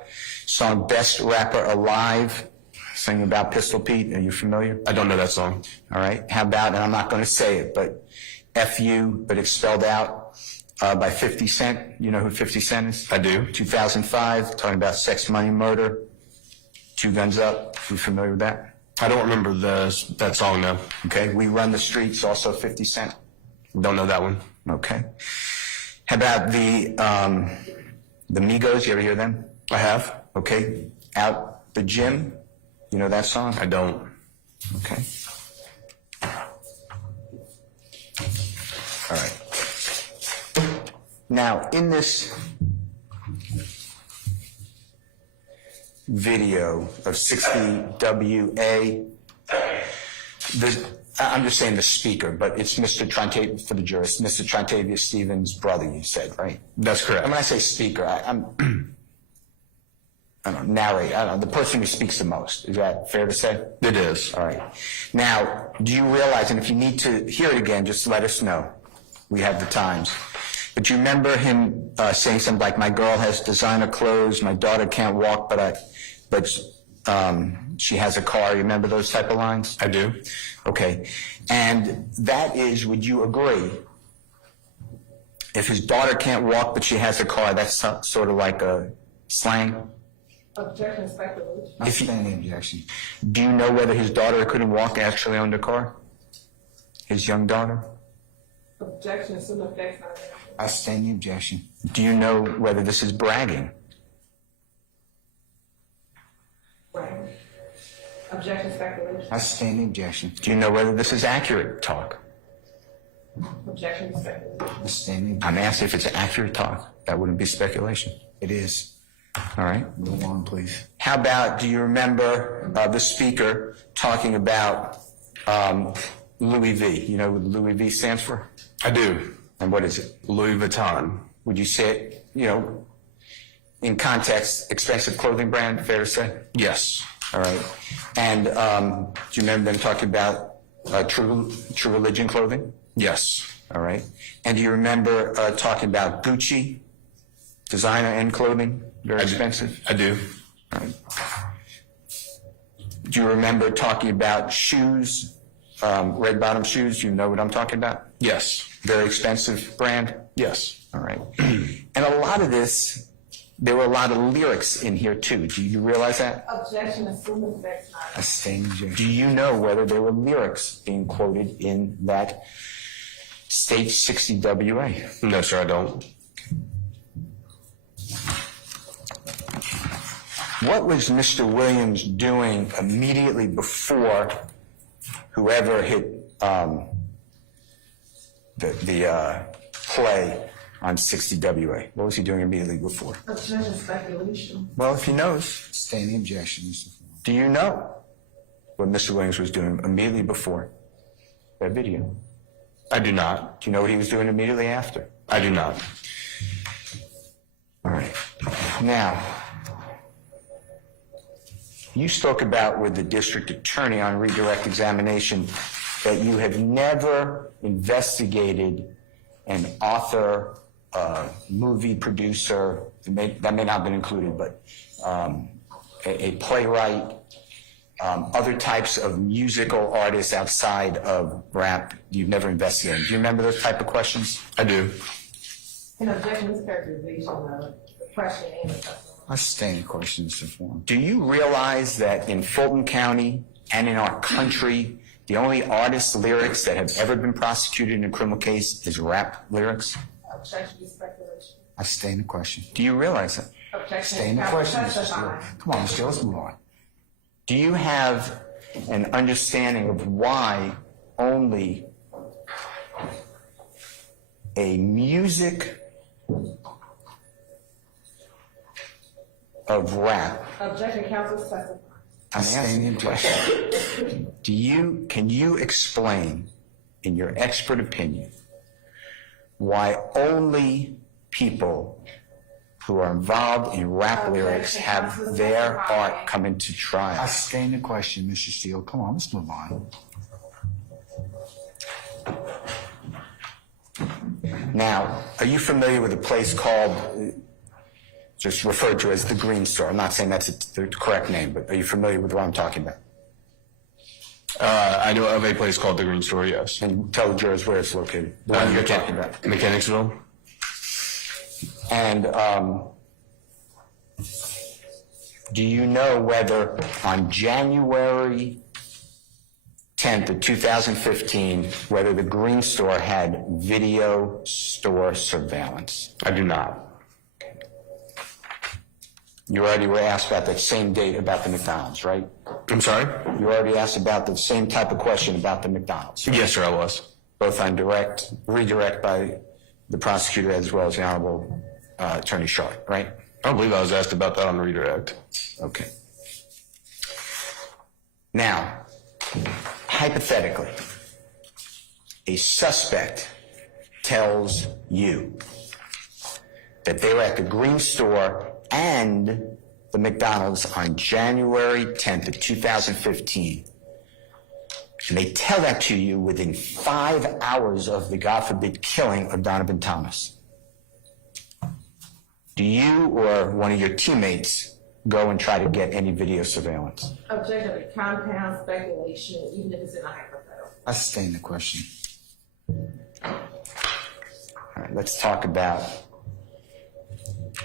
song Best Rapper Alive, singing about Pistol Pete. Are you familiar? I don't know that song. All right. How about, and I'm not going to say it, but F-U, but it's spelled out by 50 Cent. You know who 50 Cent is? I do. 2005, talking about sex, money, murder, Two Guns Up. You familiar with that? I don't remember that song, no. Okay. We Run the Streets, also 50 Cent. Don't know that one. Okay. How about the Migos? You ever hear them? I have. Okay. Out the Gym. You know that song? I don't. Okay. All right. Now, in this video of 60WA, I'm just saying the speaker, but it's Mr. Trantavia, for the jurist, Mr. Trantavia Stevens' brother, you said, right? That's correct. And when I say speaker, I don't know, narrate, I don't know, the person who speaks the most. Is that fair to say? It is. All right. Now, do you realize, and if you need to hear it again, just let us know. We have the times. But you remember him saying something like, my girl has designer clothes, my daughter can't walk, but she has a car. You remember those type of lines? I do. Okay. And that is, would you agree, if his daughter can't walk but she has a car, that's sort of like a slang? Objection, speculation. I stand the objection. Do you know whether his daughter couldn't walk actually owned a car? His young daughter? Objection, assume the facts not. I stand the objection. Do you know whether this is bragging? Right. Objection, speculation. I stand the objection. Do you know whether this is accurate talk? Objection, speculation. I stand the objection. I'm asking if it's accurate talk. That wouldn't be speculation. It is. All right. Move on, please. How about, do you remember the speaker talking about Louis V? You know what Louis V stands for? I do. And what is it? Louis Vuitton. Would you say it, in context, expensive clothing brand, fair to say? Yes. All right. And do you remember them talking about True Religion clothing? Yes. All right. And do you remember talking about Gucci, designer and clothing, very expensive? I do. All right. Do you remember talking about shoes, red bottom shoes? You know what I'm talking about? Yes. Very expensive brand? Yes. All right. And a lot of this, there were a lot of lyrics in here too. Do you realize that? Objection, assume the facts not. I stand the objection. Do you know whether there were lyrics being quoted in that Stage 60 WA? No, sir, I don't. What was Mr. Williams doing immediately before whoever hit the play on 60 WA? What was he doing immediately before? Objection, speculation. Well, if he knows, Stand the objection, Mr. Foreman. do you know what Mr. Williams was doing immediately before that video? I do not. Do you know what he was doing immediately after? I do not. All right. Now, you spoke about with the district attorney on redirect examination that you have never investigated an author, movie producer, that may not have been included, but a playwright, other types of musical artists outside of rap you've never investigated. Do you remember those type of questions? I do. An objection is characterization of the question and the testimony. I stand the question, Mr. Foreman. Do you realize that in Fulton County and in our country, the only artist lyrics that have ever been prosecuted in a criminal case is rap lyrics? Objection is speculation. I stand the question. Do you realize that? Objection. Stand the question, Mr. Testify. Steele. Come on, Mr. Steele, let's move on. Do you have an understanding of why only a music of rap? Objection, counsel testify. I stand the objection. Can you explain, in your expert opinion, why only people who are involved in rap lyrics have their art come into I trial. sustain the question, Mr. Steele. Come on, let's move on. Now, are you familiar with a place called, just referred to as the Green Store? I'm not saying that's the correct name, but are you familiar with what I'm talking about? I know of a place called the Green Store, yes. And tell the jurors where it's located, the one you're talking about. Mechanicsville? And do you know whether on January 10th of 2015, whether the Green Store had video store surveillance? I do not. You already were asked about that same date about the McDonald's, right? I'm sorry? You already asked about the same type of question about the McDonald's. Yes, sir, I was. Both on redirect by the prosecutor as well as the Honorable Attorney Sharp, right? I don't believe I was asked about that on redirect. Okay. Now, hypothetically, a suspect tells you that they were at the Green Store and the McDonald's on January 10th of 2015. And they tell that to you within 5 hours of the, God forbid, killing of Donovan Thomas. Do you or one of your teammates go and try to get any video surveillance? Objection to compound speculation, even if it's in a hypothetical. I sustain the question. All right, let's talk about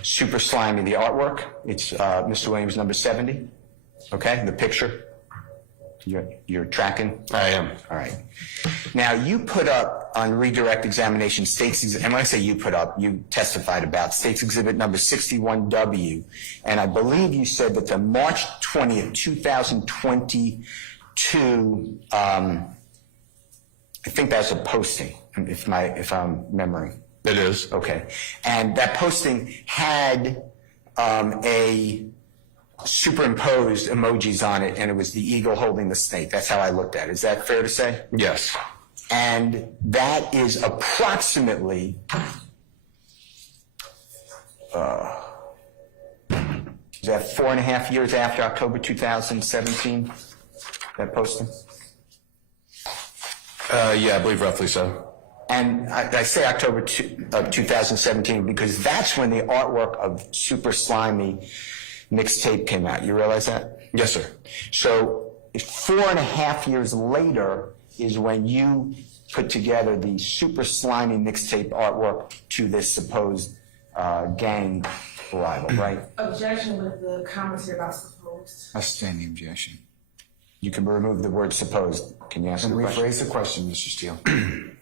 Super Slimy, the artwork. It's Mr. Williams, number 70. Okay, the picture. You're tracking? I am. All right. Now, you put up on redirect examination and when I say you put up, you testified about State's Exhibit number 61W, and I believe you said that the March 20th, 2022, I think that's a posting, if I'm remembering. It is. Okay. And that posting had a superimposed emojis on it, and it was the eagle holding the snake. That's how I looked at it. Is that fair to say? Yes. And that is approximately is that 4.5 years after October 2017, that posting? Yeah, I believe roughly so. And I say October of 2017 because that's when the artwork of Super Slimy mixtape came out. You realize that? Yes, sir. So 4.5 years later is when you put together the Super Slimy mixtape artwork to this supposed gang rival, right? Objection with the commentary about supposed. I sustain the objection. You can remove the word supposed. Can you ask And the question? rephrase the question, Mr. Steele.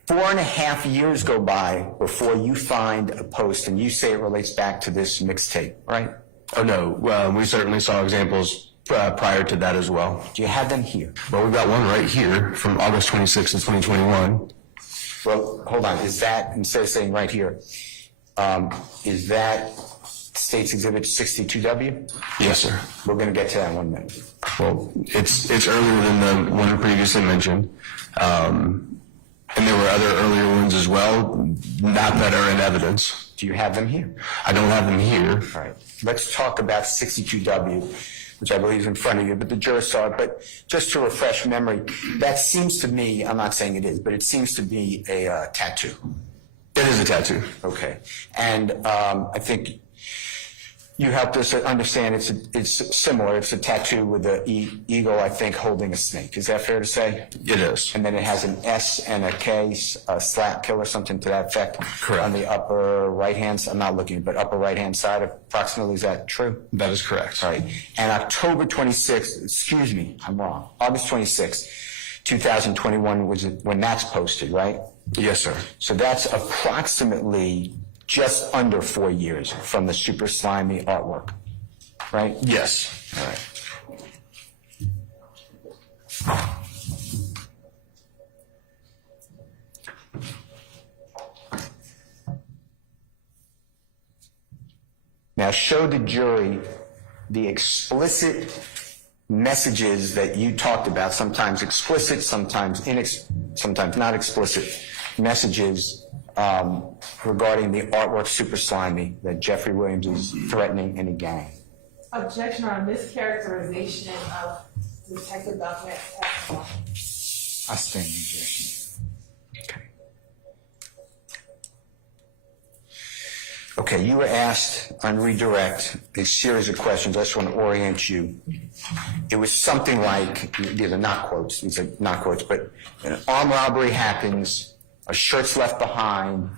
4.5 years go by before you find a post and you say it relates back to this mixtape, right? Oh, no. We certainly saw examples prior to that as well. Do you have them here? Well, we've got one right here from August 26th of 2021. Well, hold on. Is that, instead of saying right here, is that State's Exhibit 62W? Yes, sir. We're going to get to that in 1 minute. Well, it's earlier than the one previously mentioned. And there were other earlier ones as well, not that are in evidence. Do you have them here? I don't have them here. All right. Let's talk about 62W, which I believe is in front of you, but the jurors saw it. But just to refresh memory, that seems to me, I'm not saying it is, but it seems to be a tattoo. It is a tattoo. Okay. And I think you helped us understand it's similar. It's a tattoo with the eagle, I think, holding a snake. Is that fair to say? It is. And then it has an S and a K, a slap kill or something to that effect. Correct. On the upper right-hand side, I'm not looking, but upper right-hand side approximately. Is that true? That is correct. All right. And October 26th, excuse me, I'm wrong. August 26th, 2021 was when that's posted, right? Yes, sir. So that's approximately just under 4 years from the Super Slimy artwork, right? Yes. All right. Now show the jury the explicit messages that you talked about, sometimes explicit, sometimes sometimes not explicit messages regarding the artwork Super Slimy that Jeffrey Williams is threatening any gang. Objection on mischaracterization of Detective Duffman's testimony. I stand the objection. Okay, you were asked on redirect a series of questions. I just want to orient you. It was something like, these are not quotes, but an armed robbery happens, a shirt's left behind,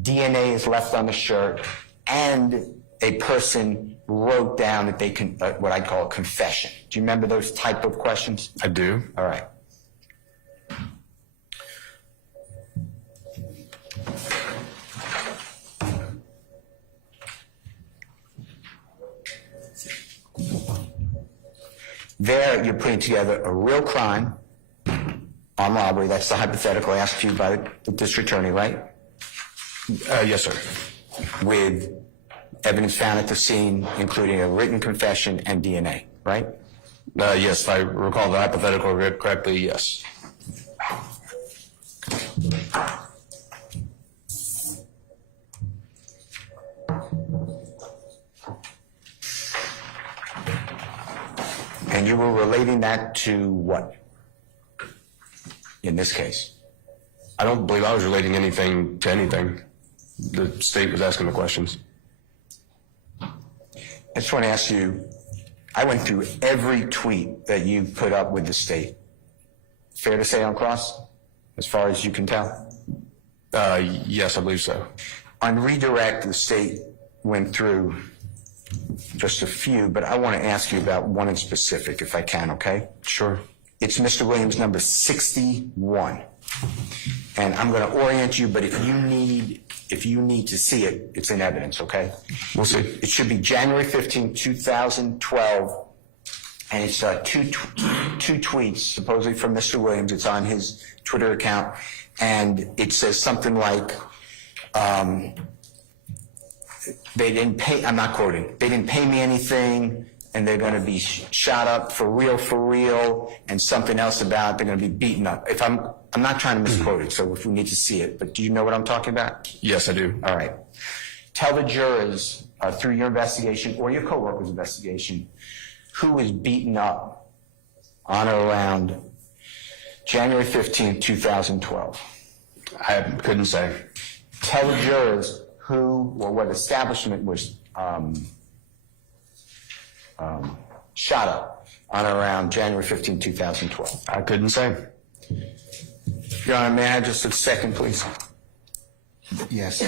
DNA is left on the shirt, and a person wrote down that they can, what I call a confession. Do you remember those type of questions? I do. All right. There, you're putting together a real crime on robbery. That's the hypothetical asked to you by the district attorney, right? Yes, sir. With evidence found at the scene, including a written confession and DNA, right? Yes, if I recall the hypothetical correctly, yes. And you were relating that to what? In this case? I don't believe I was relating anything to anything. The state was asking the questions. I just want to ask you, I went through every tweet that you put up with the state. Fair to say on cross, as far as you can tell? Yes, I believe so. On redirect, the state went through just a few, but I want to ask you about one in specific, if I can, okay? Sure. It's Mr. Williams, number 61. And I'm going to orient you, but if you need to see it, it's in evidence, okay? We'll see. It should be January 15, 2012, and it's two tweets, supposedly from Mr. Williams. It's on his Twitter account, and it says something like, they didn't pay, I'm not quoting, they didn't pay me anything, and they're going to be shot up for real, and something else about they're going to be beaten up. If I'm not trying to misquote it, so if we need to see it, but do you know what I'm talking about? Yes, I do. All right. Tell the jurors, through your investigation or your coworker's investigation, who was beaten up on or around January 15, 2012. I couldn't say. Tell the jurors who or what establishment was shot up on or around January 15, 2012. I couldn't say. Your Honor, may I have just a second, please? Yes.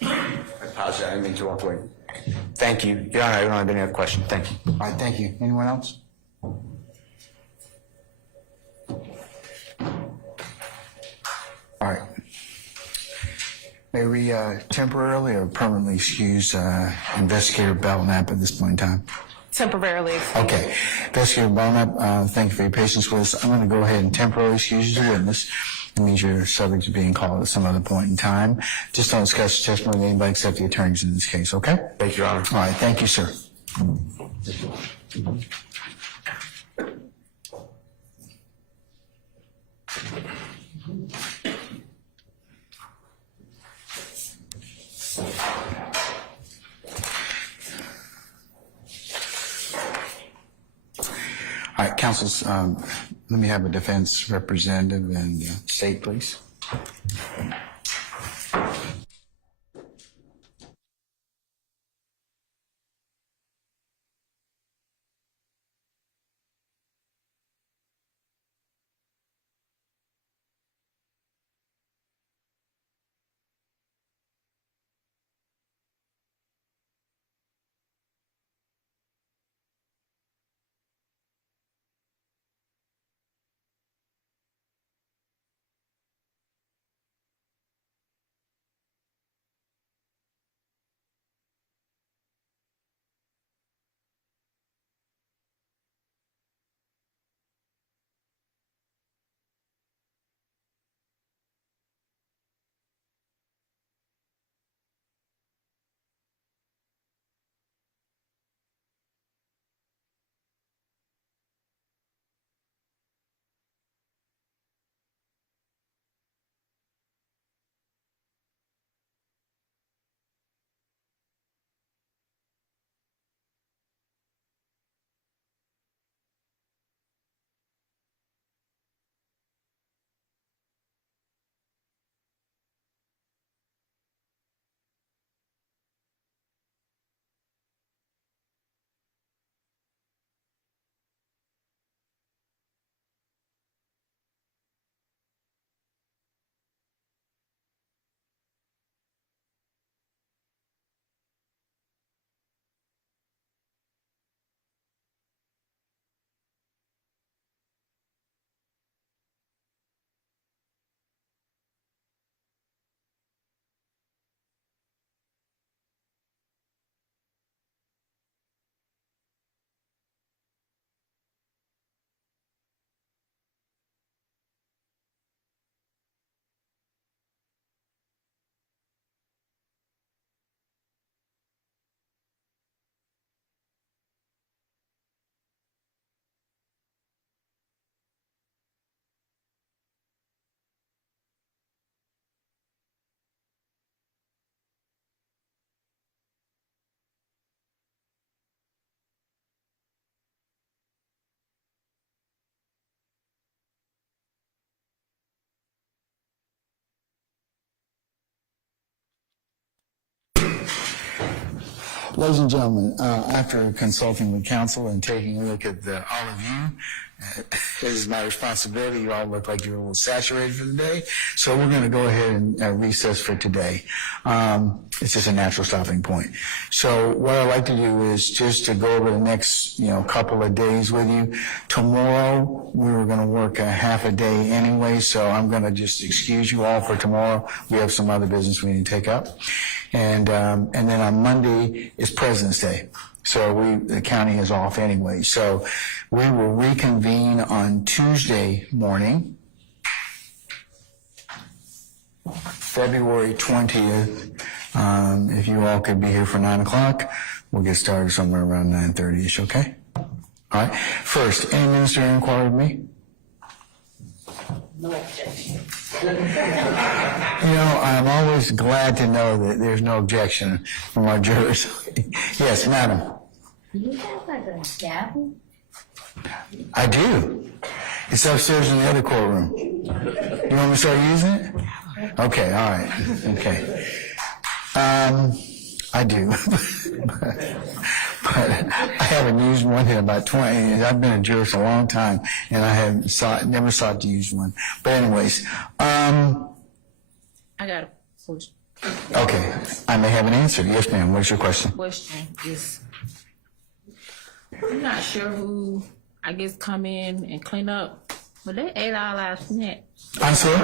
I apologize, I didn't mean to walk away. Thank you. Your Honor, I don't have any other questions. Thank you. All right, thank you. Anyone else? All right. May we temporarily or permanently excuse Investigator Belknap at this point in time? Temporarily. Okay. Investigator Belknap, thank you for your patience with us. I'm going to go ahead and temporarily excuse you as a witness. It means you're subject to being called at some other point in time. Just don't discuss the testimony with anybody except the attorneys in this case, okay? Thank you, Your Honor. All right, thank you, sir. All right, counsels, let me have a defense representative and state, please. Ladies and gentlemen, after consulting with counsel and taking a look at all of you, it is my responsibility. You all look like you're a little saturated for the day, so we're going to go ahead and recess for today. It's just a natural stopping point. So what I'd like to do is just to go over the next, couple of days with you. Tomorrow we were going to work a half a day anyway, so I'm going to just excuse you all for tomorrow. We have some other business we need to take up, and then on Monday is President's Day. So the county is off anyway. So we will reconvene on Tuesday morning, February 20th. If you all could be here for 9 o'clock, we'll get started somewhere around 9:30ish, okay? All right. First, any minister inquiry with me? No objection. I'm always glad to know that there's no objection from our jurors. Yes, madam. Do you have like a gavel? I do. It's upstairs in the other courtroom. You want me to start using it? Okay, all right. Okay. I do. But I haven't used one in about 20 years. I've been a juror for a long time, and I never sought to use one. But anyways, I got a question. Okay, I may have an answer. Yes, ma'am. What's your question? Question is, I'm not sure who, I guess, come in and clean up, but they ate all our snacks. I'm sorry?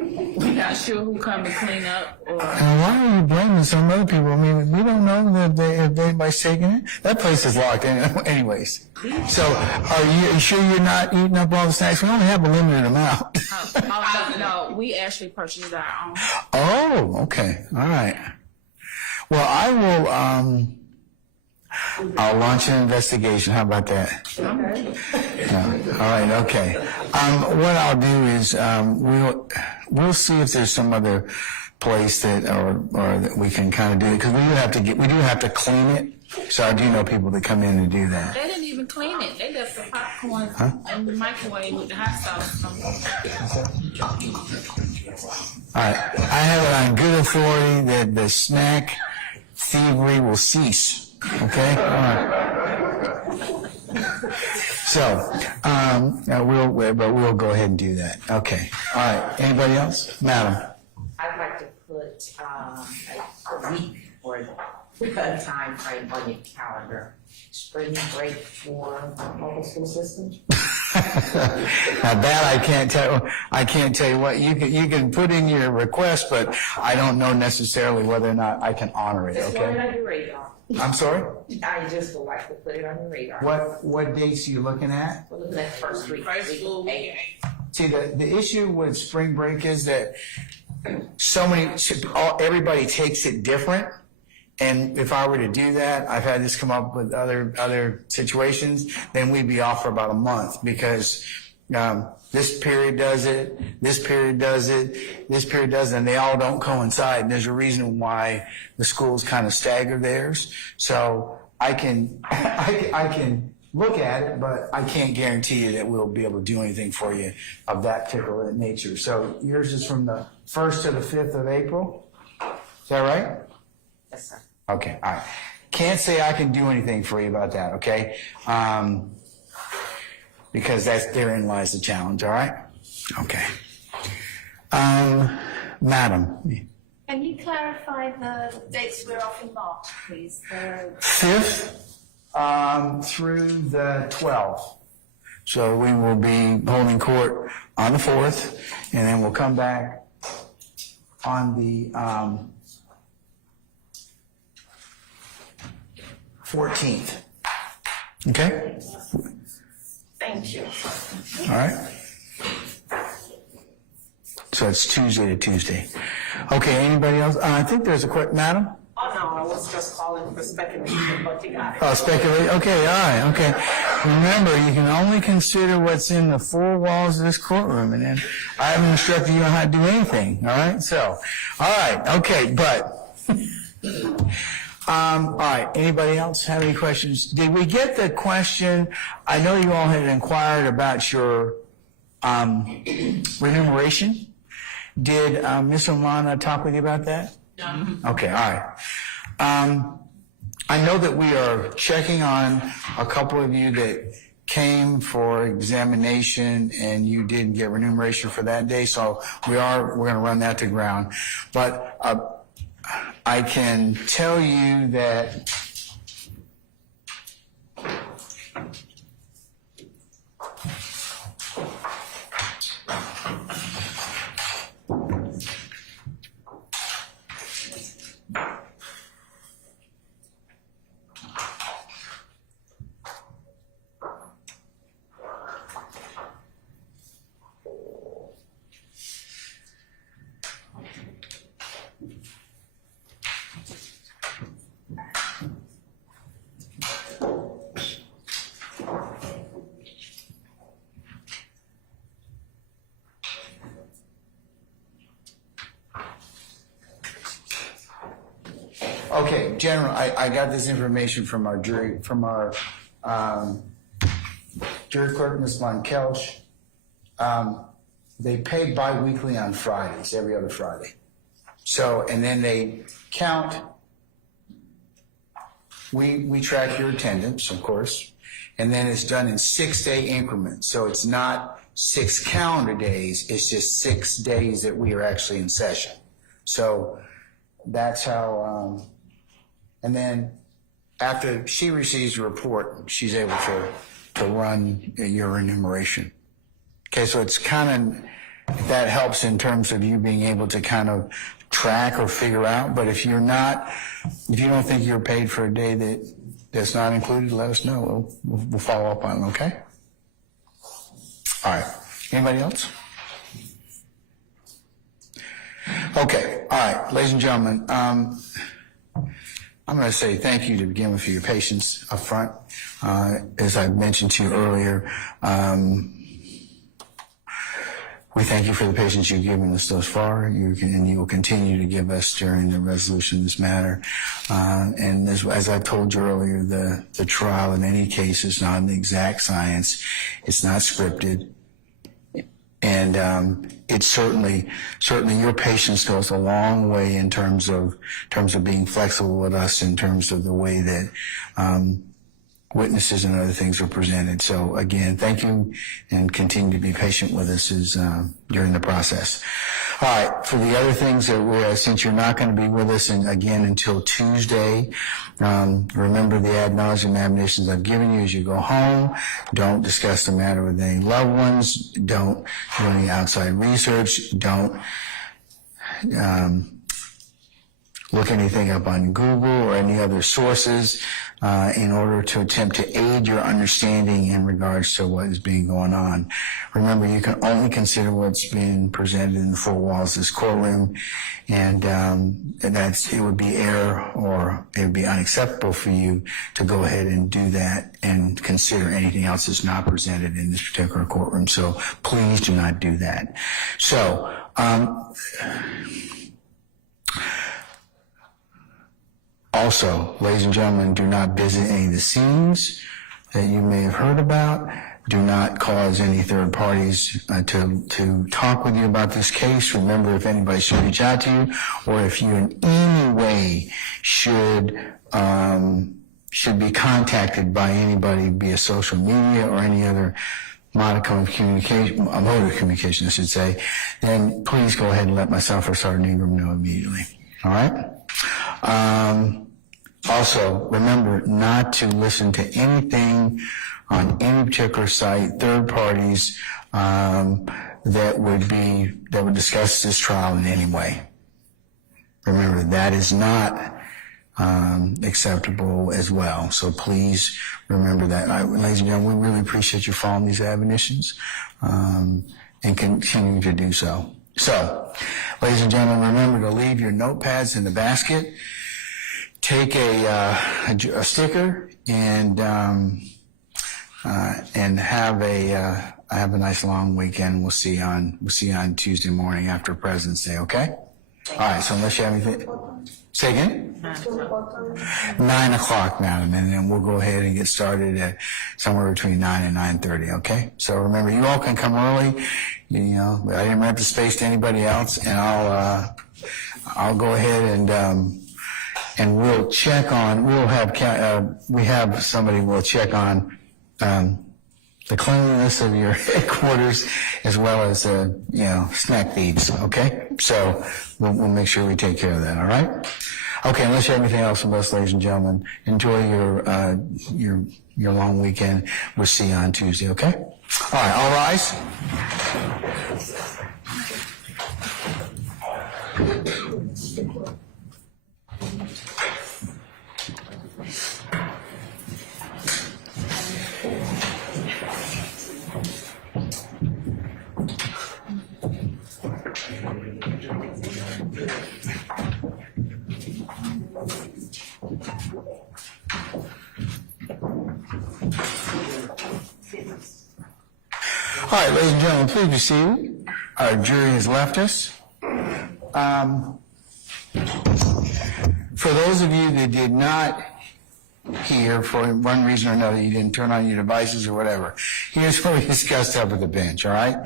We're not sure who come to clean up or... And why are you blaming some other people? I mean, we don't know that if anybody's taking it. That place is locked anyways. So, are you sure you're not eating up all the snacks? We only have a limited amount. No, we actually purchased our own. Oh, okay. All right. Well, I'll launch an investigation. How about that? Okay. All right. Okay. What I'll do is we'll see if there's some other place that or that we can kind of do it, because we do have to clean it. So I do know people that come in to do that. They didn't even clean it. They left the popcorn in the microwave with the hot sauce. All right. I have it on good authority that the snack thievery will cease. Okay? All right. So, we'll go ahead and do that. Okay. All right. Anybody else? Madam. I'd like to put a week or a time frame on your calendar. Spring break for local school system. Now that I can't tell you what you can put in your request, but I don't know necessarily whether or not I can honor it. Just put it Okay. on your radar. I'm sorry. I just would like to put it on your radar. What dates are you looking at? We're looking at first week. See, the issue with spring break is that everybody takes it different. And if I were to do that, I've had this come up with other situations, then we'd be off for about a month, because this period does it, this period does it, this period does it, and they all don't coincide. And there's a reason why the schools kind of stagger theirs. So I can look at it, but I can't guarantee you that we'll be able to do anything for you of that particular nature. So yours is from the 1st to the 5th of April. Is that right? Yes, sir. Okay, all right. Can't say I can do anything for you about that, okay? Because therein lies the challenge, all right? Okay. Madam. Can you clarify the dates we're off in March, please? 5th through the 12th. So we will be holding court on the 4th, and then we'll come back on the 14th. Okay? Thank you. All right. So it's Tuesday to Tuesday. Okay, anybody else? I think there's a quick, madam? Oh, no, I was just calling for speculation, but you got it. Oh, speculate. Okay, all right, okay. Remember, you can only consider what's in the four walls of this courtroom, and then I haven't instructed you on how to do anything, all right? So, all right, okay, but, all right, anybody else have any questions? Did we get the question? I know you all had inquired about your remuneration. Did Ms. Omana talk with you about that? Okay, all right. I know that we are checking on a couple of you that came for examination and you didn't get remuneration for that day, so we're going to run that to ground. But I can tell you that okay, General, I got this information from our jury, jury clerk, Ms. Von Kelch. They pay bi-weekly on Fridays, every other Friday. So, and then they count, we track your attendance, of course, and then it's done in 6-day increments. So it's not 6 calendar days, it's just 6 days that we are actually in session. So that's how, and then after she receives a report, she's able to run your enumeration. Okay, so it's kind of, that helps in terms of you being able to kind of track or figure out. But if you're not, if you don't think you're paid for a day that's not included, let us know. We'll follow up on it, okay? All right. Anybody else? Okay. All right. Ladies and gentlemen, I'm going to say thank you to begin with for your patience up front. As I mentioned to you earlier, we thank you for the patience you've given us thus far. And you will continue to give us during the resolution of this matter. And as I told you earlier, the trial in any case is not an exact science. It's not scripted. And it's certainly your patience goes a long way in terms of being flexible with us in terms of the way that witnesses and other things are presented. So again, thank you, and continue to be patient with us during the process. All right, for the other things that since you're not going to be with us again until Tuesday, remember the ad nauseum admonitions I've given you as you go home. Don't discuss the matter with any loved ones. Don't do any outside research. Don't look anything up on Google or any other sources in order to attempt to aid your understanding in regards to what is being going on. Remember, you can only consider what's being presented in the four walls of this courtroom, and it would be error or it would be unacceptable for you to go ahead and do that and consider anything else that's not presented in this particular courtroom. So please do not do that. So, also, ladies and gentlemen, do not visit any of the scenes that you may have heard about. Do not cause any third parties to talk with you about this case. Remember, if anybody should reach out to you, or if you in any way should be contacted by anybody via social media or any other modicum of communication, a mode of communication, I should say, then please go ahead and let myself or Sergeant Ingram know immediately. All right? Also, remember not to listen to anything on any particular site, third parties, that would discuss this trial in any way. Remember, that is not acceptable as well. So please remember that. Ladies and gentlemen, we really appreciate you following these admonitions, and continuing to do so. So, ladies and gentlemen, remember to leave your notepads in the basket. Take a sticker and have a nice long weekend. We'll see you on Tuesday morning after President's Day. Okay? All right. So unless you have anything, say again. 9 o'clock, madam, and then we'll go ahead and get started at somewhere between 9 and 9:30. Okay? So remember, you all can come early. You know, I didn't rent the space to anybody else, and I'll go ahead and we'll check on, we have somebody will check on, the cleanliness of your headquarters as well as, snack needs, okay? So we'll make sure we take care of that, all right? Okay, unless you have anything else from us, ladies and gentlemen, enjoy your long weekend. We'll see you on Tuesday, okay? All right, all rise. All right, ladies and gentlemen, please be seated. Our jury has left us. For those of you that did not hear, for one reason or another, you didn't turn on your devices or whatever, here's what we discussed up at the bench, all right?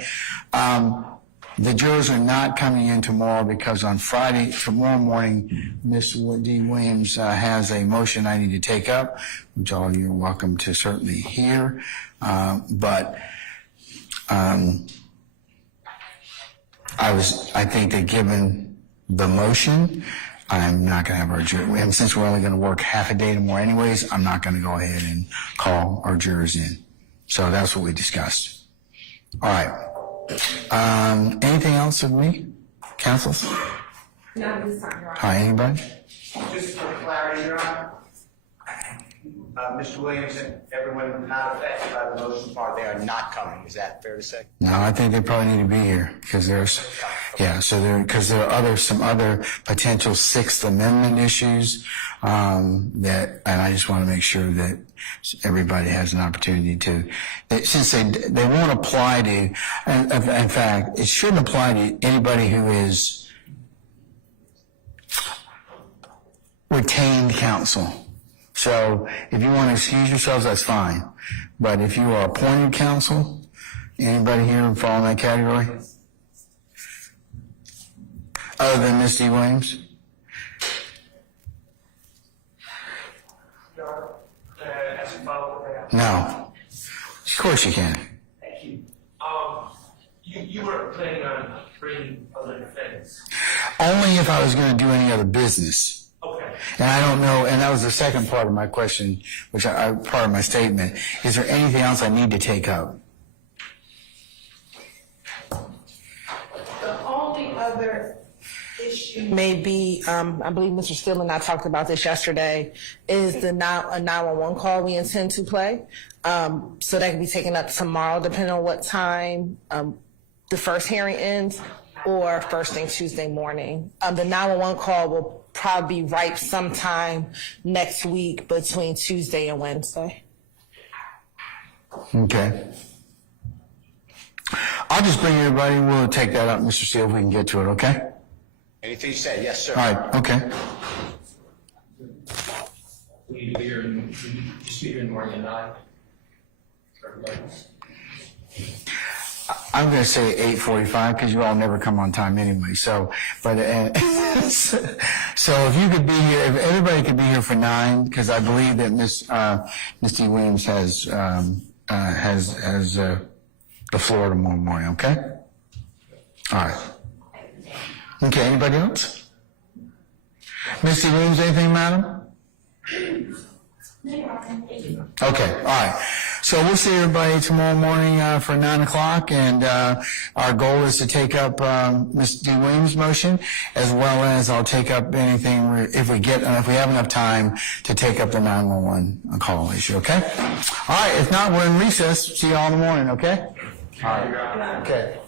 The jurors are not coming in tomorrow because on tomorrow morning, Ms. D. Williams has a motion I need to take up, which all of you are welcome to certainly hear. But I think that given the motion, I'm not going to have our jury. And since we're only going to work half a day tomorrow anyways, I'm not going to go ahead and call our jurors in. So that's what we discussed. All right. Anything else of me? Councils? Not this time, Your Honor. Hi, anybody? Just for clarity, Your Honor, Mr. Williams and everyone not affected by the motion part, they are not coming. Is that fair to say? No, I think they probably need to be here because there are some other potential Sixth Amendment issues and I just want to make sure that everybody has an opportunity to, since they won't apply to, and in fact, it shouldn't apply to anybody who is retained counsel. So if you want to excuse yourselves, that's fine. But if you are appointed counsel, anybody here fall in that category? Other than Ms. D. Williams? As a follow-up. No. Of course you can. Thank you. You weren't planning on bringing other defendants? Only if I was going to do any other business. Okay. And I don't know, and that was the second part of my question, which part of my statement. Is there anything else I need to take up? The only other issue may be, I believe Mr. Steele and I talked about this yesterday, is a 911 call we intend to play. So that can be taken up tomorrow, depending on what time the first hearing ends, or first thing Tuesday morning. The 911 call will probably be ripe sometime next week between Tuesday and Wednesday. Okay. I'll just bring everybody. We'll take that up, Mr. Steele, if we can get to it, okay? Anything you say, yes, sir. All right, okay. Will you be here, just be here in the morning at 9? I'm going to say 8:45 because you all never come on time anyway. So, but so if you could be here, if everybody could be here for 9, because I believe that Miss D. Williams has the floor tomorrow morning. Okay. All right. Okay. Anybody else? Miss D. Williams, anything, madam? Okay. All right. So we'll see everybody tomorrow morning for 9 o'clock, and our goal is to take up Ms. D. Williams' motion, as well as I'll take up anything if we have enough time to take up the 911 call issue. Okay. All right. If not, we're in recess. See you all in the morning. Okay. All right. Okay.